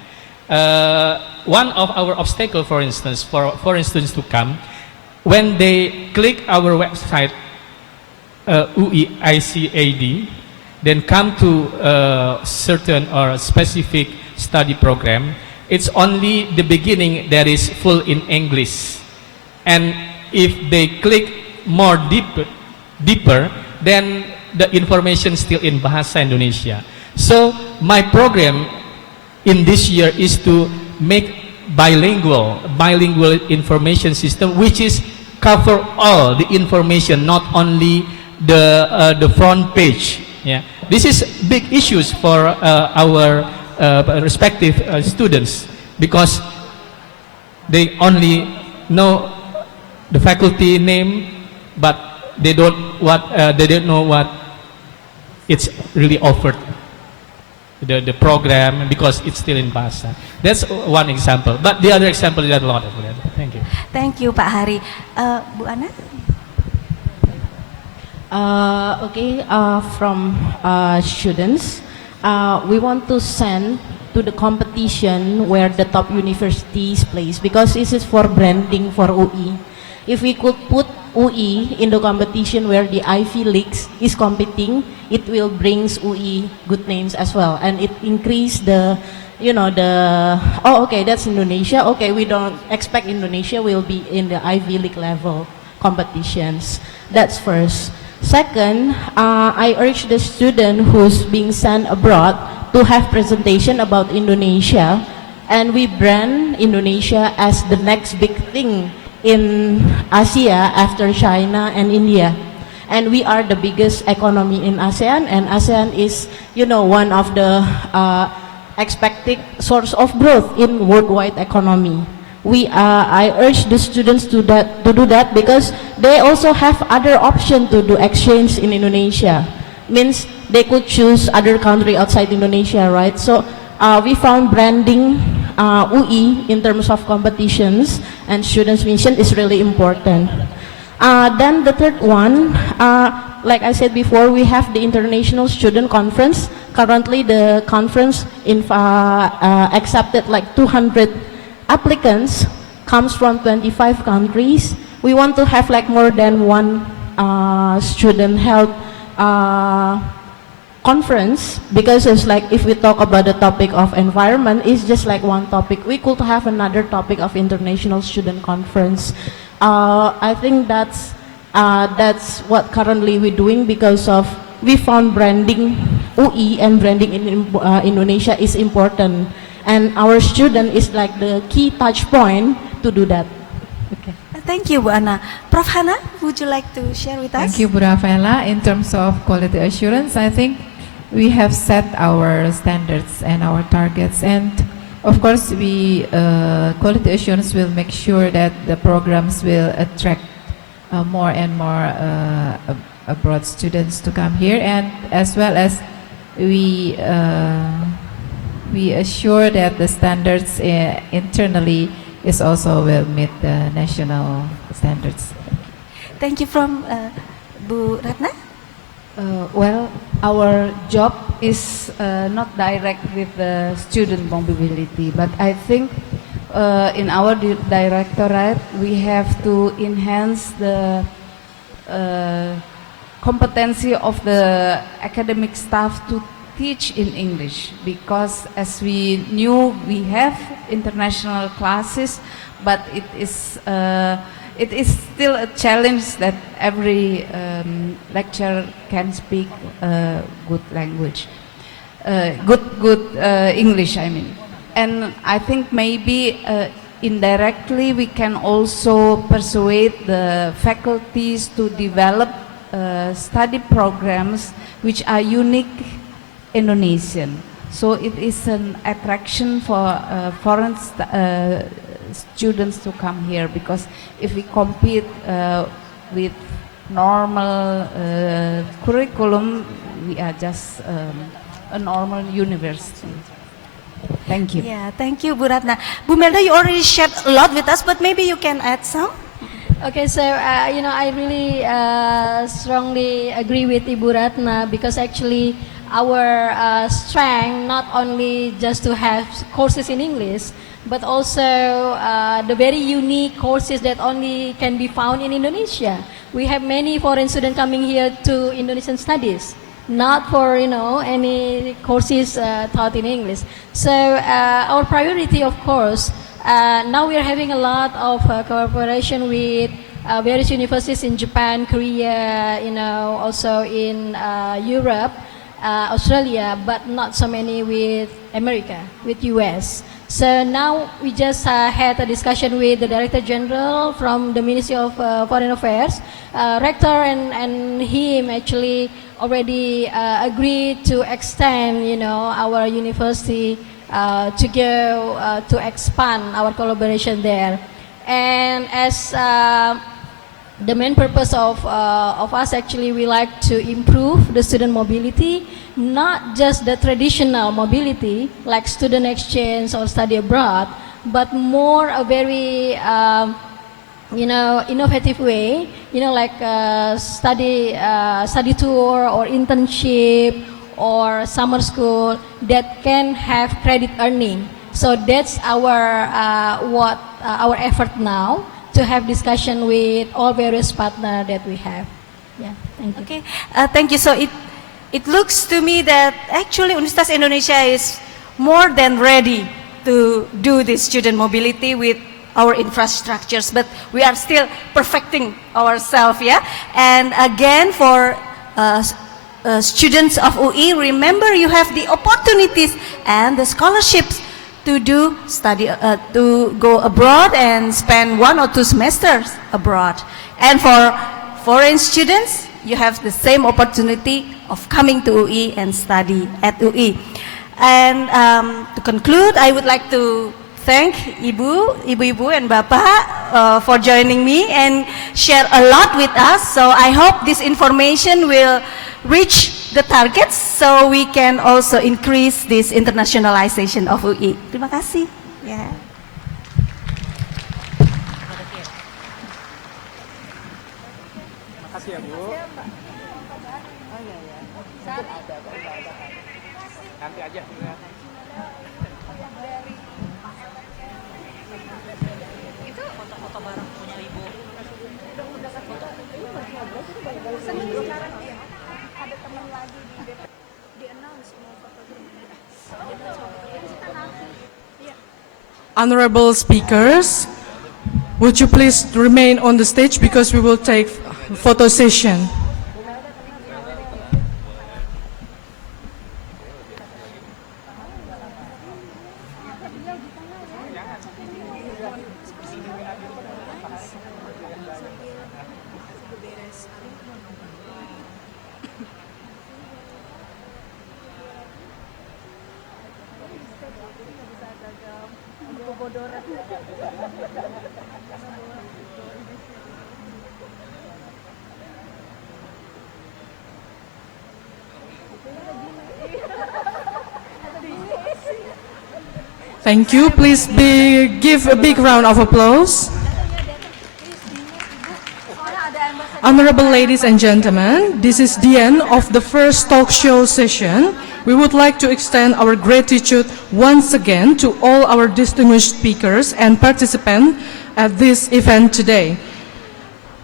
One of our obstacles, for instance, for foreign students to come, when they click our website, UICAD, then come to a certain or specific study program, it's only the beginning that is full in English. And if they click more deeper, then the information is still in Bahasa Indonesia. So my program in this year is to make bilingual information system, which is cover all the information, not only the front page. Yeah, this is big issues for our respective students, because they only know the faculty name, but they don't know what it's really offered, the program, because it's still in Bahasa. That's one example, but the other example is a lot of that. Thank you. Thank you, Pak Hari. Bu Ana? From students, we want to send to the competition where the top universities place, because this is for branding for UI. If we could put UI in the competition where the Ivy Leagues is competing, it will brings UI good names as well, and it increase the, that's Indonesia. Okay, we don't expect Indonesia will be in the Ivy League level competitions. That's first. Second, I urge the student who's being sent abroad to have presentation about Indonesia, and we brand Indonesia as the next big thing in Asia after China and India. And we are the biggest economy in ASEAN, and ASEAN is, one of the expected source of growth in worldwide economy. I urge the students to do that because they also have other option to do exchange in Indonesia. Means they could choose other country outside Indonesia, right? So we found branding UI in terms of competitions and students' mission is really important. Then the third one, like I said before, we have the International Student Conference. Currently, the conference accepted like 200 applicants, comes from 25 countries. We want to have like more than one student health conference, because it's like if we talk about the topic of environment, it's just like one topic. We could have another topic of International Student Conference. I think that's what currently we're doing, because of we found branding UI and branding in Indonesia is important, and our student is like the key touch point to do that. Okay. Thank you, Bu Ana. Prof. Hana, would you like to share with us? Thank you, Bu Rafaela. In terms of quality assurance, I think we have set our standards and our targets, and of course, we quality assurance will make sure that the programs will attract more and more abroad students to come here, and as well as we assure that the standards internally is also will meet the national standards. Thank you. From Bu Ratna. Well, our job is not direct with the student mobility, but I think in our directorate we have to enhance the competency of the academic staff to teach in English, because as we knew, we have international classes, but it is still a challenge that every lecturer can speak good language, good English, I mean. And I think maybe indirectly we can also persuade the faculties to develop study programs which are unique Indonesian. So it is an attraction for foreign students to come here, because if we compete with normal curriculum, we are just a normal university. Thank you. Yeah, thank you, Bu Ratna. Bu Melda, you already shared a lot with us, but maybe you can add some. Okay, so I really strongly agree with Ibu Ratna, because actually our strength not only just to have courses in English, but also the very unique courses that only can be found in Indonesia. We have many foreign students coming here to Indonesian studies, not for any courses taught in English. So our priority, of course, now we are having a lot of cooperation with various universities in Japan, Korea, also in Europe, Australia, but not so many with America, with US. So now we just had a discussion with the Director General from the Ministry of Foreign Affairs. Rector and him actually already agreed to extend, our university to go to expand our collaboration there. And as the main purpose of us, actually, we like to improve the student mobility, not just the traditional mobility like student exchange or study abroad, but more a very innovative way, like study tour or internship or summer school that can have credit earning. So that's our our effort now, to have discussion with all various partners that we have. Yeah, thank you. Okay, thank you. So it looks to me that actually Universitas Indonesia is more than ready to do this student mobility with our infrastructures, but we are still perfecting ourselves, yeah? And again, for students of UI, remember you have the opportunities and the scholarships to do study, to go abroad and spend 1 or 2 semesters abroad. And for foreign students, you have the same opportunity of coming to UI and study at UI. And to conclude, I would like to thank Ibu and Bapak for joining me and share a lot with us. So I hope this information will reach the targets so we can also increase this internationalization of UI. Terima kasih. Yeah. Honorable speakers, would you please remain on the stage because we will take photo session. Thank you. Please give a big round of applause. Honorable ladies and gentlemen, this is the end of the first talk show session. We would like to extend our gratitude once again to all our distinguished speakers and participants at this event today.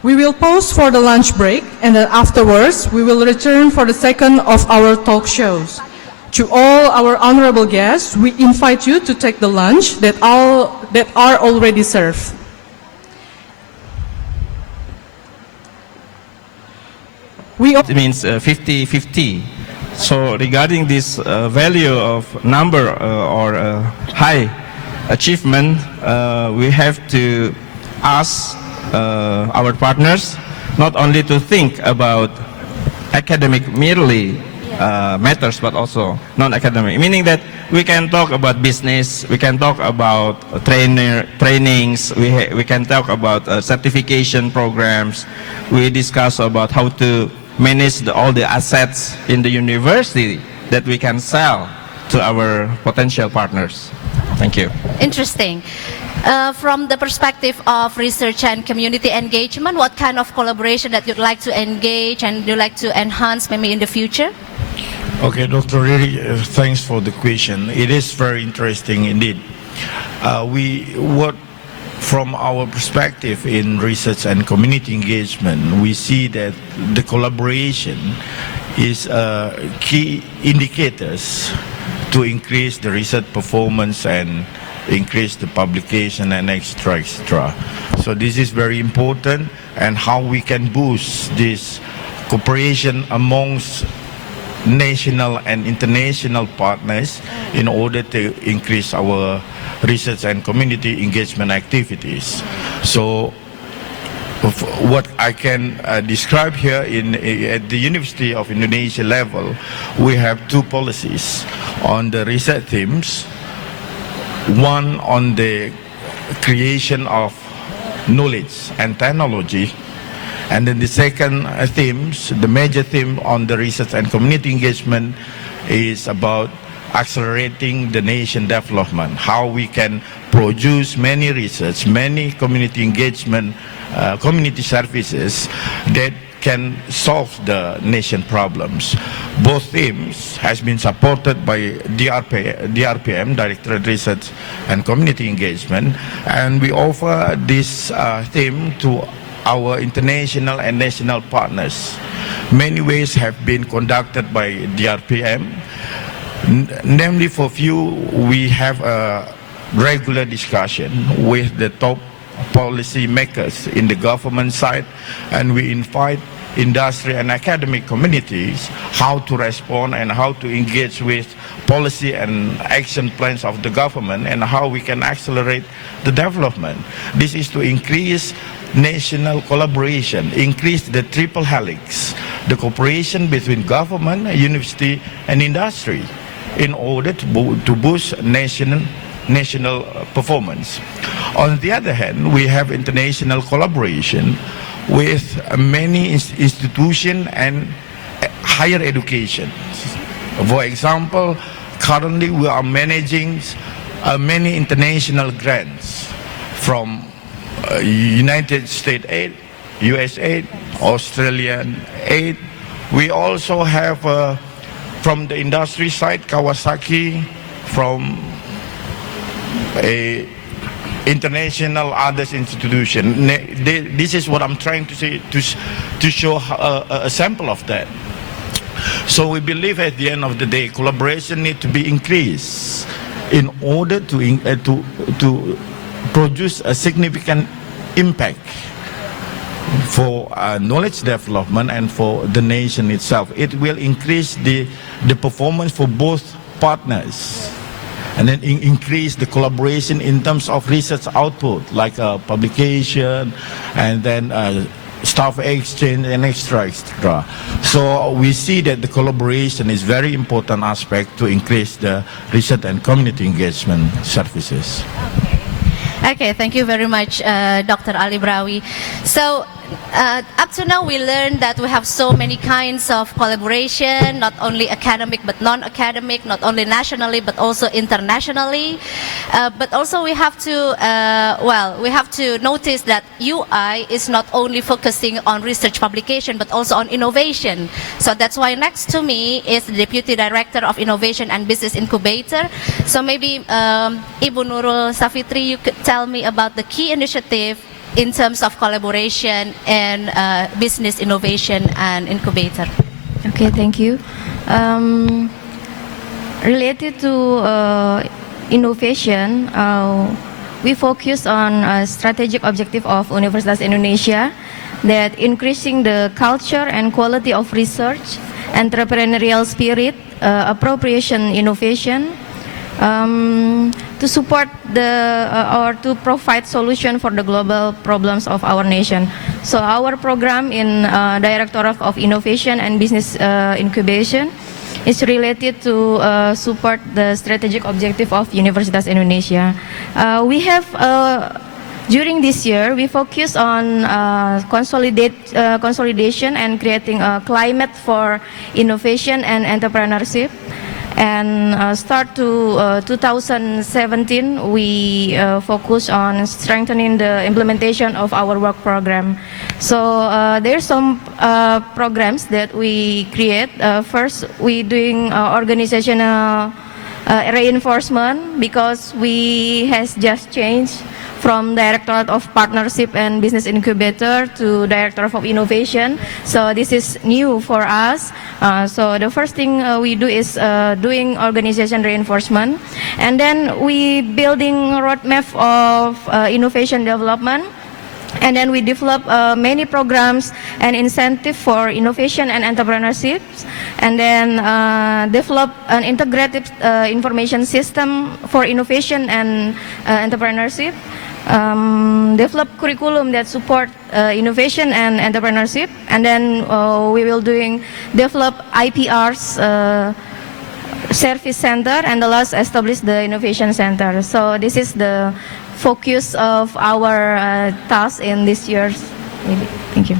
We will pause for the lunch break, and then afterwards we will return for the second of our talk shows. To all our honorable guests, we invite you to take the lunch that are already served. It means 50-50. So regarding this value of number or high achievement, we have to ask our partners not only to think about academic merely matters, but also non-academic, meaning that we can talk about business, we can talk about trainings, we can talk about certification programs, we discuss about how to manage all the assets in the university that we can sell to our potential partners. Thank you. Interesting. From the perspective of research and community engagement, what kind of collaboration that you'd like to engage and you'd like to enhance maybe in the future? Okay, Dr. Riri, thanks for the question. It is very interesting indeed. From our perspective in research and community engagement, we see that the collaboration is key indicators to increase the research performance and increase the publication and extra. So this is very important, and how we can boost this cooperation amongst national and international partners in order to increase our research and community engagement activities. So what I can describe here at the University of Indonesia level, we have two policies on the research themes. One on the creation of knowledge and technology, and then the second themes, the major theme on the research and community engagement is about accelerating the nation development, how we can produce many research, many community engagement, community services that can solve the nation problems. Both themes has been supported by DRPM, Directorate Research and Community Engagement, and we offer this theme to our international and national partners. Many ways have been conducted by DRPM. Namely, for few, we have a regular discussion with the top policy makers in the government side, and we invite industry and academic communities how to respond and how to engage with policy and action plans of the government and how we can accelerate the development. This is to increase national collaboration, increase the triple helix, the cooperation between government, university and industry in order to boost national performance. On the other hand, we have international collaboration with many institutions and higher education. For example, currently we are managing many international grants from United States aid, US aid, Australian aid. We also have from the industry side, Kawasaki, from a international others institution. This is what I'm trying to say, to show a sample of that. So we believe at the end of the day, collaboration needs to be increased in order to produce a significant impact for knowledge development and for the nation itself. It will increase the performance for both partners, and then increase the collaboration in terms of research output, like publication, and then staff exchange and extra. So we see that the collaboration is very important aspect to increase the research and community engagement services. Okay, thank you very much, Dr. Ali Brawi. So, up to now we learned that we have so many kinds of collaboration, not only academic but non-academic, not only nationally but also internationally. But also we have to notice that UI is not only focusing on research publication but also on innovation. So that's why next to me is the Deputy Director of Innovation and Business Incubator. So maybe Ibu Nurul Safitri, you could tell me about the key initiative in terms of collaboration and business innovation and incubator. Okay, thank you. Related to innovation, we focus on a strategic objective of Universitas Indonesia, that increasing the culture and quality of research, entrepreneurial spirit, appropriation innovation, to support or to provide solution for the global problems of our nation. So our program in Directorate of Innovation and Business Incubation is related to support the strategic objective of Universitas Indonesia. We have during this year, we focus on consolidation and creating a climate for innovation and entrepreneurship. And start to 2017, we focus on strengthening the implementation of our work program. So there's some programs that we create. First, we doing organizational reinforcement, because we has just changed from Directorate of Partnership and Business Incubator to Directorate of Innovation. So this is new for us. So the first thing we do is doing organization reinforcement. And then we building a roadmap of innovation development. And then we develop many programs and incentive for innovation and entrepreneurship. And then develop an integrated information system for innovation and entrepreneurship. Develop curriculum that support innovation and entrepreneurship, and then we will develop IPRs service center, and the last establish the innovation center. So this is the focus of our task in this year's. Thank you.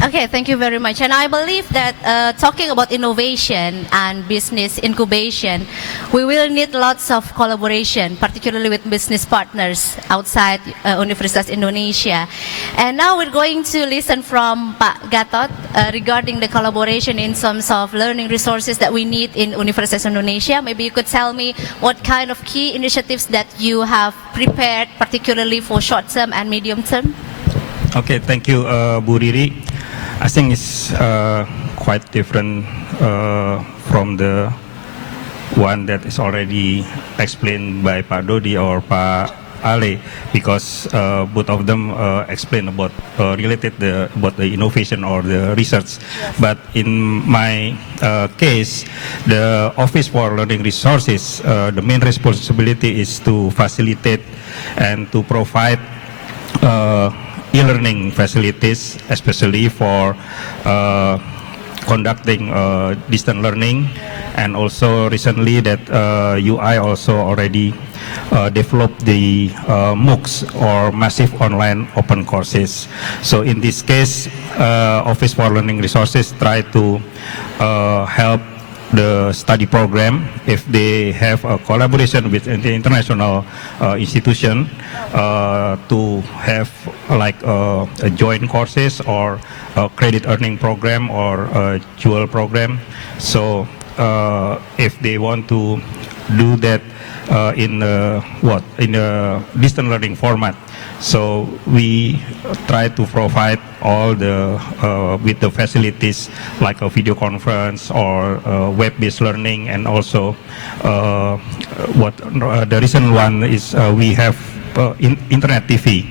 Okay, thank you very much. And I believe that talking about innovation and business incubation, we will need lots of collaboration, particularly with business partners outside Universitas Indonesia. And now we're going to listen from Pak Gatot regarding the collaboration in terms of learning resources that we need in Universitas Indonesia. Maybe you could tell me what kind of key initiatives that you have prepared, particularly for short term and medium term. Okay, thank you, Bu Riri. I think it's quite different from the one that is already explained by Pak Dodi or Pak Ale, because both of them explain about related about the innovation or the research. Yes. But in my case, the Office for Learning Resources, the main responsibility is to facilitate and to provide e-learning facilities, especially for conducting distant learning and also recently that UI also already developed the MOOCs or massive online open courses. So in this case, Office for Learning Resources try to help the study program if they have a collaboration with the international institution to have like a joint courses or a credit earning program or a dual program. So if they want to do that in a distant learning format, so we try to provide all the with the facilities like a video conference or web-based learning, and also the recent one is we have internet TV.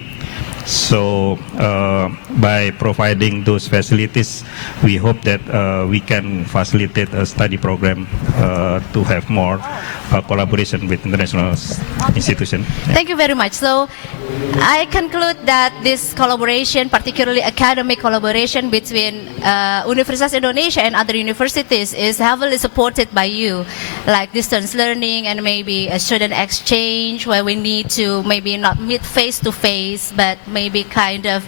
So by providing those facilities, we hope that we can facilitate a study program to have more collaboration with international institutions. Thank you very much. So I conclude that this collaboration, particularly academic collaboration between Universitas Indonesia and other universities, is heavily supported by you, like distance learning and maybe a student exchange where we need to maybe not meet face to face, but maybe kind of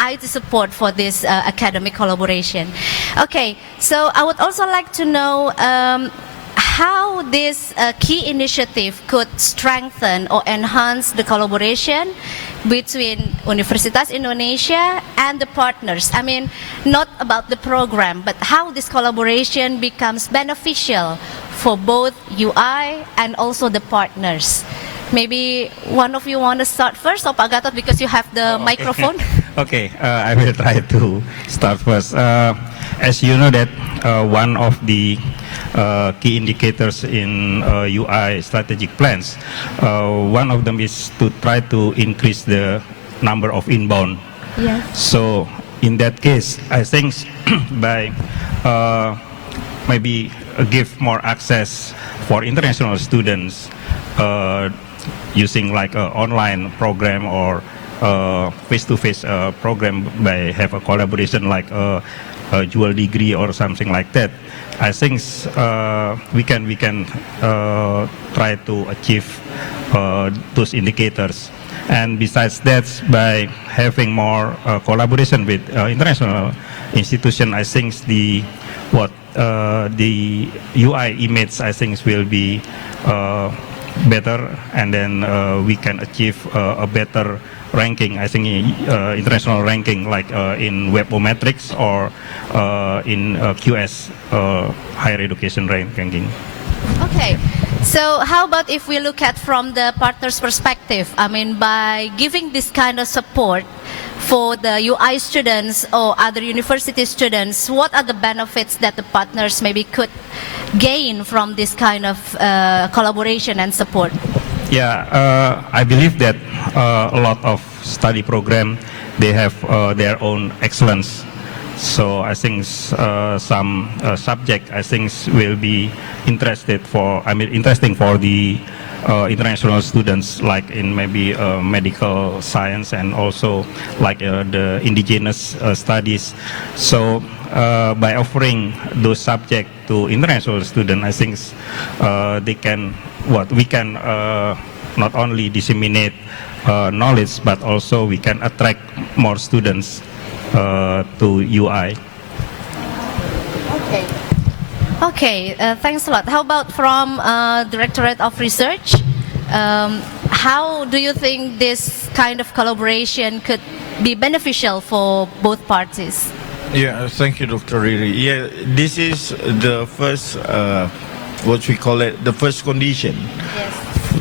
IT support for this academic collaboration. Okay, so I would also like to know how this key initiative could strengthen or enhance the collaboration between Universitas Indonesia and the partners. I mean, not about the program, but how this collaboration becomes beneficial for both UI and also the partners. Maybe one of you want to start first, or Pak Gatot, because you have the microphone. Okay, I will try to start first. As you know that one of the key indicators in UI strategic plans, one of them is to try to increase the number of inbound. Yes. So in that case, I think by maybe give more access for international students using like an online program or face-to-face program, by have a collaboration like a dual degree or something like that. I think we can try to achieve those indicators. And besides that, by having more collaboration with international institutions, I think the UI image, I think, will be better, and then we can achieve a better ranking, I think, international ranking, like in Webometrics or in QS, higher education ranking. Okay, so how about if we look at from the partner's perspective? I mean, by giving this kind of support for the UI students or other university students, what are the benefits that the partners maybe could gain from this kind of collaboration and support? Yeah, I believe that a lot of study program, they have their own excellence. So I think some subject, I think, will be interesting for the international students, like in maybe medical science and also like the indigenous studies. So by offering those subjects to international students, I think we can not only disseminate knowledge, but also we can attract more students to UI. Okay. Okay, thanks a lot. How about from Directorate of Research? How do you think this kind of collaboration could be beneficial for both parties? Yeah, thank you, Dr. Riri. Yeah, this is the first, what we call it, the first condition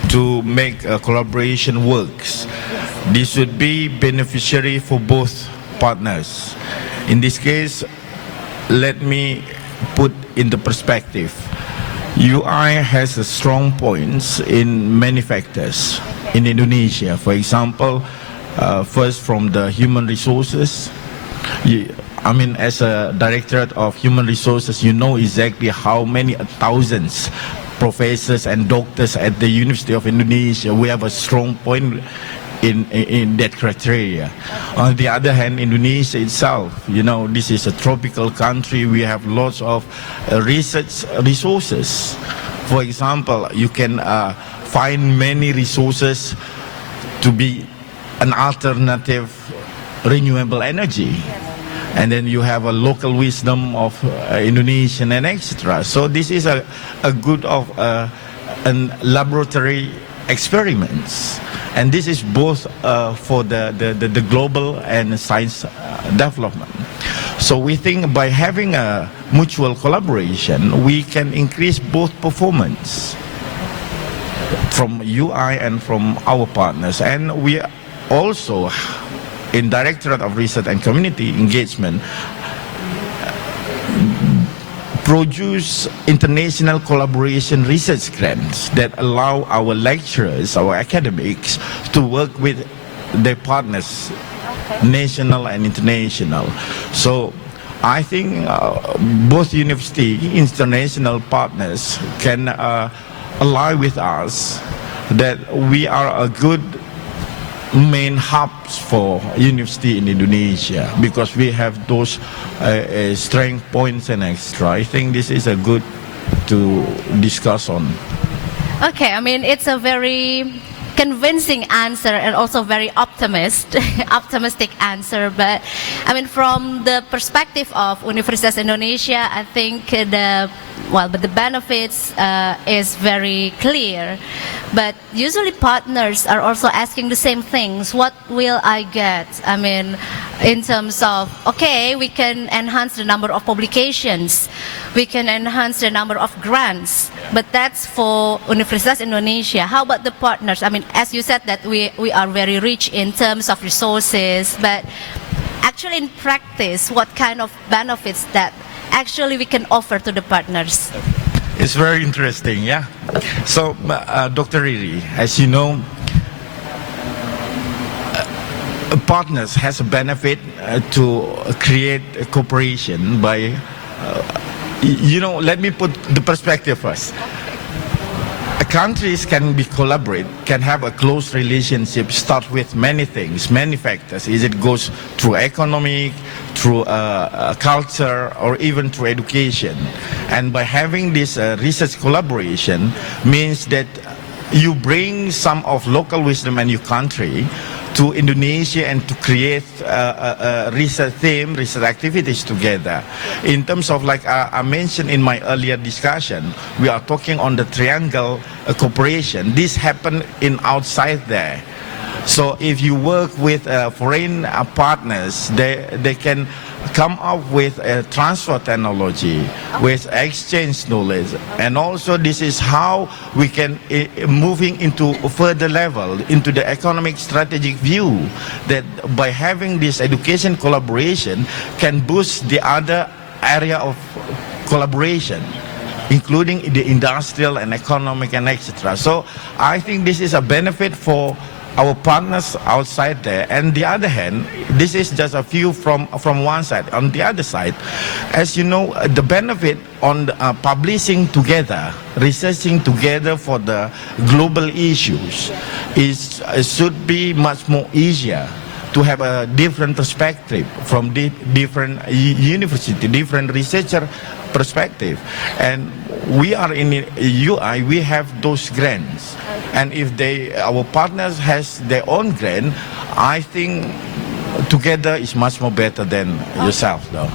to make a collaboration works. This would be beneficiary for both partners. In this case, let me put into perspective. UI has a strong points in many factors in Indonesia. For example, first from the human resources. I mean, as a Directorate of Human Resources, you know exactly how many thousands professors and doctors at the University of Indonesia. We have a strong point in that criteria. On the other hand, Indonesia itself, you know, this is a tropical country. We have lots of research resources. For example, you can find many resources to be an alternative renewable energy. And then you have a local wisdom of Indonesian and etc. So this is a good of laboratory experiments. And this is both for the global and science development. So we think by having a mutual collaboration, we can increase both performance from UI and from our partners. And we also, in Directorate of Research and Community Engagement, produce international collaboration research grants that allow our lecturers, our academics, to work with their partners, national and international. So I think both university, international partners can ally with us that we are a good main hubs for university in Indonesia because we have those strength points and extra. I think this is a good to discuss on. Okay, I mean, it's a very convincing answer and also very optimistic answer. But I mean, from the perspective of Universitas Indonesia, I think the benefits is very clear. But usually partners are also asking the same things. What will I get? I mean, in terms of, okay, we can enhance the number of publications, we can enhance the number of grants, but that's for Universitas Indonesia. How about the partners? I mean, as you said that we are very rich in terms of resources, but actually in practice, what kind of benefits that actually we can offer to the partners? It's very interesting, yeah. So, Dr. Riri, as you know, partners has a benefit to create a cooperation by, you know, let me put the perspective first. Countries can be collaborate, can have a close relationship, start with many things, many factors. It goes through economic, through culture, or even through education. And by having this research collaboration means that you bring some of local wisdom in your country to Indonesia and to create research theme, research activities together. In terms of, like I mentioned in my earlier discussion, we are talking on the triangle cooperation. This happened in outside there. So if you work with foreign partners, they can come up with a transfer technology, with exchange knowledge. And also this is how we can moving into a further level, into the economic strategic view, that by having this education collaboration can boost the other area of collaboration, including the industrial and economic and etc. So I think this is a benefit for our partners outside there. And the other hand, this is just a few from one side. On the other side, as you know, the benefit on publishing together, researching together for the global issues should be much more easier to have a different perspective from different university, different researcher perspective. And we are in UI, we have those grants. And if our partners has their own grant, I think together is much more better than yourself, though.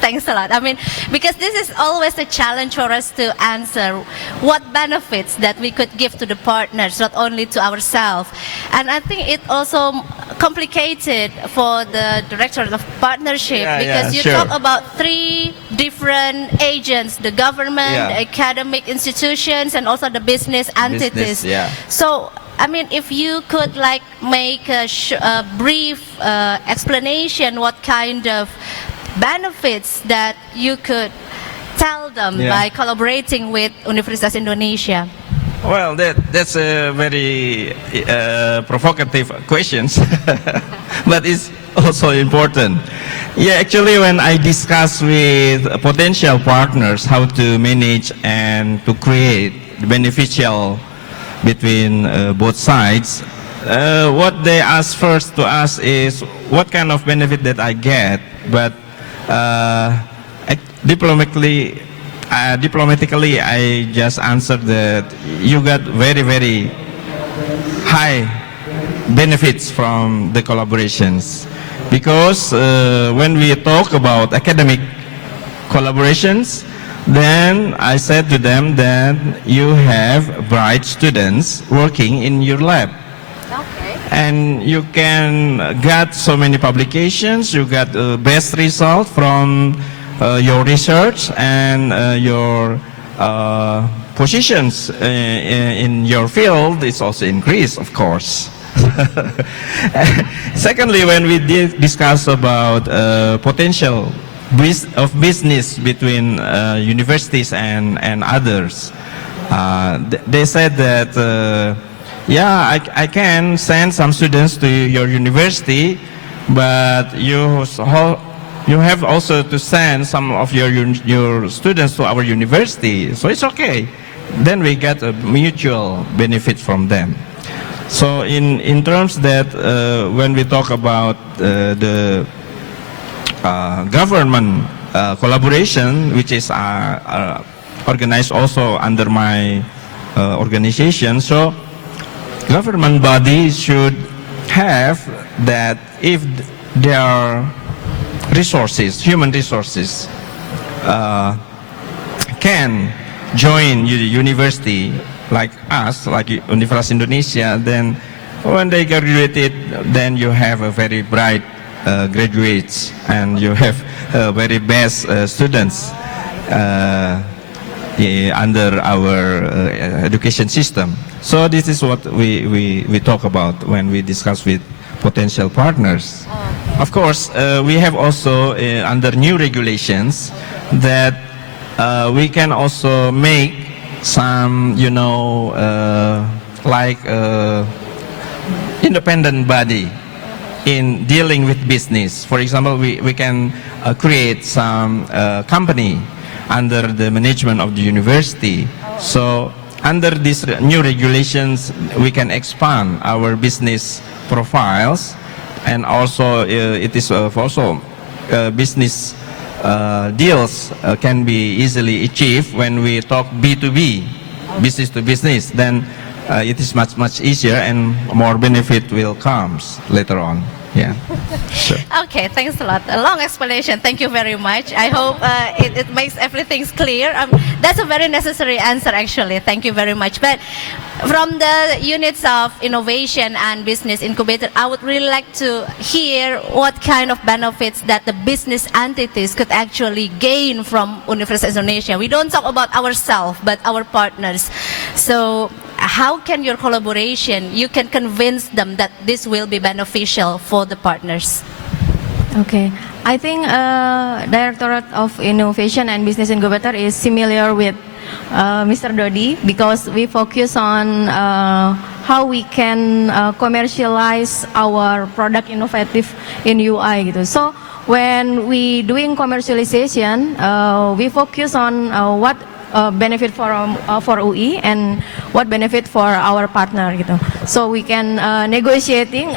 Thanks a lot. I mean, because this is always a challenge for us to answer what benefits that we could give to the partners, not only to ourselves. And I think it also complicated for the Director of Partnership, because you talk about 3 different agents, the government, the academic institutions, and also the business entities. So, I mean, if you could like make a brief explanation what kind of benefits that you could tell them by collaborating with Universitas Indonesia. Well, that's a very provocative questions, but it's also important. Yeah, actually, when I discuss with potential partners how to manage and to create beneficial between both sides, what they ask first to us is what kind of benefit that I get, but diplomatically, I just answered that you got very, very high benefits from the collaborations, because when we talk about academic collaborations, then I said to them that you have bright students working in your lab. And you can get so many publications, you got the best result from your research, and your positions in your field is also increased, of course. Secondly, when we discuss about potential of business between universities and others, they said that yeah, I can send some students to your university, but you have also to send some of your students to our university, so it's okay. Then we get a mutual benefit from them. So in terms that when we talk about the government collaboration, which is organized also under my organization, so government bodies should have that if their resources, human resources, can join university like us, like Universitas Indonesia, then when they graduated, then you have a very bright graduates, and you have very best students under our education system. So this is what we talk about when we discuss with potential partners. Of course, we have also under new regulations that we can also make some, like independent body in dealing with business. For example, we can create some company under the management of the university. So under these new regulations, we can expand our business profiles, and also it is also business deals can be easily achieved when we talk B2B, business to business. Then it is much easier, and more benefit will come later on. Yeah. Sure. Okay, thanks a lot. A long explanation. Thank you very much. I hope it makes everything clear. That's a very necessary answer, actually. Thank you very much. But from the units of innovation and business incubator, I would really like to hear what kind of benefits that the business entities could actually gain from Universitas Indonesia. We don't talk about ourselves, but our partners. So how can your collaboration, you can convince them that this will be beneficial for the partners? Okay, I think Directorate of Innovation and Business Incubator is similar with Mr. Dodi, because we focus on how we can commercialize our product innovative in UI gitu. So when we doing commercialization, we focus on what benefit for UI and what benefit for our partner gitu. So we can negotiating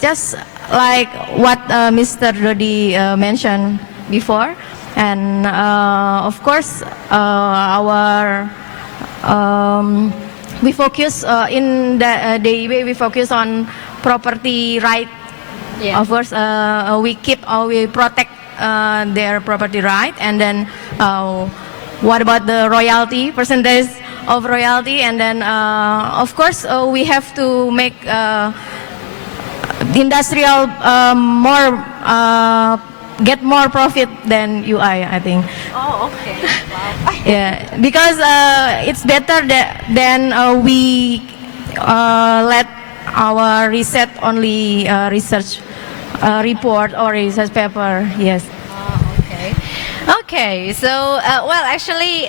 just like what Mr. Dodi mentioned before, and of course our we focus in the DIB, we focus on property right. Yeah. Of course, we protect their property right, and then what about the royalty, percentage of royalty, and then of course we have to make industrial get more profit than UI, I think. Oh, okay. Wow. Yeah, because it's better than we let our research only research report or research paper. Yes. Okay, so well, actually,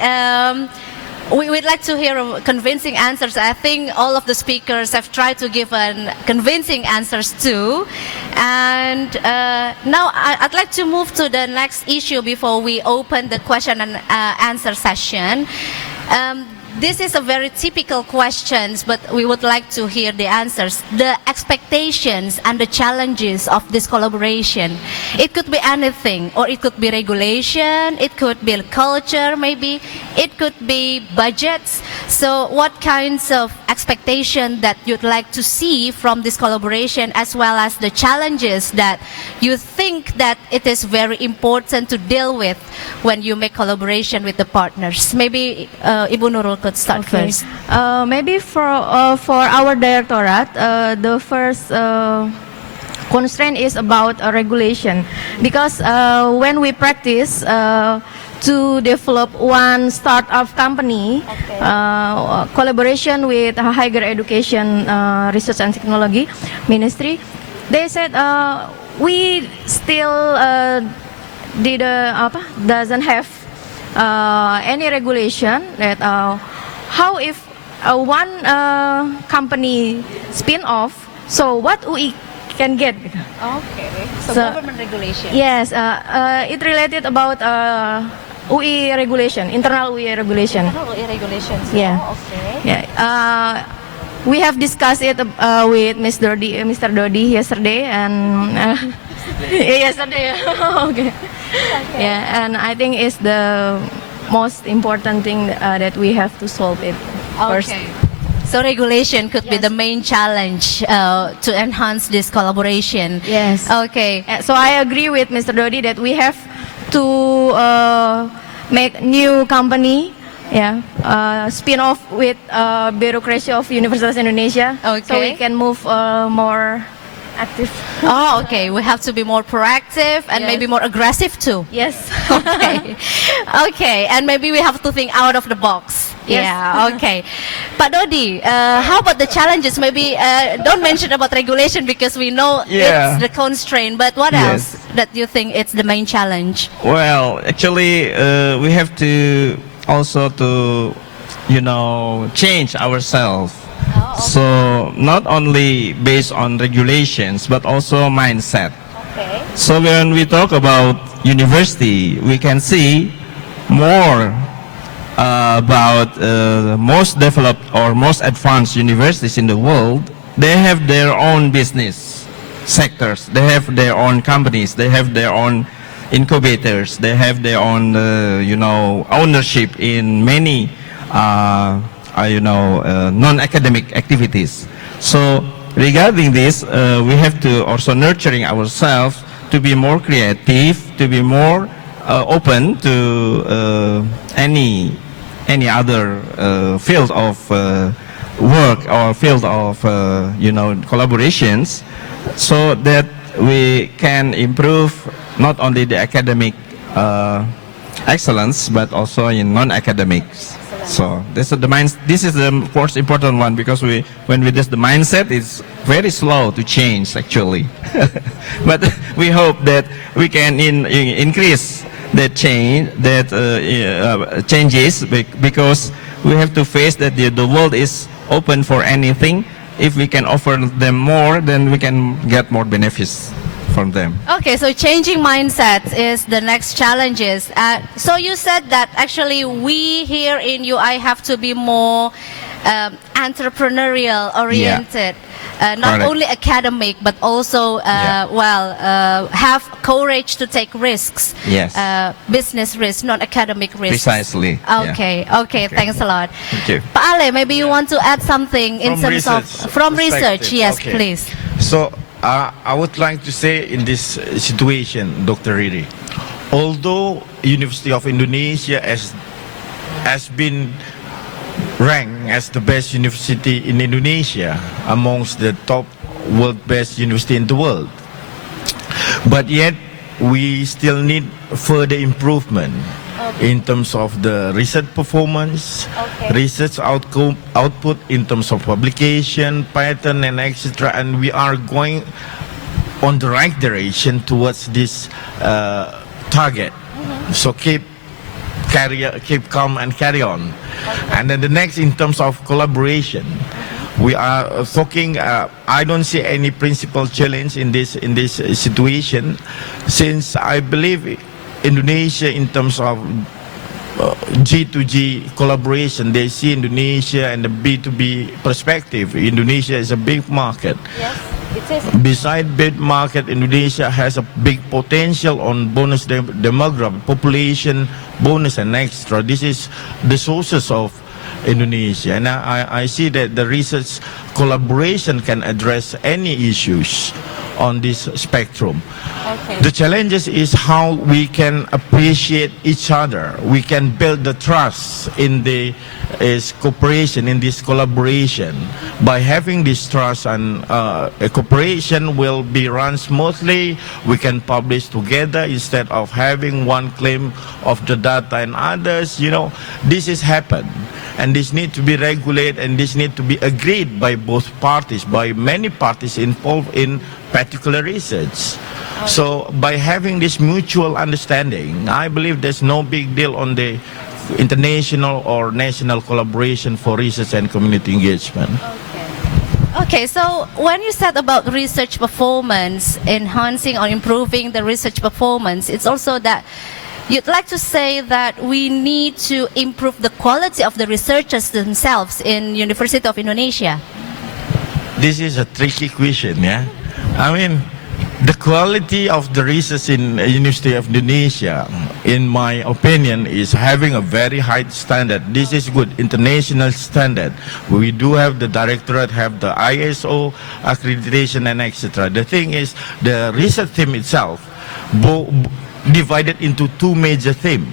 we would like to hear convincing answers. I think all of the speakers have tried to give convincing answers too. And now I'd like to move to the next issue before we open the question and answer session. this is a very typical questions, but we would like to hear the answers. The expectations and the challenges of this collaboration. It could be anything, or it could be regulation, it could be culture maybe, it could be budgets. So what kinds of expectation that you'd like to see from this collaboration, as well as the challenges that you think that it is very important to deal with when you make collaboration with the partners? Maybe Ibu Nurul could start first. Maybe for our directorate, the first constraint is about regulation, because when we practice to develop one startup company, collaboration with higher education, research and technology ministry, they said we still doesn't have any regulation that how if one company spin off, so what we can get. Okay, so government regulation. Yes, it related about UI regulation, internal UI regulation. Internal UI regulations. Yeah. Oh, okay. Yeah. We have discussed it with Mr. Dodi yesterday, and yesterday. Okay. Yeah, and I think it's the most important thing that we have to solve it first. Okay. So regulation could be the main challenge to enhance this collaboration. Yes. Okay. So I agree with Mr. Dodi that we have to make new company, spin off with bureaucracy of Universitas Indonesia, so we can move more active. Oh, okay. We have to be more proactive and maybe more aggressive too. Yes. Okay. Okay. And maybe we have to think out of the box. Yes. Yeah. Okay. Pak Dodi, how about the challenges? Maybe don't mention about regulation because we know it's the constraint. But what else that you think it's the main challenge? Well, actually, we have to also to, change ourselves. So not only based on regulations, but also mindset. Okay. So when we talk about university, we can see more about most developed or most advanced universities in the world. They have their own business sectors. They have their own companies. They have their own incubators. They have their own, ownership in many non-academic activities. So regarding this, we have to also nurturing ourselves to be more creative, to be more open to any other field of work or field of collaborations, so that we can improve not only the academic excellence but also in non-academics. So this is the most important one, because when we do the mindset, it's very slow to change actually. But we hope that we can increase that changes, because we have to face that the world is open for anything. If we can offer them more, then we can get more benefits from them. Okay, so changing mindsets is the next challenges. So you said that actually we here in UI have to be more entrepreneurial oriented. Not only academic, but also have courage to take risks. Yes. Business risks, not academic risks. Precisely. Okay. Okay. Thanks a lot. Thank you. Pak Ale, maybe you want to add something in terms of from research. Yes, please. So I would like to say in this situation, Dr. Riri, although University of Indonesia has been ranked as the best university in Indonesia amongst the top world best university in the world, but yet we still need further improvement in terms of the research performance, research output in terms of publication, pattern, and etc. And we are going on the right direction towards this target. So keep calm and carry on. And then the next, in terms of collaboration, we are talking. I don't see any principal challenge in this situation, since I believe Indonesia, in terms of G2G collaboration. They see Indonesia and the B2B perspective. Indonesia is a big market. Yes, it is. Besides big market, Indonesia has a big potential on bonus demographic, population bonus and extra. This is the sources of Indonesia. And I see that the research collaboration can address any issues on this spectrum. Okay. The challenges is how we can appreciate each other. We can build the trust in the cooperation, in this collaboration. By having this trust and a cooperation will be run smoothly, we can publish together instead of having one claim of the data and others. You know, this has happened. And this need to be regulated, and this need to be agreed by both parties, by many parties involved in particular research. So by having this mutual understanding, I believe there's no big deal on the international or national collaboration for research and community engagement. Okay, so when you said about research performance, enhancing or improving the research performance, it's also that you'd like to say that we need to improve the quality of the researchers themselves in University of Indonesia. This is a tricky question, yeah? I mean, the quality of the research in University of Indonesia, in my opinion, is having a very high standard. This is good, international standard. We do have the directorate, have the ISO accreditation and etc. The thing is, the research team itself, divided into two major themes: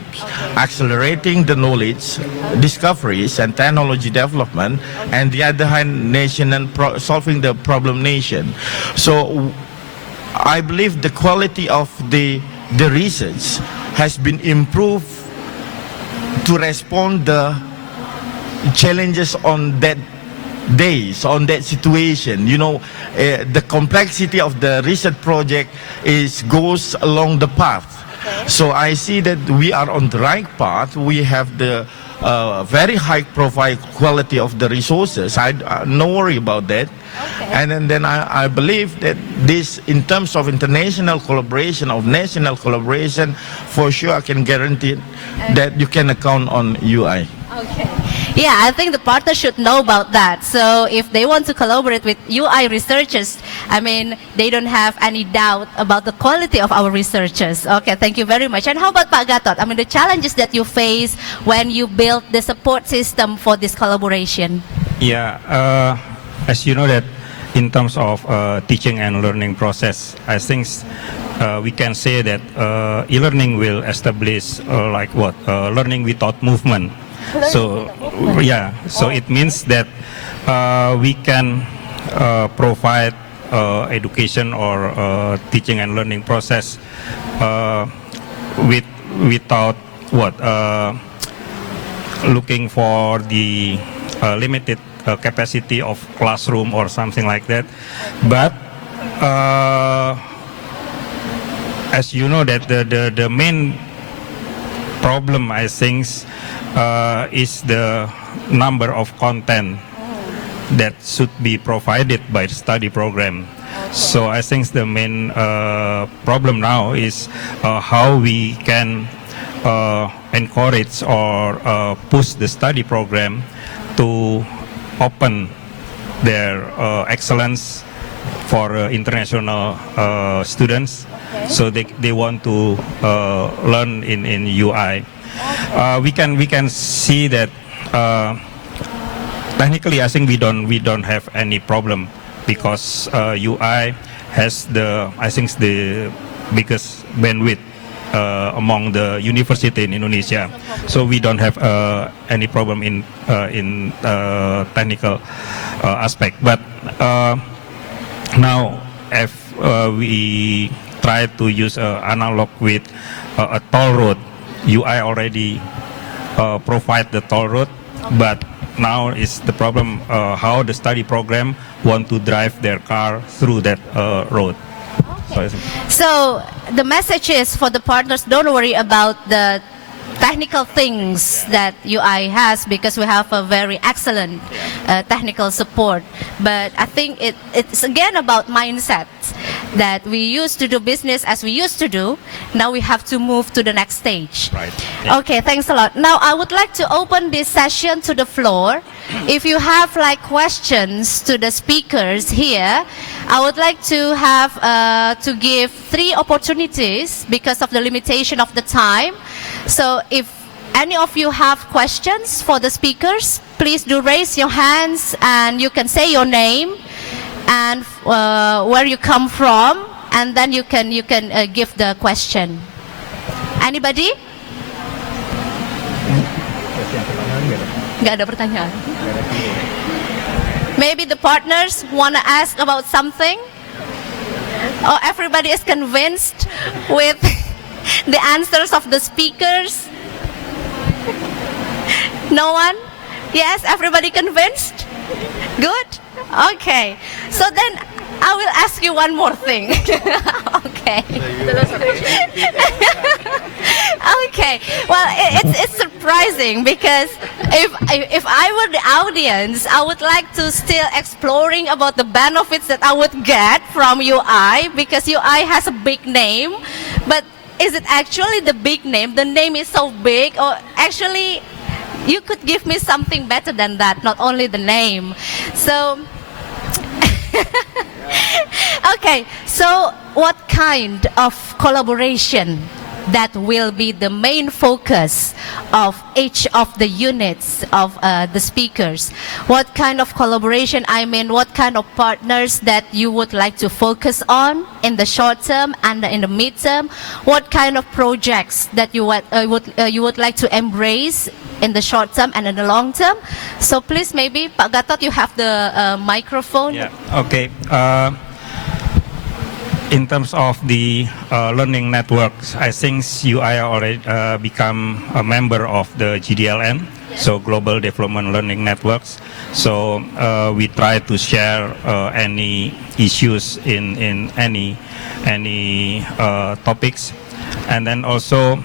accelerating the knowledge discoveries and technology development, and the other hand, solving the problem nation. So I believe the quality of the research has been improved to respond the challenges on that days, on that situation. You know, the complexity of the research project goes along the path. So I see that we are on the right path. We have the very high profile quality of the resources. No worry about that. And then I believe that this, in terms of international collaboration, of national collaboration, for sure I can guarantee that you can account on UI. Okay. Yeah, I think the partners should know about that. So if they want to collaborate with UI researchers, I mean, they don't have any doubt about the quality of our researchers. Okay, thank you very much. And how about Pak Gatot? I mean, the challenges that you face when you build the support system for this collaboration. Yeah, as you know that in terms of teaching and learning process, I think we can say that e-learning will establish learning without movement. So yeah, so it means that we can provide education or teaching and learning process without looking for the limited capacity of classroom or something like that. But as you know that the main problem, I think, is the number of content that should be provided by the study program. So I think the main problem now is how we can encourage or push the study program to open their excellence for international students. So they want to learn in UI. We can see that technically I think we don't have any problem because UI has the biggest bandwidth among the university in Indonesia, so we don't have any problem in technical aspect. But now if we try to use analog with a toll road, UI already provide the toll road, but now is the problem how the study program want to drive their car through that road. So the message is for the partners, don't worry about the technical things that UI has, because we have a very excellent technical support. But I think it's again about mindset. that we used to do business as we used to do. Now we have to move to the next stage. Right. Okay, thanks a lot. Now I would like to open this session to the floor. If you have like questions to the speakers here, I would like to have to give 3 opportunities because of the limitation of the time. So if any of you have questions for the speakers, please do raise your hands and you can say your name and where you come from, and then you can give the question. Anybody? Nggak ada pertanyaan. Maybe the partners want to ask about something? Or everybody is convinced with the answers of the speakers? No one? Yes, everybody convinced? Good? Okay. So then I will ask you one more thing. Okay. Okay. Well, it's surprising because if I were the audience, I would like to still exploring about the benefits that I would get from UI, because UI has a big name. But is it actually the big name? The name is so big, or actually you could give me something better than that, not only the name. So okay, so what kind of collaboration that will be the main focus of each of the units of the speakers? What kind of collaboration, I mean, what kind of partners that you would like to focus on in the short term and in the midterm? What kind of projects that you would like to embrace in the short term and in the long term? So please, maybe Pak Gatot, you have the microphone. Yeah. Okay. In terms of the learning networks, I think UI already become a member of the GDLN, so Global Development Learning Networks. So we try to share any issues in any topics, and then also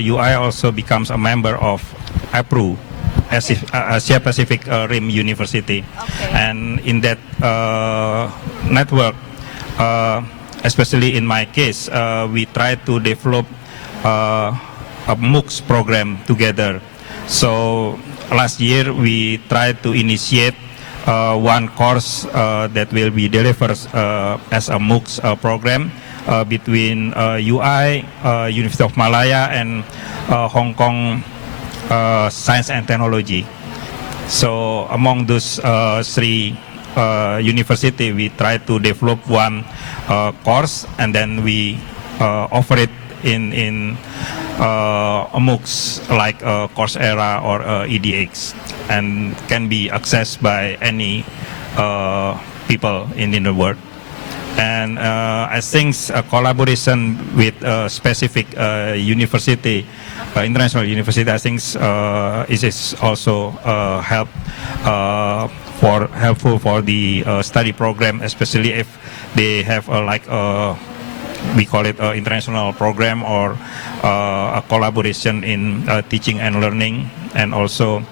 UI also becomes a member of APRU, Asia Pacific Rim University, and in that network, especially in my case, we try to develop a MOOCs program together. So last year we tried to initiate one course that will be delivered as a MOOCs program between UI, University of Malaya, and Hong Kong Science and Technology. So among those 3 university, we try to develop one course, and then we offer it in MOOCs like Coursera or EDX, and can be accessed by any people in the world. And I think a collaboration with a specific university, international university, I think is also helpful for the study program, especially if they have we call it an international program, or a collaboration in teaching and learning, and also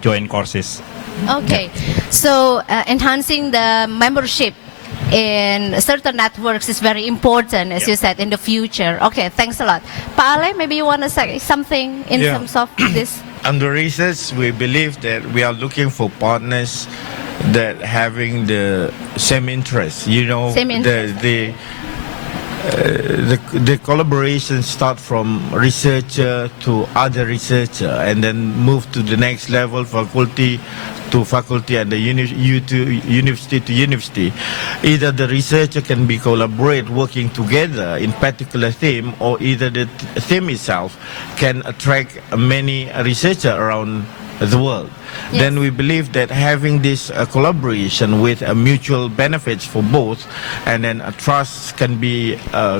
joint courses. Okay, so enhancing the membership in certain networks is very important, as you said, in the future. Okay, thanks a lot. Pak Ale, maybe you want to say something in terms of this? Under research, we believe that we are looking for partners that having the same interest. You know, Same interest. The collaboration start from researcher to other researcher, and then move to the next level, faculty to faculty, and the university to university. Either the researcher can be collaborate working together in particular theme, or either the theme itself can attract many researchers around the world. Yes. Then we believe that having this collaboration with mutual benefits for both, and then a trust can be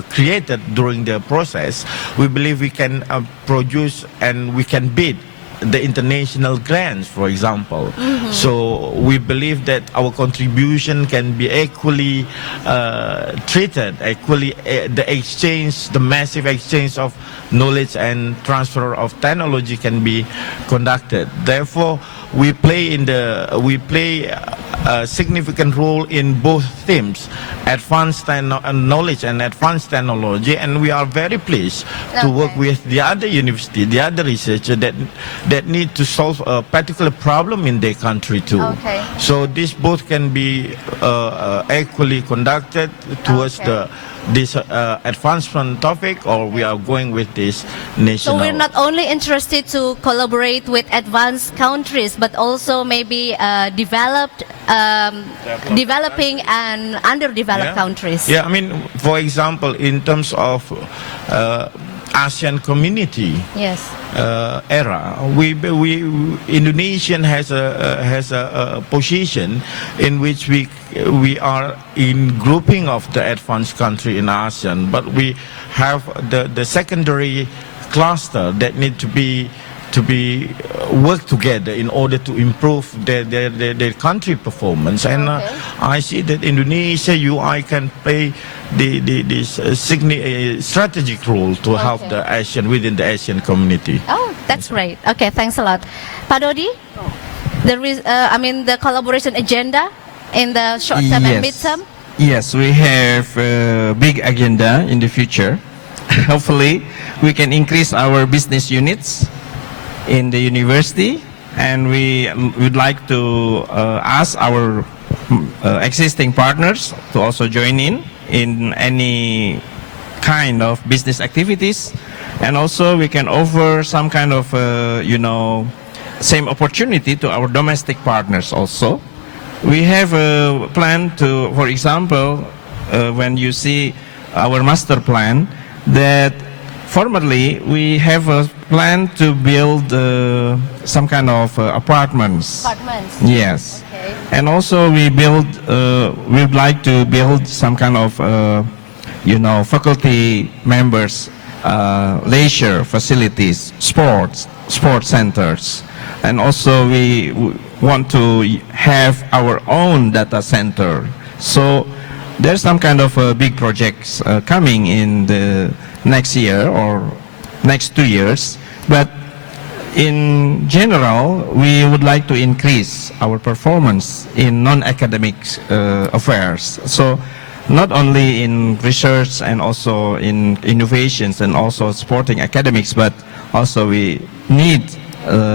created during the process, we believe we can produce and we can bid the international grants, for example. So we believe that our contribution can be equally treated, equally the massive exchange of knowledge and transfer of technology can be conducted. Therefore, we play a significant role in both themes, advanced knowledge and advanced technology, and we are very pleased to work with the other university, the other researchers that need to solve a particular problem in their country too. Okay. So this both can be equally conducted towards this advancement topic, or we are going with this national. So we're not only interested to collaborate with advanced countries, but also maybe developing and underdeveloped countries. Yeah, I mean, for example, in terms of ASEAN community. Yes. Era, Indonesian has a position in which we are in grouping of the advanced country in ASEAN, but we have the secondary cluster that need to be work together in order to improve their country performance. And I see that Indonesia UI can play this strategic role to help the ASEAN within the ASEAN community. Oh, that's great. Okay, thanks a lot. Pak Dodi, the collaboration agenda in the short term and mid term? Yes, we have a big agenda in the future. Hopefully, we can increase our business units in the university, and we would like to ask our existing partners to also join in any kind of business activities, and also we can offer some kind of same opportunity to our domestic partners also. We have a plan to, for example, when you see our master plan, that formerly we have a plan to build some kind of apartments. Apartments. Yes. Okay. And also we would like to build some kind of faculty members leisure facilities, sports centers, and also we want to have our own data center. So there's some kind of big projects coming in the next year or next 2 years, but in general we would like to increase our performance in non-academic affairs. So not only in research and also in innovations and also supporting academics, but also we need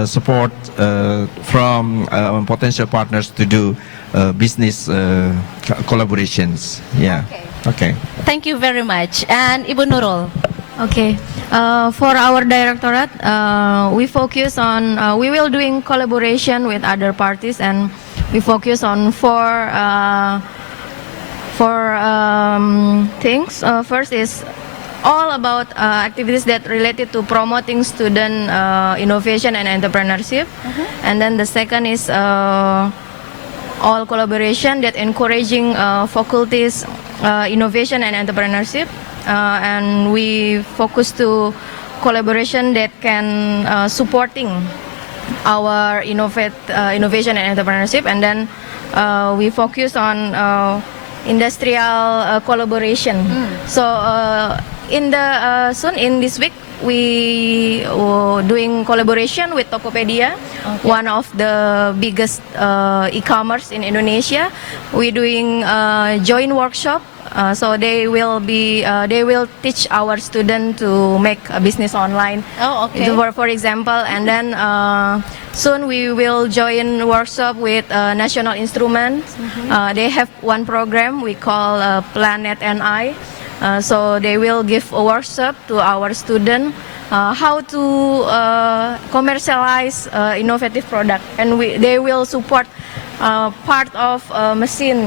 support from potential partners to do business collaborations. Yeah. Okay. Thank you very much. And Ibu Nurul. Okay. For our directorate, we focus on, we will doing collaboration with other parties, and we focus on four things. First is all about activities that related to promoting student innovation and entrepreneurship. And then the second is all collaboration that encouraging faculties innovation and entrepreneurship. And we focus to collaboration that can supporting our innovation and entrepreneurship. And then we focus on industrial collaboration. So in this week we doing collaboration with Tokopedia, one of the biggest e-commerce in Indonesia. We doing joint workshop. So they will teach our student to make a business online. Oh, okay. For example, and then soon we will join workshop with National Instruments. They have one program we call Planet NI. So they will give a workshop to our student how to commercialize innovative product, and they will support part of machine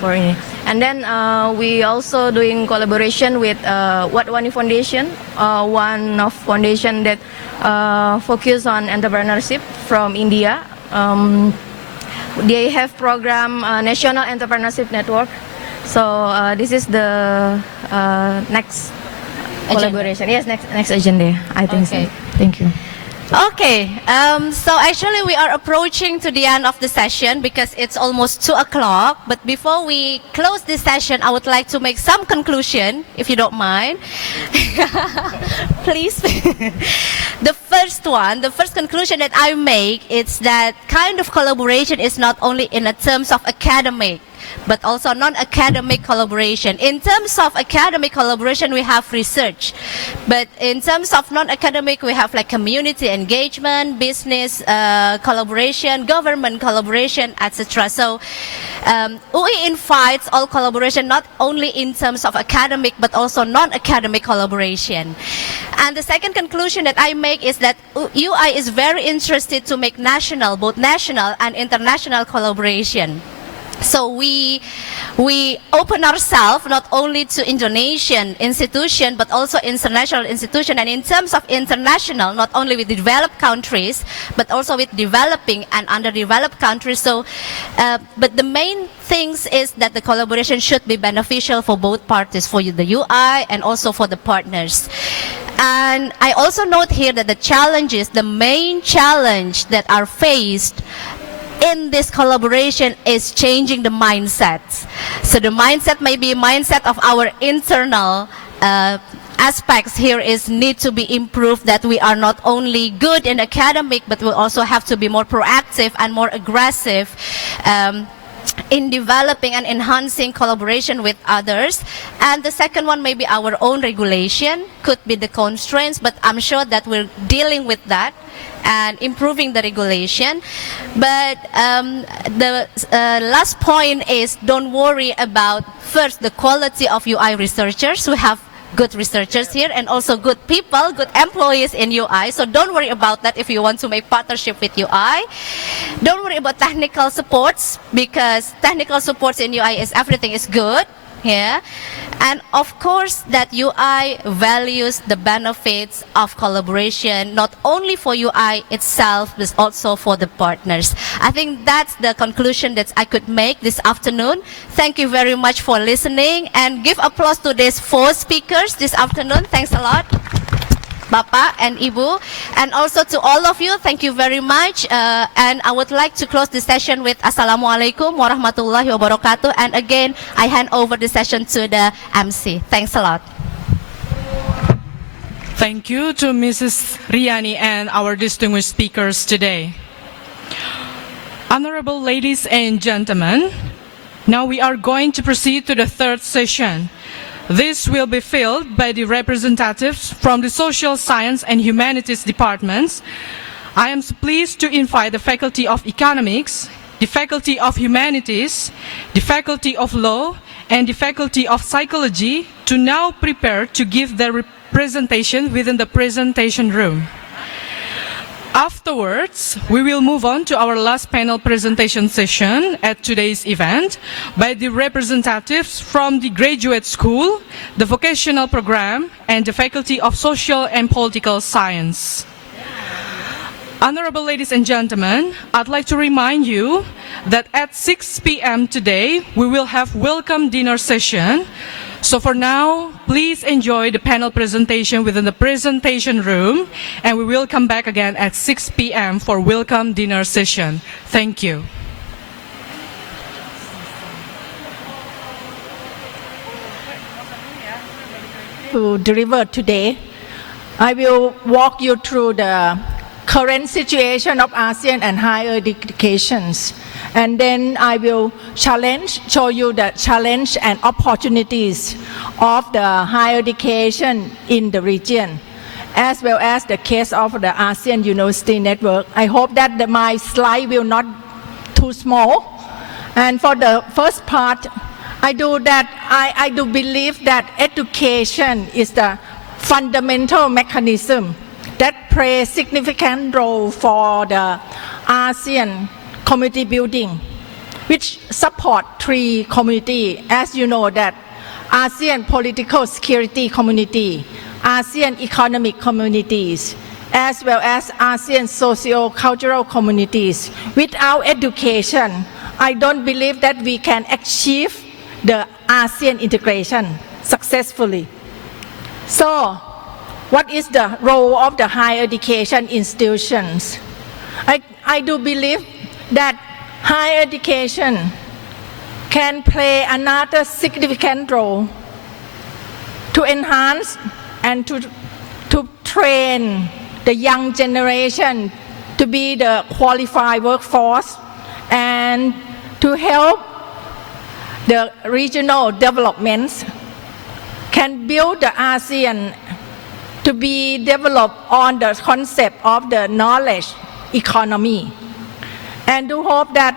for it. And then we also doing collaboration with What Wani Foundation, one of foundation that focus on entrepreneurship from India. They have program National Entrepreneurship Network. So this is the next collaboration. Yes, next agenda. I think so. Thank you. Okay, so actually we are approaching to the end of the session because it's almost 2 o'clock. But before we close this session, I would like to make some conclusion, if you don't mind. Please. The first conclusion that I make is that kind of collaboration is not only in the terms of academic, but also non-academic collaboration. In terms of academic collaboration, we have research. But in terms of non-academic, we have like community engagement, business collaboration, government collaboration, etc. So UI invites all collaboration, not only in terms of academic, but also non-academic collaboration. And the second conclusion that I make is that UI is very interested to make national, both national and international collaboration. So we open ourselves not only to Indonesian institution but also international institution, and in terms of international, not only with developed countries but also with developing and underdeveloped countries. So, but the main things is that the collaboration should be beneficial for both parties, for the UI and also for the partners. And I also note here that the main challenge that are faced in this collaboration is changing the mindset. So the mindset may be a mindset of our internal aspects here is need to be improved, that we are not only good in academic, but we also have to be more proactive and more aggressive in developing and enhancing collaboration with others. And the second one may be our own regulation, could be the constraints, but I'm sure that we're dealing with that and improving the regulation. But the last point is, don't worry about first the quality of UI researchers. We have good researchers here and also good people, good employees in UI. So don't worry about that if you want to make partnership with UI. Don't worry about technical supports, because technical supports in UI is everything is good. Yeah. And of course that UI values the benefits of collaboration, not only for UI itself, but also for the partners. I think that's the conclusion that I could make this afternoon. Thank you very much for listening, and give applause to these 4 speakers this afternoon. Thanks a lot, Bapak and Ibu, and also to all of you, thank you very much. And I would like to close the session with Assalamualaikum warahmatullahi wabarakatuh. And again, I hand over the session to the MC. Thanks a lot. Thank you to Mrs. Riani and our distinguished speakers today. Honorable ladies and gentlemen, now we are going to proceed to the third session. This will be filled by the representatives from the Social Science and Humanities departments. I am pleased to invite the Faculty of Economics, the Faculty of Humanities, the Faculty of Law, and the Faculty of Psychology to now prepare to give their presentation within the presentation room. Afterwards, we will move on to our last panel presentation session at today's event by the representatives from the Graduate School, the Vocational Program, and the Faculty of Social and Political Science. Honorable ladies and gentlemen, I'd like to remind you that at 6 p.m. today, we will have welcome dinner session. So for now, please enjoy the panel presentation within the presentation room, and we will come back again at 6 p.m. for welcome dinner session. Thank you. To deliver today, I will walk you through the current situation of ASEAN and higher educations. And then I will show you the challenge and opportunities of the higher education in the region, as well as the case of the ASEAN University Network. I hope that my slide will not too small. And for the first part, I do believe that education is the fundamental mechanism that plays a significant role for the ASEAN community building, which support 3 communities. As you know, that ASEAN political security community, ASEAN economic communities, as well as ASEAN socio-cultural communities. Without education, I don't believe that we can achieve the ASEAN integration successfully. So, what is the role of the higher education institutions? I do believe that higher education can play another significant role to enhance and to train the young generation to be the qualified workforce and to help the regional developments, can build the ASEAN to be developed on the concept of the knowledge economy. And do hope that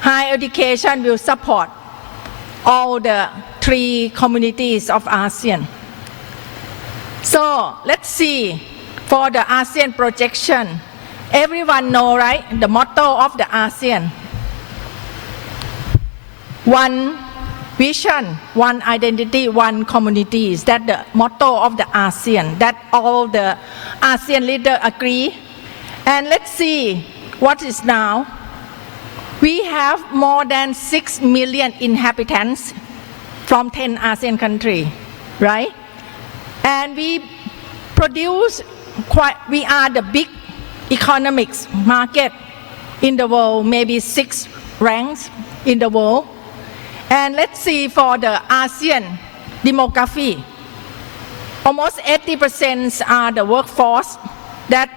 higher education will support all the 3 communities of ASEAN. So let's see, for the ASEAN projection, everyone know, right, the motto of the ASEAN: one vision, one identity, one community. Is that the motto of the ASEAN, that all the ASEAN leaders agree? And let's see what is now. We have more than 6 million inhabitants from 10 ASEAN countries, right? And we produce we are the big economics market in the world, maybe 6 ranks in the world. And let's see, for the ASEAN demography, almost 80% are the workforce that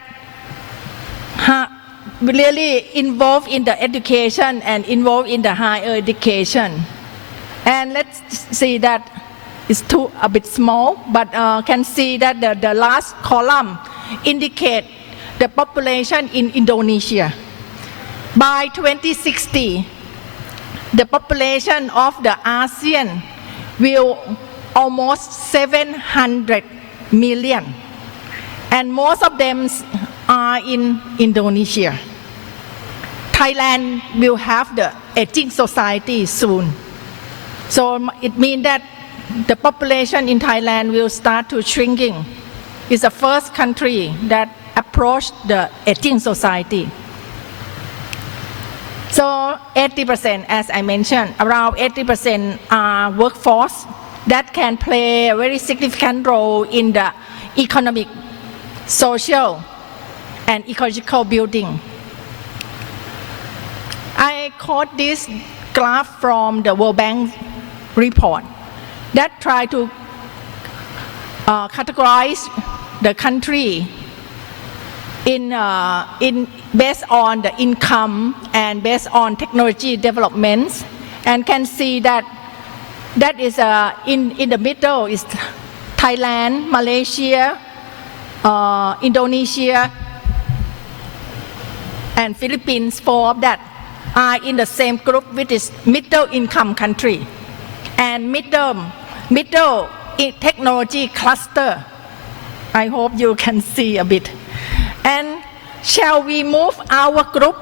really involved in the education and involved in the higher education. And let's see that it's a bit small, but can see that the last column indicate the population in Indonesia. By 2060, the population of the ASEAN will almost 700 million, and most of them are in Indonesia. Thailand will have the aging society soon. So it means that the population in Thailand will start to shrinking. It's the first country that approached the aging society. So 80%, as I mentioned, around 80% are workforce that can play a very significant role in the economic, social, and ecological building. I quote this graph from the World Bank report that try to categorize the country in based on the income and based on technology developments, and can see that is in the middle is Thailand, Malaysia, Indonesia, and Philippines. 4 of that are in the same group, which is middle income country and middle technology cluster. I hope you can see a bit. And shall we move our group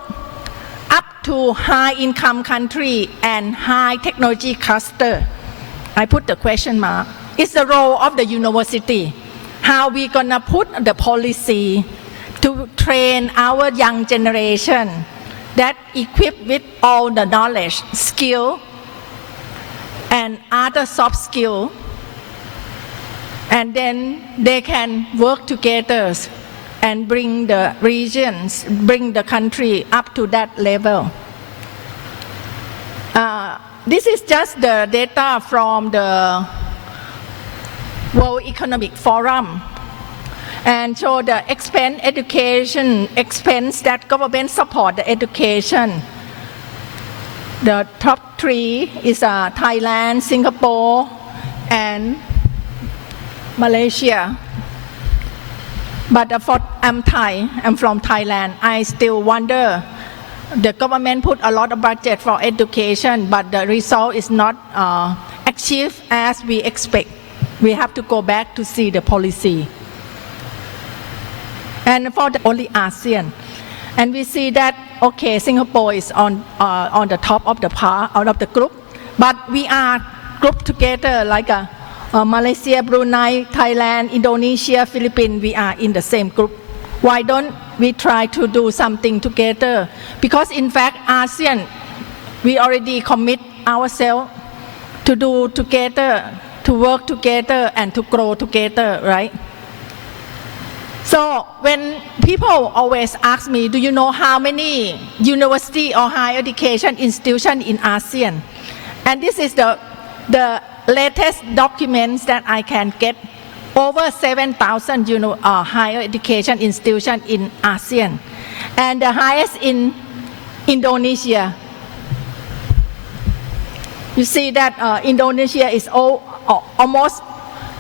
up to high income country and high technology cluster? I put the question mark. It's the role of the university. How we gonna put the policy to train our young generation that equipped with all the knowledge, skill, and other soft skill, and then they can work together and bring the regions, bring the country up to that level. This is just the data from the World Economic Forum, and show the education expense that government support the education. The top 3 is Thailand, Singapore, and Malaysia. But I'm Thai, I'm from Thailand. I still wonder, the government put a lot of budget for education, but the result is not achieved as we expect. We have to go back to see the policy. And for the only ASEAN, and we see that, okay, Singapore is on the top of the out of the group, but we are grouped together like Malaysia, Brunei, Thailand, Indonesia, Philippines. We are in the same group. Why don't we try to do something together? Because in fact, ASEAN, we already commit ourselves to do together, to work together, and to grow together, right? So when people always ask me, do you know how many university or higher education institution in ASEAN? And this is the latest documents that I can get. Over 7,000 higher education institutions in ASEAN. And the highest in Indonesia. You see that Indonesia is almost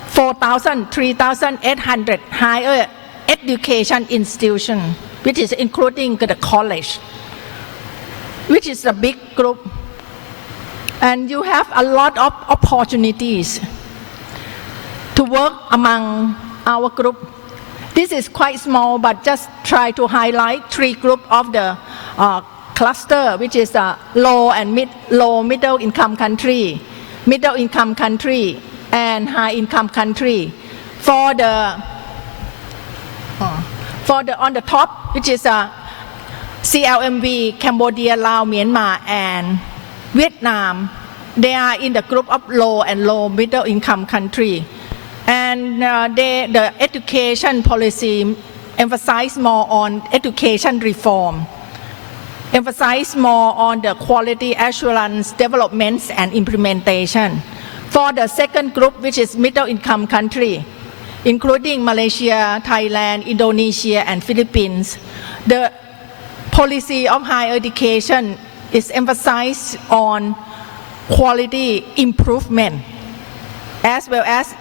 4,000, 3,800 higher education institutions, which is including the college, which is a big group. And you have a lot of opportunities to work among our group. This is quite small, but just try to highlight 3 groups of the cluster, which is low and low middle income country, middle income country, and high income country. For the on the top, which is CLMV, Cambodia, Laos, Myanmar, and Vietnam, they are in the group of low and low middle income country. And the education policy emphasize more on education reform, emphasize more on the quality assurance, developments, and implementation. For the second group, which is middle income country, including Malaysia, Thailand, Indonesia, and Philippines, the policy of higher education is emphasized on quality improvement, as well as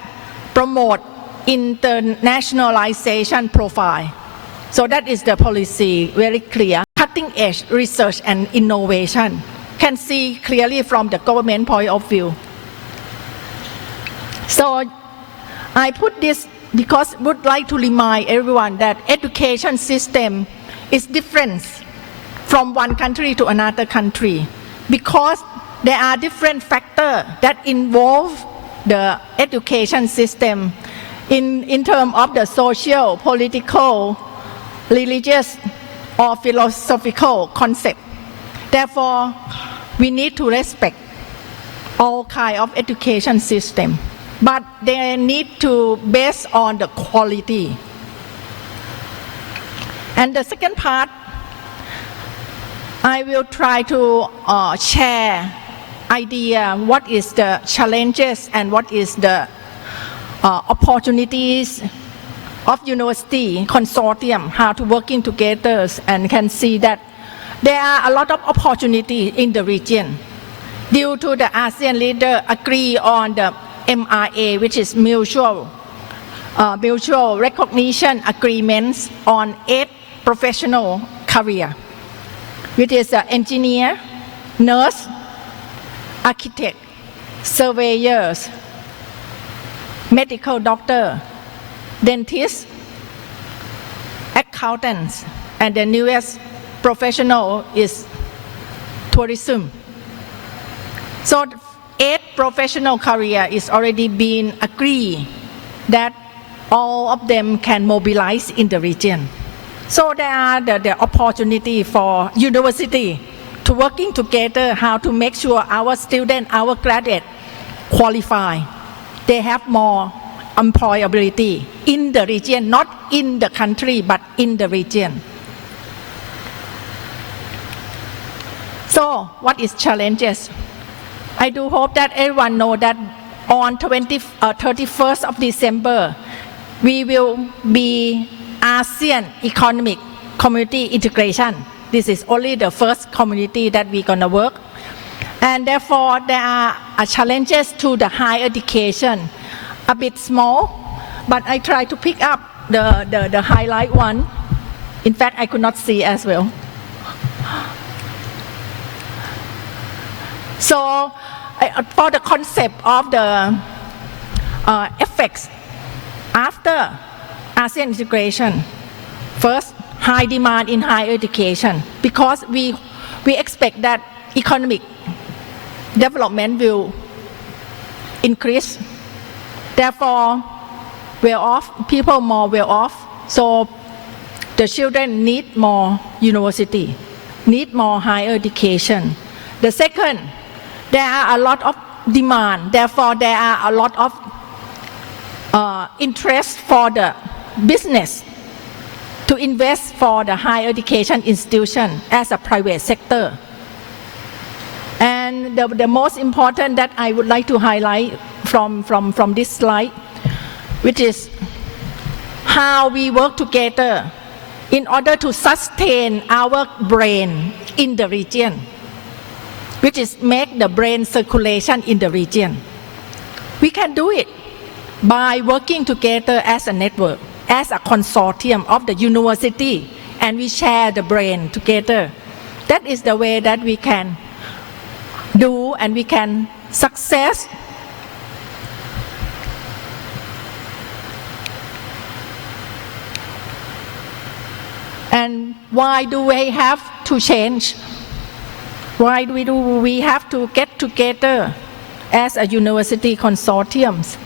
promote internationalization profile. So that is the policy, very clear. Cutting edge research and innovation can see clearly from the government point of view. So I put this because I would like to remind everyone that education system is different from one country to another country, because there are different factors that involve the education system in terms of the social, political, religious, or philosophical concept. Therefore, we need to respect all kinds of education system, but they need to base on the quality. And the second part, I will try to share idea what is the challenges and what is the opportunities of university consortium, how to working together, and can see that there are a lot of opportunities in the region due to the ASEAN leader agree on the MRA, which is mutual recognition agreements on 8 professional career, which is engineer, nurse, architect, surveyors, medical doctor, dentists, accountants, and the newest professional is tourism. So 8 professional career is already been agreed that all of them can mobilize in the region. So there are the opportunity for university to working together how to make sure our students, our graduates qualify. They have more employability in the region, not in the country, but in the region. So what is challenges? I do hope that everyone know that on 31st of December, we will be ASEAN Economic Community Integration. This is only the first community that we're going to work. And therefore, there are challenges to the higher education, a bit small, but I try to pick up the highlight one. In fact, I could not see as well. So, for the concept of the effects after ASEAN integration, first, high demand in higher education, because we expect that economic development will increase. Therefore, people more well off. So the children need more university, need more higher education. The second, there are a lot of demand. Therefore, there are a lot of interest for the business to invest for the higher education institution as a private sector. And the most important that I would like to highlight from this slide, which is how we work together in order to sustain our brain in the region, which is make the brain circulation in the region. We can do it by working together as a network, as a consortium of the university, and we share the brain together. That is the way that we can do and we can success. And why do we have to change? Why do we have to get together as a university consortiums?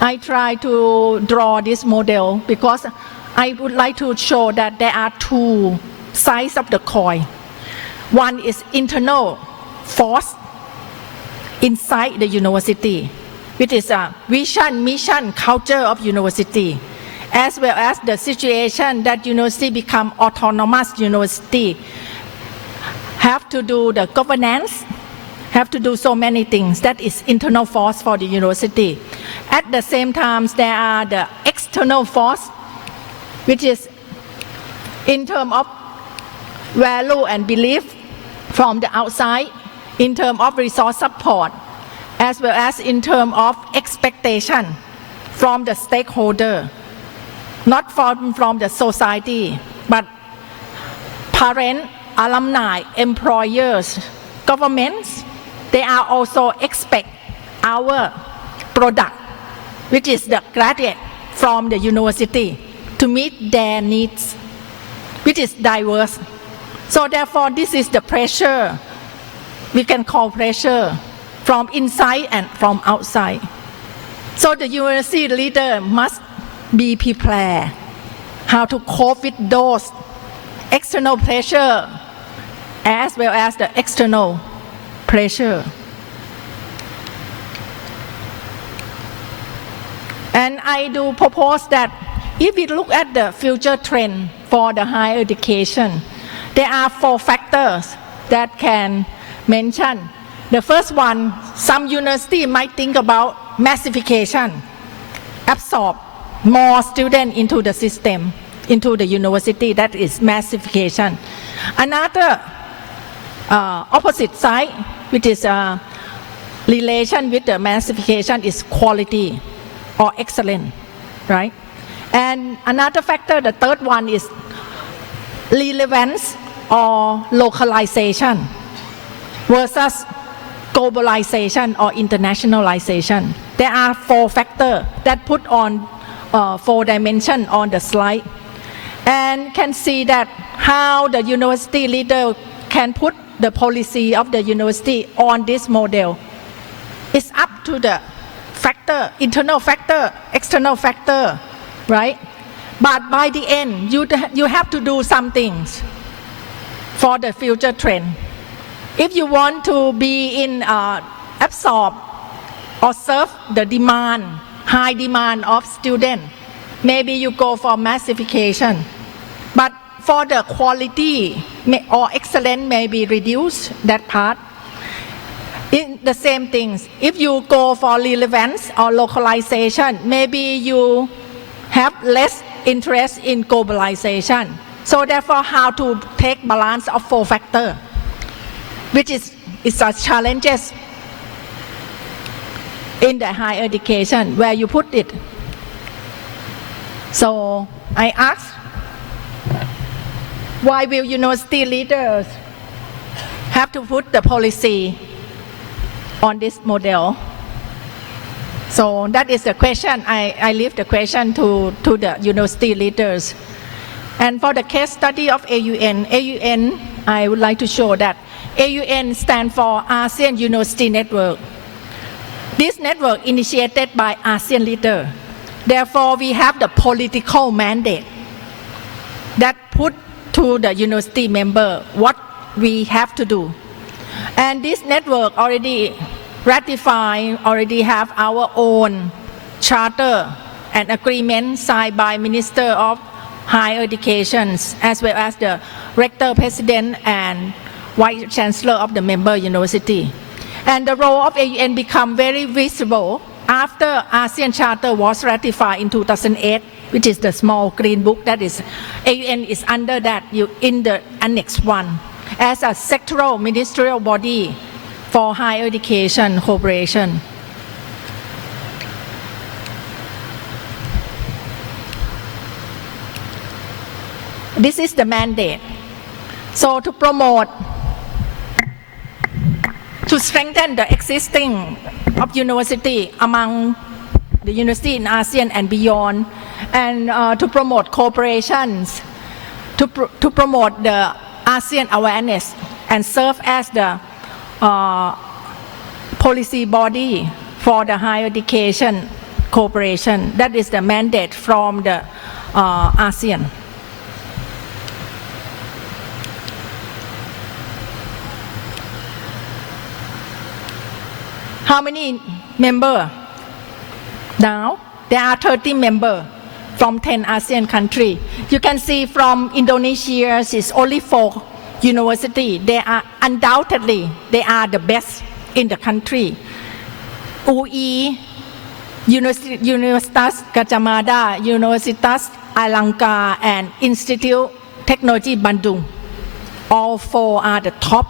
I try to draw this model because I would like to show that there are two sides of the coin. One is internal force inside the university, which is a vision, mission, culture of university, as well as the situation that university become autonomous university, have to do the governance, have to do so many things. That is internal force for the university. At the same time, there are the external force, which is in terms of value and belief from the outside, in terms of resource support, as well as in terms of expectation from the stakeholder, not from the society, but parents, alumni, employers, governments. They are also expect our product, which is the graduate from the university, to meet their needs, which is diverse. So therefore, this is the pressure, we can call pressure, from inside and from outside. So the university leader must be prepared how to cope with those external pressure as well as the external pressure. And I do propose that if we look at the future trend for the higher education, there are 4 factors that can mention. The first one, some university might think about massification, absorb more students into the system, into the university. That is massification. Another opposite side, which is relation with the massification, is quality or excellence, right? And another factor, the third one, is relevance or localization versus globalization or internationalization. There are 4 factors that put on 4 dimensions on the slide, and can see that how the university leader can put the policy of the university on this model. It's up to the factor, internal factor, external factor, right? But by the end, you have to do some things for the future trend. If you want to be in absorb or serve the demand, high demand of students, maybe you go for massification. But for the quality or excellence, maybe reduce that part. In the same things, if you go for relevance or localization, maybe you have less interest in globalization. So therefore, how to take balance of 4 factors, which is a challenges in the higher education, where you put it. So I ask, why will university leaders have to put the policy on this model? So that is the question. I leave the question to the university leaders. And for the case study of AUN, I would like to show that AUN stands for ASEAN University Network. This network initiated by ASEAN leader. Therefore, we have the political mandate that put to the university member what we have to do. And this network already ratified, already have our own charter and agreement signed by Minister of higher education, as well as the rector, president, and vice chancellor of the member university. And the role of AUN become very visible after ASEAN Charter was ratified in 2008, which is the small green book that is, AUN is under that in the Annex 1, as a sectoral ministerial body for higher education cooperation. This is the mandate. So to promote, to strengthen the existing of university among the university in ASEAN and beyond, and to promote cooperations, to promote the ASEAN awareness and serve as the policy body for the higher education cooperation. That is the mandate from the ASEAN. How many members? Now, there are 30 members from 10 ASEAN countries. You can see from Indonesia, it's only 4 universities. They are undoubtedly, they are the best in the country. UI, Universitas Gajah Mada, Universitas Airlangga, and Institute Technology Bandung. All 4 are the top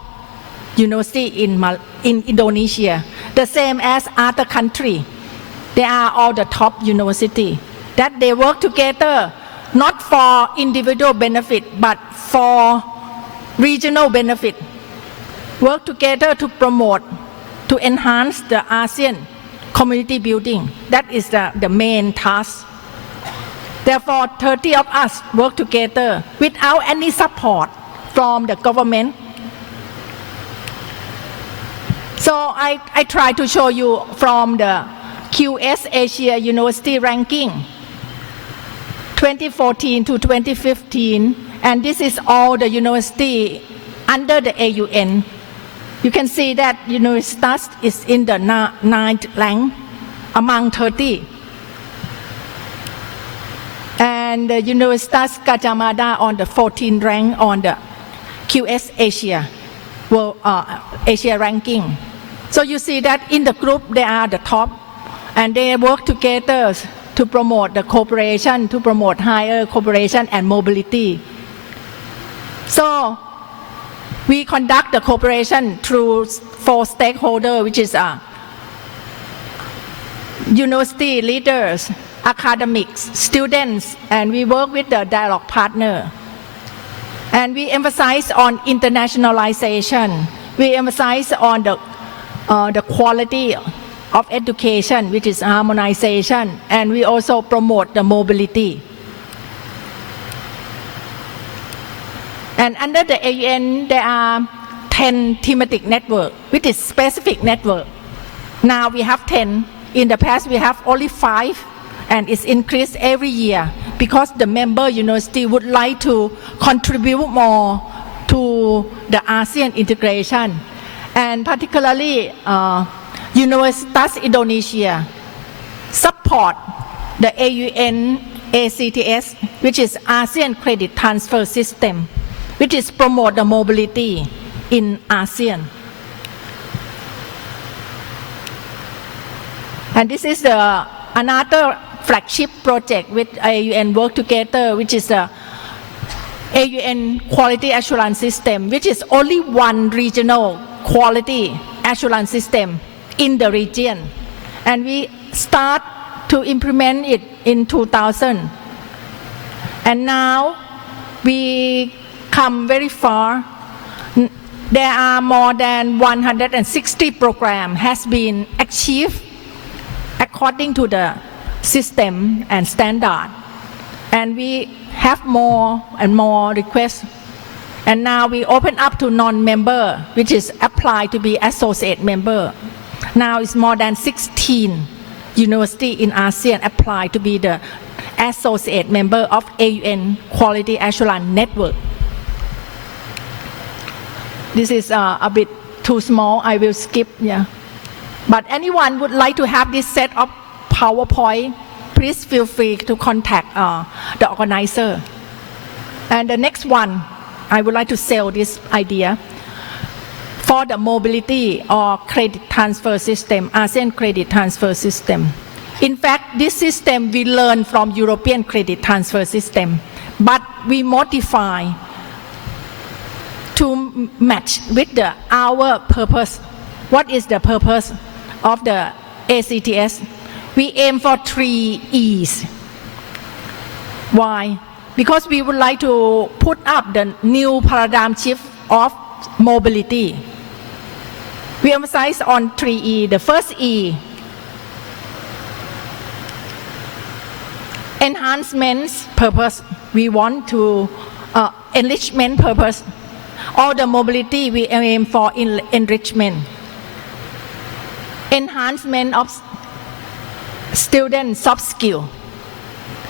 university in Indonesia. The same as other country. They are all the top university. That they work together not for individual benefit but for regional benefit. Work together to promote, to enhance the ASEAN community building. That is the main task. Therefore, 30 of us work together without any support from the government. So I try to show you from the QS Asia University ranking 2014 to 2015, and this is all the university under the AUN. You can see that Universitas is in the 9th rank among 30. And Universitas Gajah Mada on the 14th rank on the QS Asia, Asia ranking. So you see that in the group they are the top, and they work together to promote the cooperation, to promote higher cooperation and mobility. So we conduct the cooperation through 4 stakeholders, which is university leaders, academics, students, and we work with the dialogue partner. And we emphasize on internationalization. We emphasize on the quality of education, which is harmonization, and we also promote the mobility. And under the AUN, there are 10 thematic networks, which is specific network. Now we have 10. In the past, we have only 5, and it's increased every year because the member university would like to contribute more to the ASEAN integration. And particularly, Universitas Indonesia support the AUN ACTS, which is ASEAN Credit Transfer System, which is promote the mobility in ASEAN. And this is another flagship project with AUN work together, which is the AUN Quality Assurance System, which is only one regional quality assurance system in the region. And we start to implement it in 2000. And now we come very far. There are more than 160 programs has been achieved according to the system and standard. And we have more and more requests. And now we open up to non-member, which is applied to be associate member. Now it's more than 16 universities in ASEAN apply to be the associate member of AUN Quality Assurance Network. This is a bit too small, I will skip, yeah. But anyone would like to have this set of PowerPoint, please feel free to contact the organizer. And the next one, I would like to sell this idea for the mobility or credit transfer system, ASEAN credit transfer system. In fact, this system we learned from European credit transfer system, but we modify to match with our purpose. What is the purpose of the ACTS? We aim for 3 E's. Why? Because we would like to put up the new paradigm shift of mobility. We emphasize on 3 E. The first E, enhancement purpose. We want to enrichment purpose. All the mobility we aim for enrichment. Enhancement of student soft skill.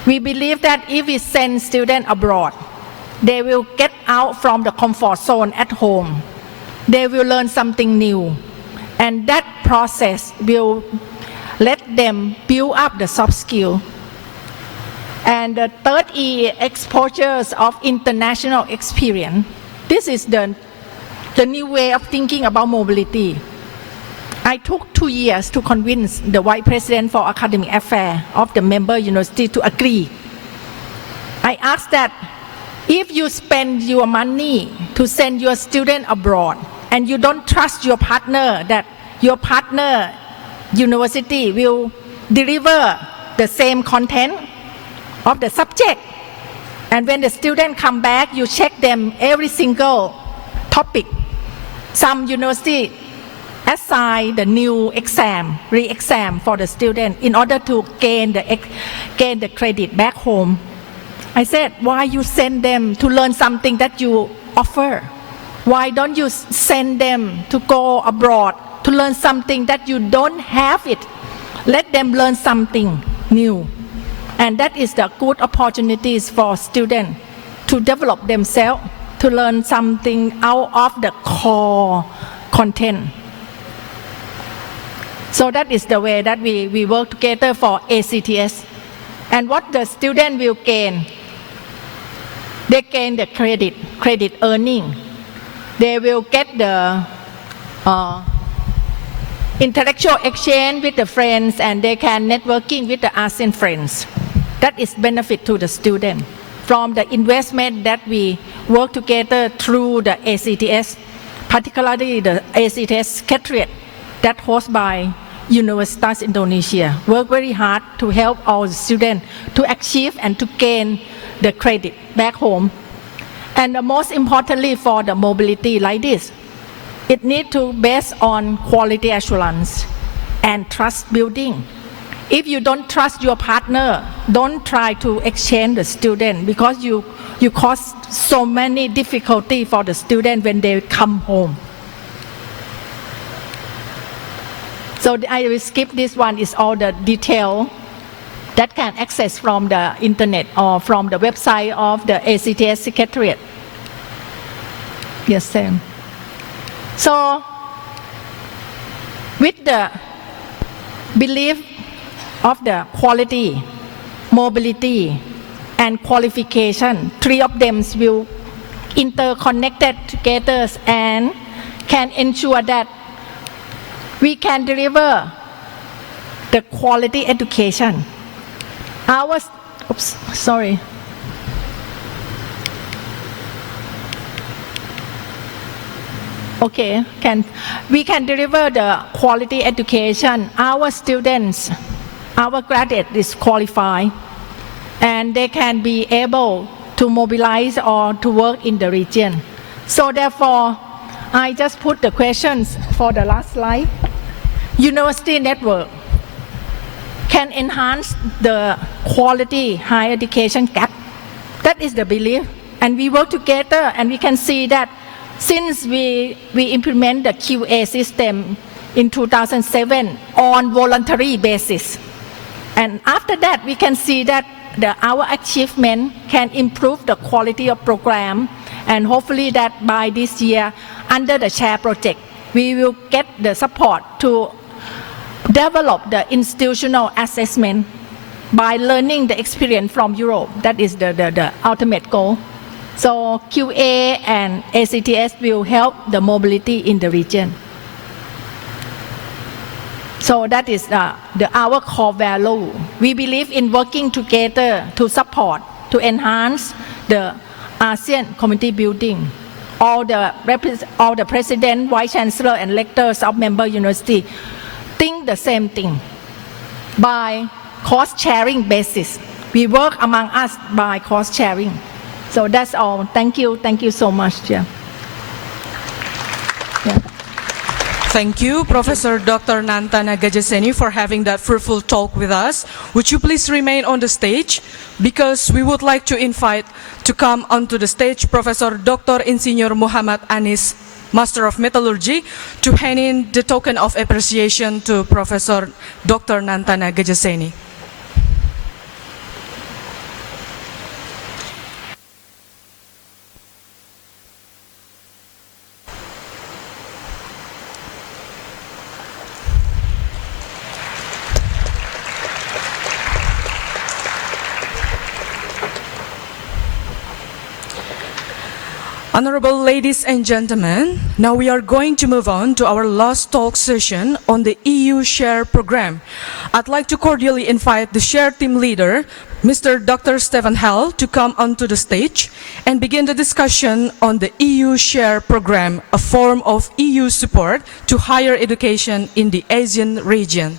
We believe that if we send students abroad, they will get out from the comfort zone at home. They will learn something new. And that process will let them build up the soft skill. And the third E, exposures of international experience. This is the new way of thinking about mobility. I took 2 years to convince the Vice President for Academic Affairs of the member university to agree. I asked that if you spend your money to send your student abroad and you don't trust your partner that your partner university will deliver the same content of the subject, and when the student come back, you check them every single topic. Some university assign the new exam, re-exam for the student in order to gain the credit back home. I said, why you send them to learn something that you offer? Why don't you send them to go abroad to learn something that you don't have it? Let them learn something new. And that is the good opportunities for students to develop themselves, to learn something out of the core content. So that is the way that we work together for ACTS. And what the student will gain, they gain the credit earning. They will get the intellectual exchange with the friends, and they can networking with the ASEAN friends. That is benefit to the student from the investment that we work together through the ACTS, particularly the ACTS Secretariat that hosted by Universitas Indonesia. Work very hard to help our students to achieve and to gain the credit back home. And most importantly for the mobility like this, it needs to base on quality assurance and trust building. If you don't trust your partner, don't try to exchange the student, because you cause so many difficulty for the student when they come home. So I will skip this one. Is all the detail that can access from the internet or from the website of the ACTS Secretariat. Yes, Sam. So with the belief of the quality, mobility, and qualification, 3 of them will interconnected together and can ensure that we can deliver the quality education. We can deliver the quality education. Our students, our graduates is qualified, and they can be able to mobilize or to work in the region. So therefore, I just put the questions for the last slide. University network can enhance the quality higher education gap. That is the belief. And we work together, and we can see that since we implement the QA system in 2007 on voluntary basis. And after that, we can see that our achievement can improve the quality of program, and hopefully that by this year, under the SHARE project, we will get the support to develop the institutional assessment by learning the experience from Europe. That is the ultimate goal. So QA and ACTS will help the mobility in the region. So that is our core value. We believe in working together to support, to enhance the ASEAN community building. All the president, vice chancellor, and rectors of member university think the same thing. By cost sharing basis, we work among us by cost sharing. So that's all. Thank you. Thank you so much. Yeah. Thank you, Professor Dr. Nantana Gajaseni, for having that fruitful talk with us. Would you please remain on the stage? Because we would like to invite to come onto the stage Professor Dr. Insinyur Muhammad Anis, Master of Metallurgy, to hand in the token of appreciation to Professor Dr. Nantana Gajaseni. Honorable ladies and gentlemen, now we are going to move on to our last talk session on the EU Share program. I'd like to cordially invite the Share team leader, Mr. Dr. Stefan Hell, to come onto the stage and begin the discussion on the EU Share program, a form of EU support to higher education in the Asian region.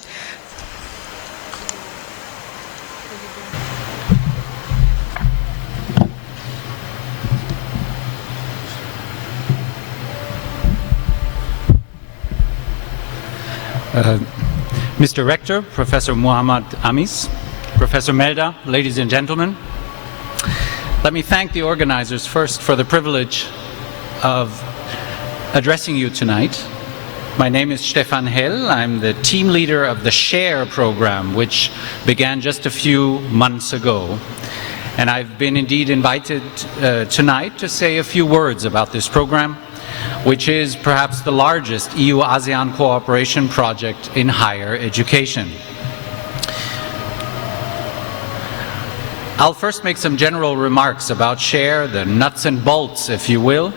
Mr. Rector, Professor Muhammad Amis, Professor Melda, ladies and gentlemen, let me thank the organizers first for the privilege of addressing you tonight. My name is Stefan Hell. I'm the team leader of the SHARE program, which began just a few months ago. And I've been indeed invited tonight to say a few words about this program, which is perhaps the largest EU-ASEAN cooperation project in higher education. I'll first make some general remarks about SHARE, the nuts and bolts, if you will.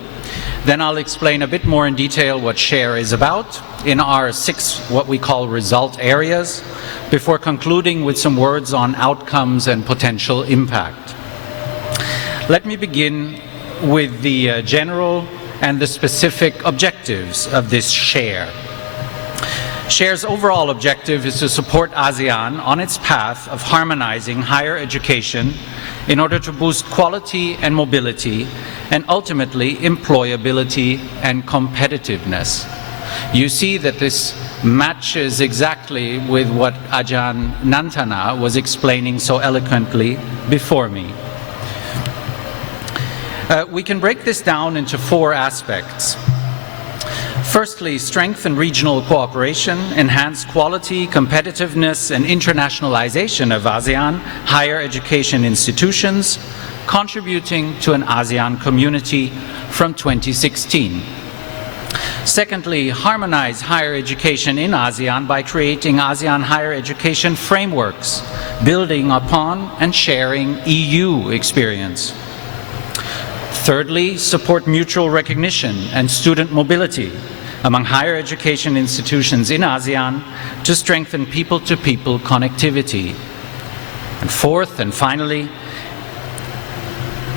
Then I'll explain a bit more in detail what SHARE is about in our 6 what we call result areas, before concluding with some words on outcomes and potential impact. Let me begin with the general and the specific objectives of this SHARE. SHARE's overall objective is to support ASEAN on its path of harmonizing higher education in order to boost quality and mobility and ultimately employability and competitiveness. You see that this matches exactly with what Ajahn Nantana was explaining so eloquently before me. We can break this down into 4 aspects. Firstly, strengthen regional cooperation, enhance quality, competitiveness, and internationalization of ASEAN higher education institutions, contributing to an ASEAN community from 2016. Secondly, harmonize higher education in ASEAN by creating ASEAN higher education frameworks, building upon and sharing EU experience. Thirdly, support mutual recognition and student mobility among higher education institutions in ASEAN to strengthen people-to-people connectivity. And fourth and finally,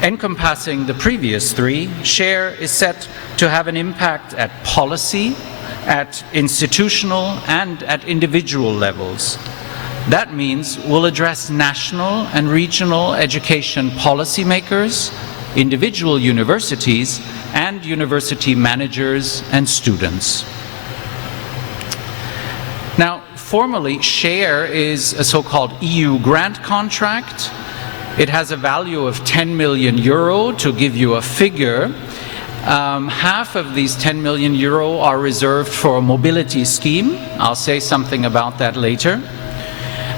encompassing the previous 3, SHARE is set to have an impact at policy, at institutional, and at individual levels. That means we'll address national and regional education policymakers, individual universities, and university managers and students. Now, formally, SHARE is a so-called EU grant contract. It has a value of 10 million euro. To give you a figure, half of these 10 million euro are reserved for a mobility scheme. I'll say something about that later.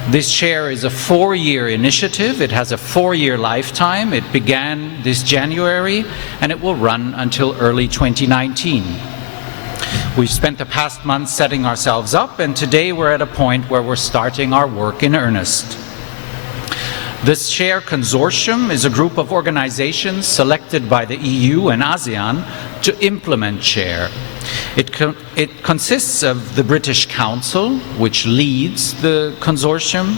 This SHARE is a 4-year initiative. It has a 4-year lifetime. It began this January, and it will run until early 2019. We've spent the past months setting ourselves up, and today we're at a point where we're starting our work in earnest. The SHARE Consortium is a group of organizations selected by the EU and ASEAN to implement SHARE. It consists of the British Council, which leads the consortium,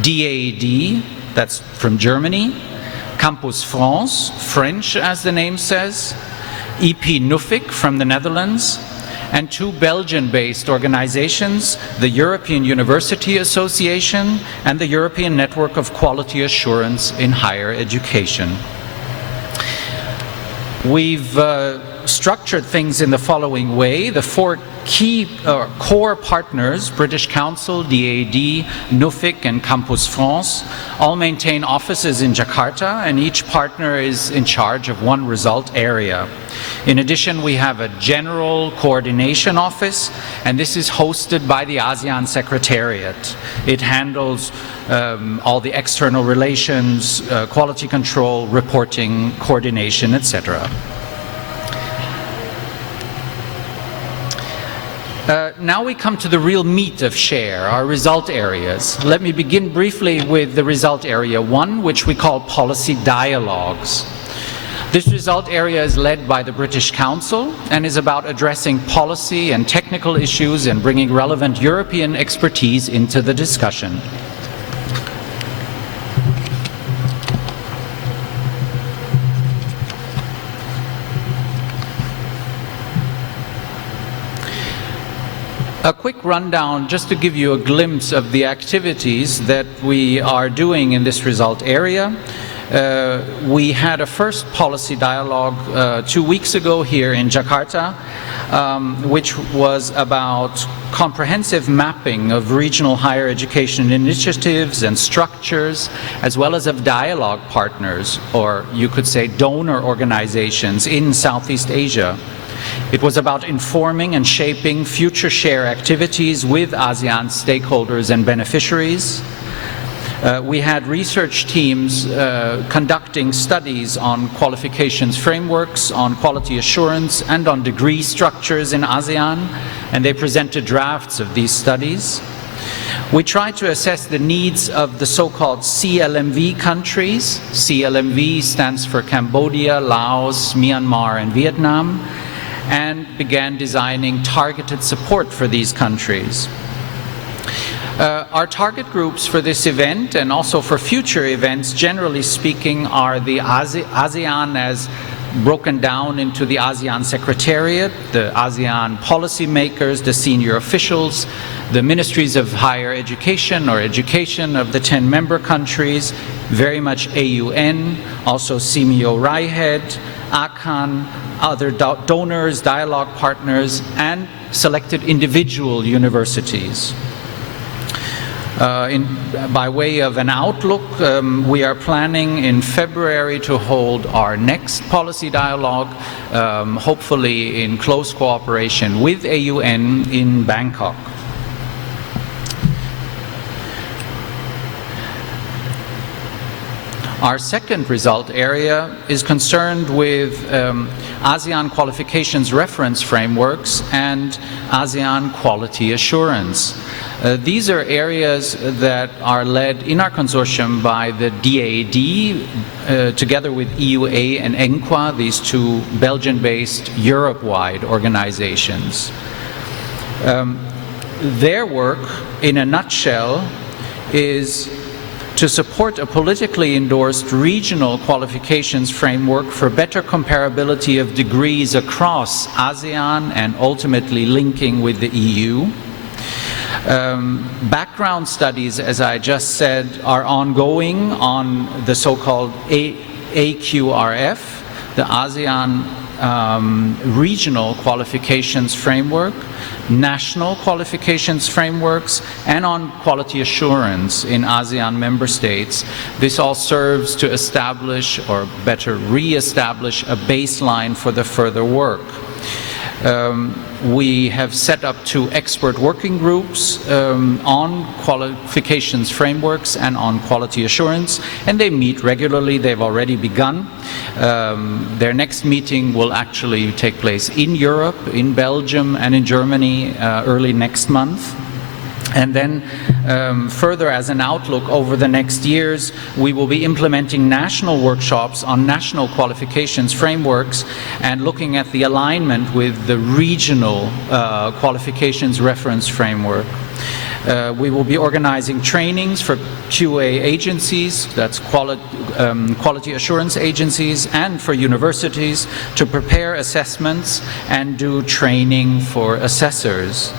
DAAD, that's from Germany, Campus France, French as the name says, EP Nuffic from the Netherlands, and two Belgian-based organizations, the European University Association and the European Network of Quality Assurance in Higher Education. We've structured things in the following way. The four key core partners, British Council, DAAD, Nuffic, and Campus France, all maintain offices in Jakarta, and each partner is in charge of one result area. In addition, we have a general coordination office, and this is hosted by the ASEAN Secretariat. It handles all the external relations, quality control, reporting, coordination, etc. Now we come to the real meat of SHARE, our result areas. Let me begin briefly with the result area 1, which we call policy dialogues. This result area is led by the British Council and is about addressing policy and technical issues and bringing relevant European expertise into the discussion. A quick rundown just to give you a glimpse of the activities that we are doing in this result area. We had a first policy dialogue 2 weeks ago here in Jakarta, which was about comprehensive mapping of regional higher education initiatives and structures, as well as of dialogue partners, or you could say donor organizations in Southeast Asia. It was about informing and shaping future SHARE activities with ASEAN stakeholders and beneficiaries. We had research teams conducting studies on qualifications frameworks, on quality assurance, and on degree structures in ASEAN, and they presented drafts of these studies. We tried to assess the needs of the so-called CLMV countries. CLMV stands for Cambodia, Laos, Myanmar, and Vietnam, and began designing targeted support for these countries. Our target groups for this event and also for future events, generally speaking, are the ASEAN as broken down into the ASEAN Secretariat, the ASEAN policymakers, the senior officials, the ministries of higher education or education of the 10 member countries, very much AUN, also CMEO RIHED, ACAN, other donors, dialogue partners, and selected individual universities. By way of an outlook, we are planning in February to hold our next policy dialogue, hopefully in close cooperation with AUN in Bangkok. Our second result area is concerned with ASEAN qualifications reference frameworks and ASEAN quality assurance. These are areas that are led in our consortium by the DAAD, together with EUA and ENQA, these two Belgian-based Europe-wide organizations. Their work, in a nutshell, is to support a politically endorsed regional qualifications framework for better comparability of degrees across ASEAN and ultimately linking with the EU. Background studies, as I just said, are ongoing on the so-called AQRF, the ASEAN regional qualifications framework, national qualifications frameworks, and on quality assurance in ASEAN member states. This all serves to establish, or better re-establish, a baseline for the further work. We have set up 2 expert working groups on qualifications frameworks and on quality assurance, and they meet regularly. They've already begun. Their next meeting will actually take place in Europe, in Belgium, and in Germany early next month. And then further, as an outlook over the next years, we will be implementing national workshops on national qualifications frameworks and looking at the alignment with the regional qualifications reference framework. We will be organizing trainings for QA agencies, that's quality assurance agencies, and for universities to prepare assessments and do training for assessors.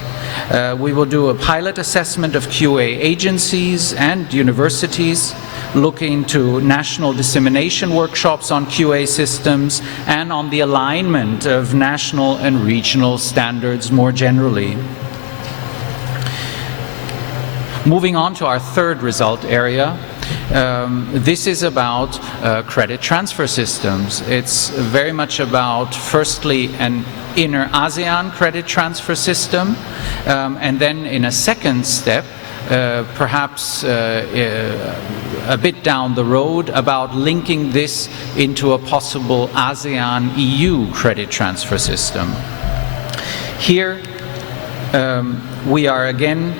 We will do a pilot assessment of QA agencies and universities, looking to national dissemination workshops on QA systems and on the alignment of national and regional standards more generally. Moving on to our third result area, this is about credit transfer systems. It's very much about, firstly, an inner ASEAN credit transfer system, and then in a second step, perhaps a bit down the road, about linking this into a possible ASEAN-EU credit transfer system. Here, we are again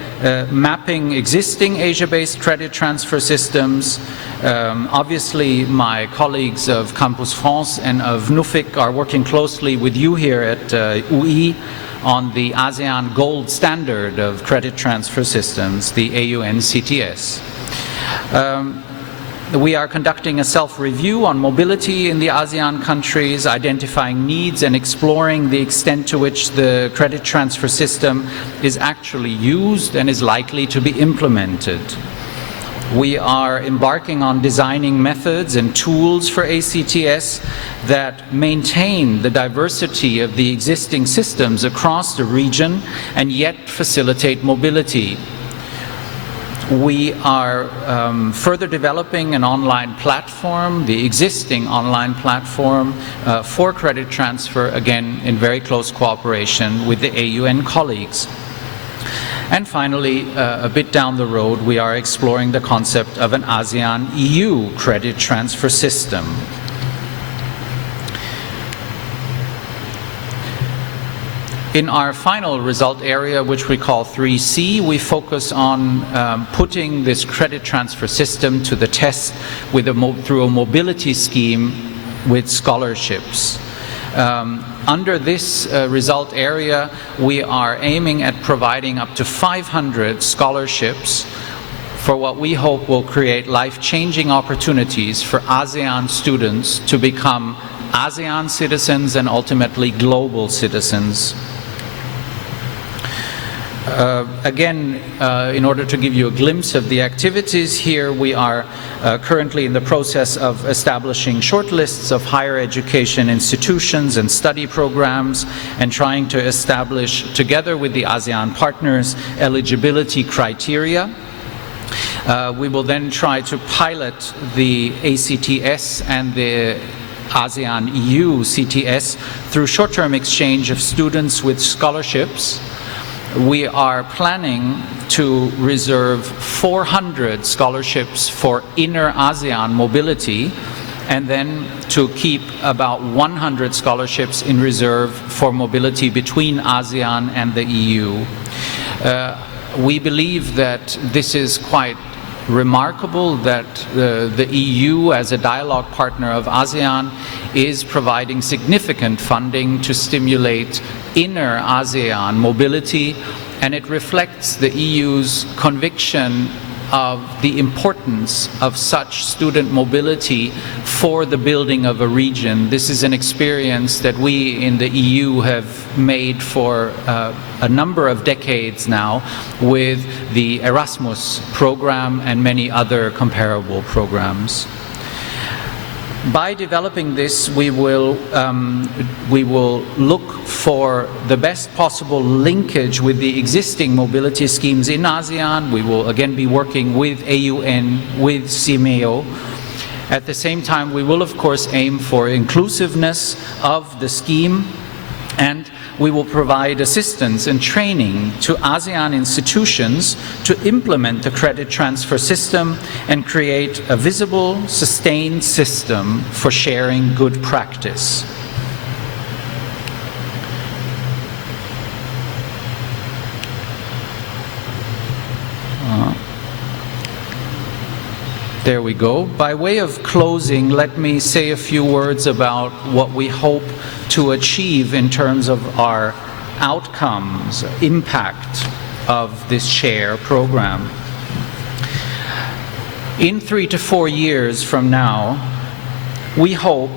mapping existing Asia-based credit transfer systems. Obviously, my colleagues of Campus France and of NUFIC are working closely with you here at UI on the ASEAN gold standard of credit transfer systems, the AUN-CTS. We are conducting a self-review on mobility in the ASEAN countries, identifying needs and exploring the extent to which the credit transfer system is actually used and is likely to be implemented. We are embarking on designing methods and tools for ACTS that maintain the diversity of the existing systems across the region and yet facilitate mobility. We are further developing an online platform, the existing online platform for credit transfer, again in very close cooperation with the AUN colleagues. And finally, a bit down the road, we are exploring the concept of an ASEAN-EU credit transfer system. In our final result area, which we call 3C, we focus on putting this credit transfer system to the test with through a mobility scheme with scholarships. Under this result area, we are aiming at providing up to 500 scholarships for what we hope will create life-changing opportunities for ASEAN students to become ASEAN citizens and ultimately global citizens. Again, in order to give you a glimpse of the activities here, we are currently in the process of establishing short lists of higher education institutions and study programs and trying to establish, together with the ASEAN partners, eligibility criteria. We will then try to pilot the ACTS and the ASEAN-EU CTS through short-term exchange of students with scholarships. We are planning to reserve 400 scholarships for inner ASEAN mobility and then to keep about 100 scholarships in reserve for mobility between ASEAN and the EU. We believe that this is quite remarkable that the EU, as a dialogue partner of ASEAN, is providing significant funding to stimulate inner ASEAN mobility, and it reflects the EU's conviction of the importance of such student mobility for the building of a region. This is an experience that we in the EU have made for a number of decades now with the Erasmus program and many other comparable programs. By developing this, we will look for the best possible linkage with the existing mobility schemes in ASEAN. We will again be working with AUN, with CIMEO. At the same time, we will of course aim for inclusiveness of the scheme, and we will provide assistance and training to ASEAN institutions to implement the credit transfer system and create a visible, sustained system for sharing good practice. There we go. By way of closing, let me say a few words about what we hope to achieve in terms of our outcomes, impact of this SHARE program. In 3 to 4 years from now, we hope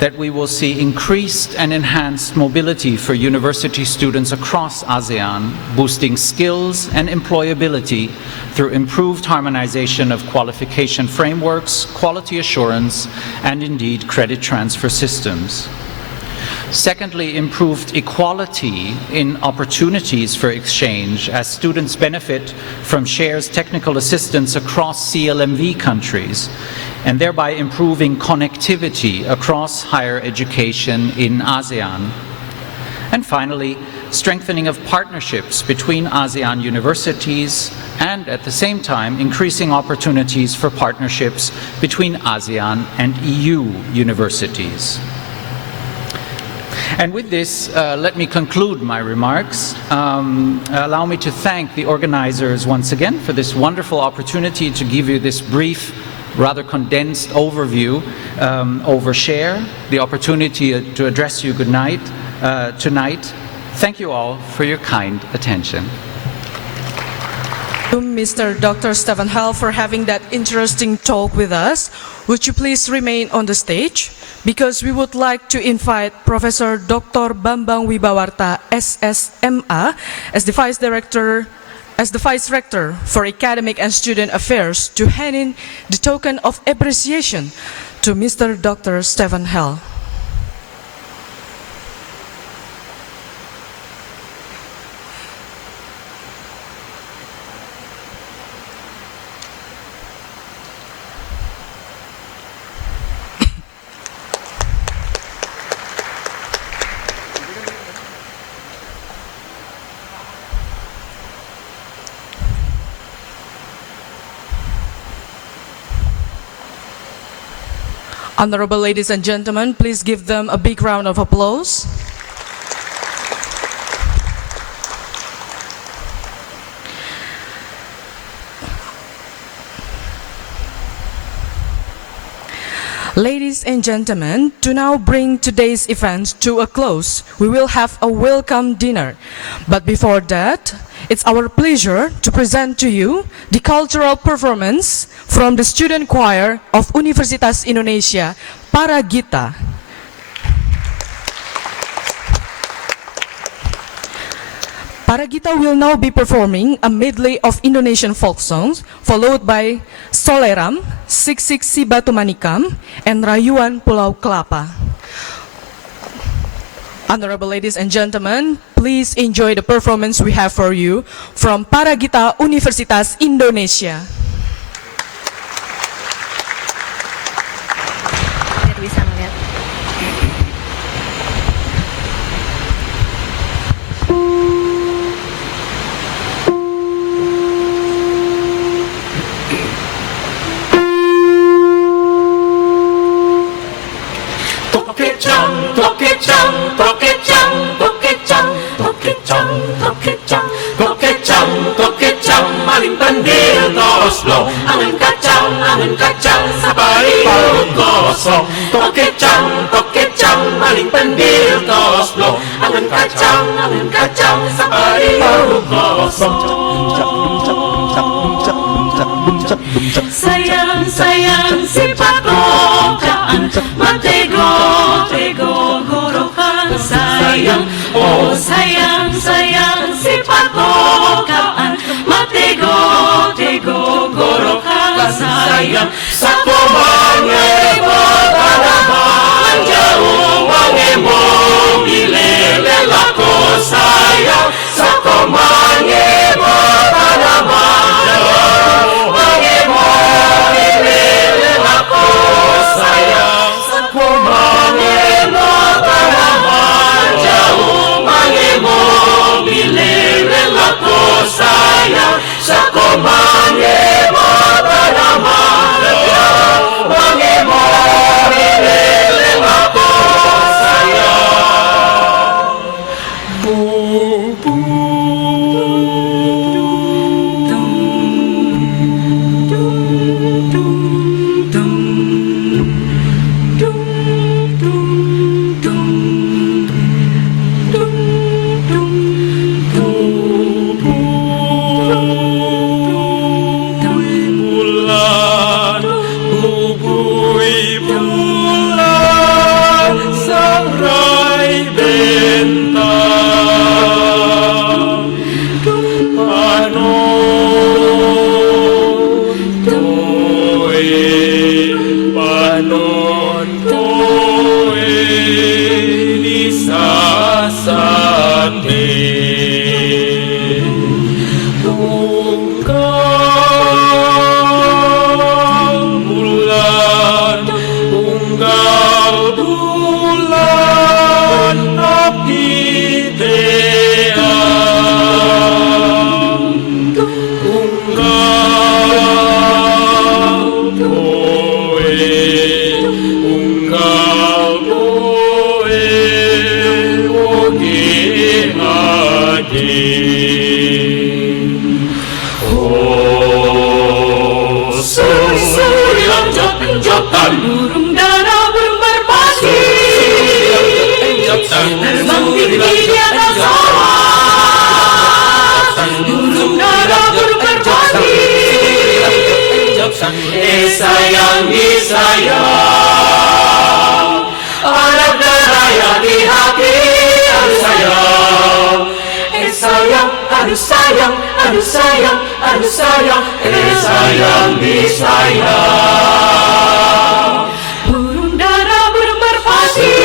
that we will see increased and enhanced mobility for university students across ASEAN, boosting skills and employability through improved harmonization of qualification frameworks, quality assurance, and indeed credit transfer systems. Secondly, improved equality in opportunities for exchange as students benefit from SHARE's technical assistance across CLMV countries, and thereby improving connectivity across higher education in ASEAN. And finally, strengthening of partnerships between ASEAN universities and at the same time increasing opportunities for partnerships between ASEAN and EU universities. And with this, let me conclude my remarks. Allow me to thank the organizers once again for this wonderful opportunity to give you this brief, rather condensed overview over SHARE, the opportunity to address you good night tonight. Thank you all for your kind attention. Mr. Dr. Stephen Hell for having that interesting talk with us. Would you please remain on the stage? Because we would like to invite Professor Dr. Bambang Wibawarta, SSMA, as the Vice Rector for Academic and Student Affairs to hand in the token of appreciation to Mr. Dr. Stephen Hell. Honorable ladies and gentlemen, please give them a big round of applause. Ladies and gentlemen, to now bring today's event to a close, we will have a welcome dinner. But before that, it's our pleasure to present to you the cultural performance from the student choir of Universitas Indonesia, Para Gita. Para Gita will now be performing a medley of Indonesian folk songs, followed by Soleram, Siksik Si Batu Manikam, and Rayuan Pulau Kelapa. Honorable ladies and gentlemen, please enjoy the performance we have for you from Para Gita Universitas Indonesia. Biar bisa ngeliat. Tokecang, maling pandil toslong, angin kacang, sabari perut kosong. Tokecang, maling pandil toslong, angin kacang, sabari perut kosong. Sayang, si pakokaan, matego, gorokan. Sayang, oh sayang, si pakokaan, matego, gorokan. Sayang, sako mangebo tanaman, jauh mangebo bilele lako. Sayang, sako mangebo tanaman, jauh mangebo bilele lako. burung dara burung merpati terbang tinggi di atas awan, burung dara burung merpati sayang disayang, anak dara yang di hati, aduh sayang, sayang, aduh sayang, aduh sayang, aduh sayang, sayang disayang. Burung dara burung merpati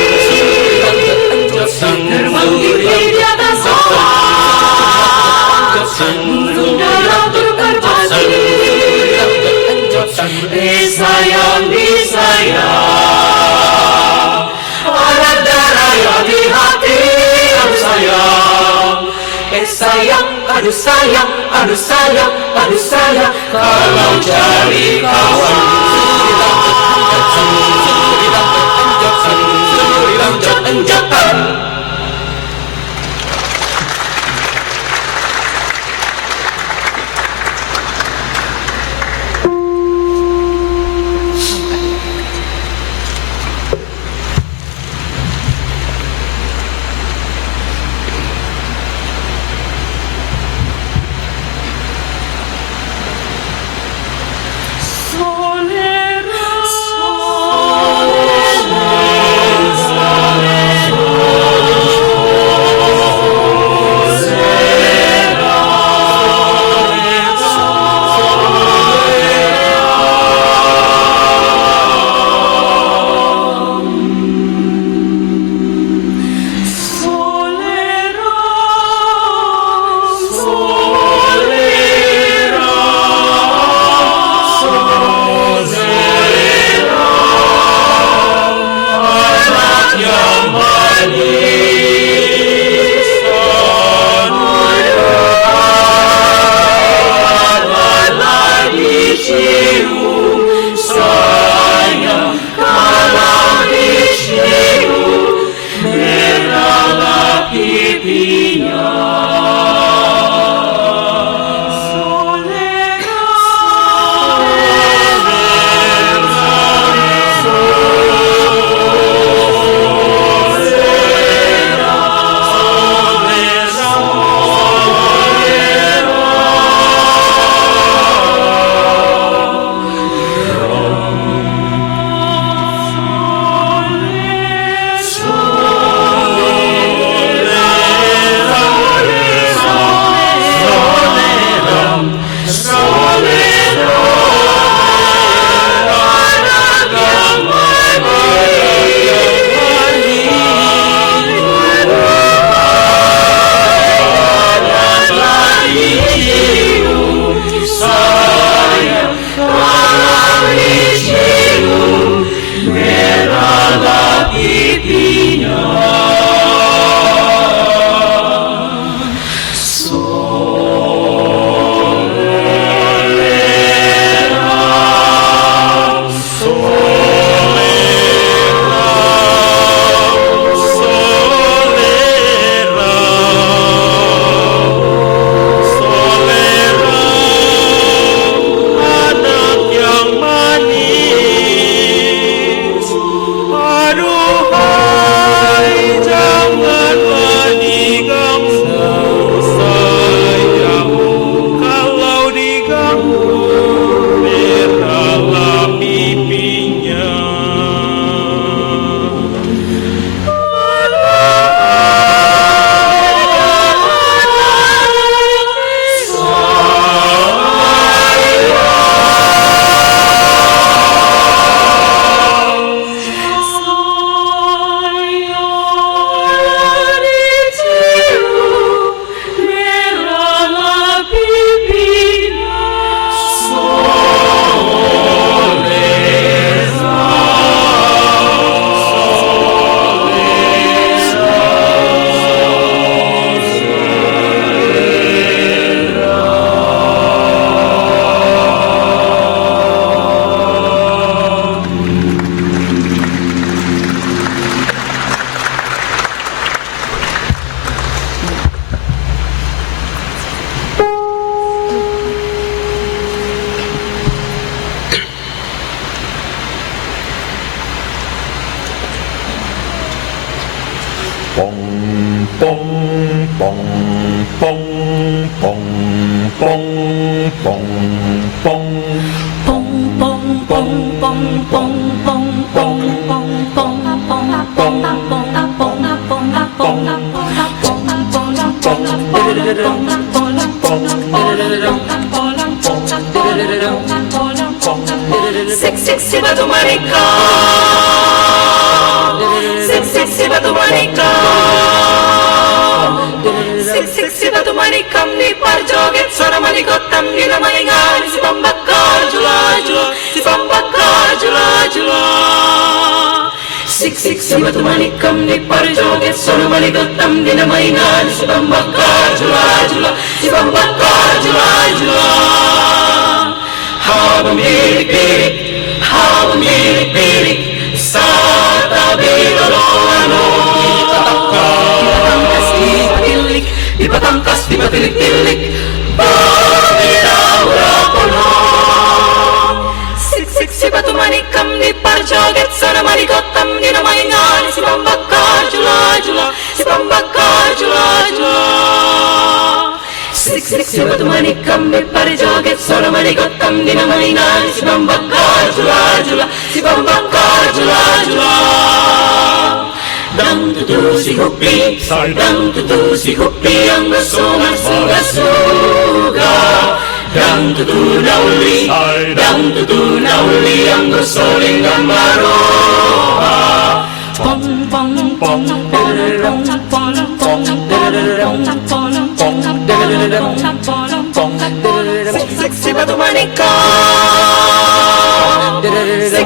terbang tinggi di atas awan, burung dara burung merpati sayang disayang, anak dara yang di hati, aduh sayang, sayang, aduh sayang, aduh sayang, aduh sayang, kalau cari kawan. Solera, solera, solera. pong pong pong pong pong pong pong pong pong pong pong pong Siksi batu manikam, siksi batu manikam, siksi batu manikam di parjoget suara manikotam di namaingan si pembakar jula jula, si pembakar jula jula. Siksi batu manikam di parjoget suara manikotam di namaingan si pembakar jula jula, si pembakar jula jula. Habang birik sa tabi lolo dipatangkas dipatilik-tilik babiraura pono siksik si batu manikam di parjoget sana manikotam di namaingan si pembakar jula-jula si pembakar jula-jula Sik si batu manikam di parjoget sana manikotam di namaingan si pembakar jula-jula si pembakar jula-jula Dang tutu si hupi dang tutu si hupi yang bersoman suga-suga Dang tutu nauli yang bersoling gambaroha Pong pong pong pong pong pong pong pong Sik si batu manikam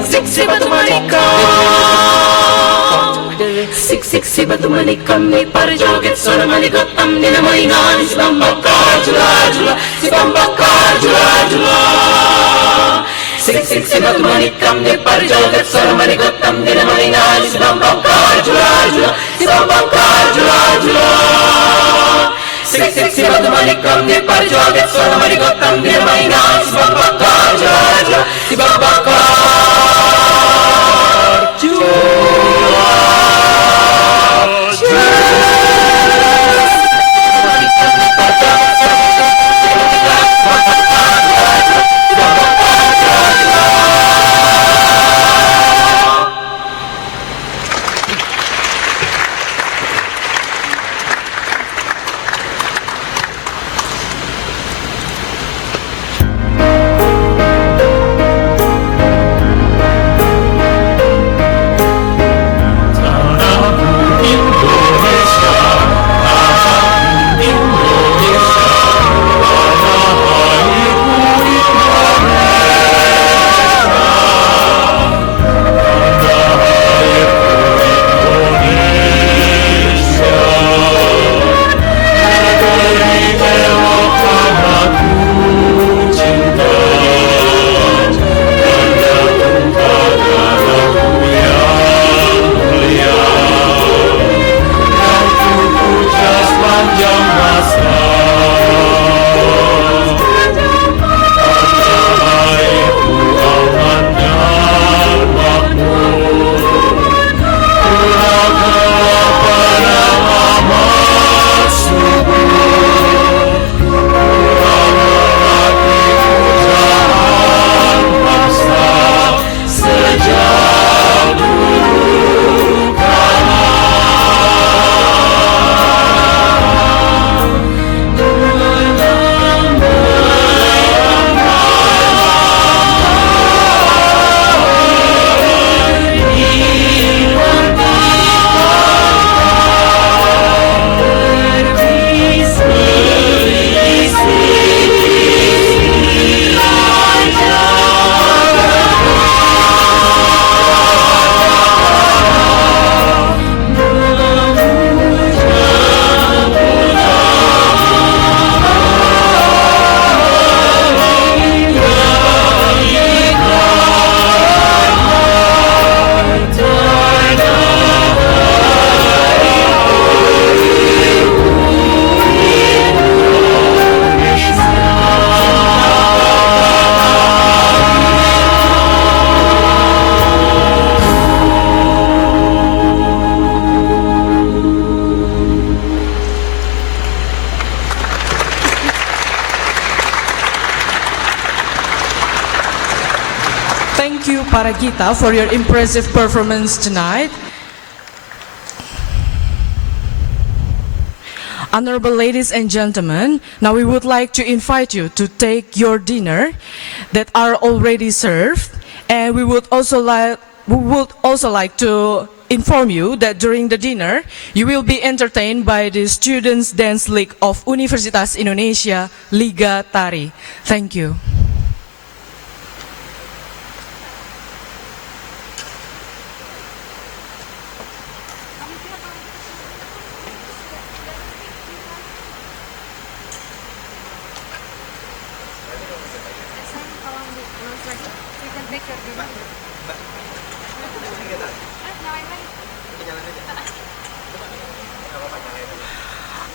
Sik si batu manikam Sik si batu manikam di parjoget suara manikotam di namaingan si pembakar jula-jula si pembakar jula-jula Sik si batu manikam di parjoget suara manikotam di namaingan si pembakar jula-jula si pembakar jula-jula Sik si batu manikam di parjoget suara manikotam di namaingan si pembakar jula-jula si pembakar jula thank you, Paragita, for your impressive performance tonight. Honorable ladies and gentlemen, now we would like to invite you to take your dinner that are already served, and we would also like to inform you that during the dinner you will be entertained by the Students Dance League of Universitas Indonesia, Liga Tari. Thank you.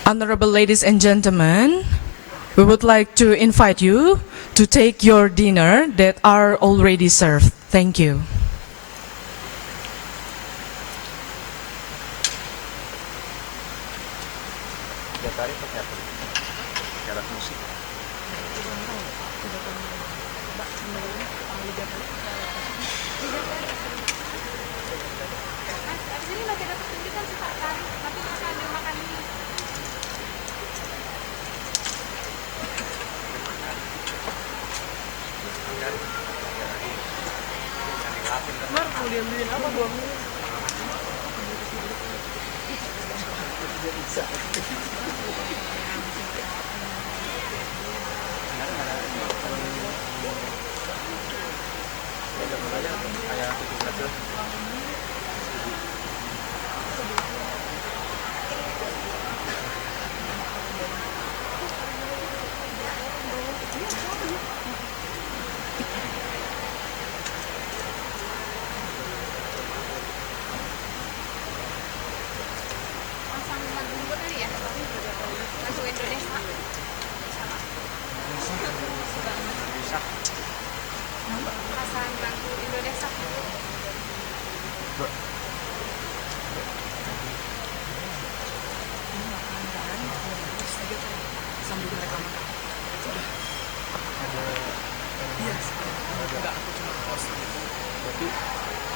Honorable ladies and gentlemen, we would like to invite you to take your dinner that are already served. Thank you.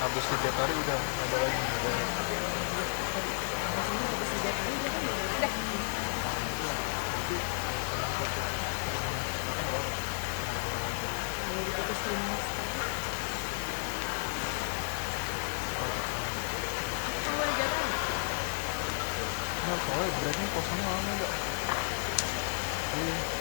Habis 3 hari udah ada lagi. Nah, soalnya berarti kosongnya lama enggak? Iya.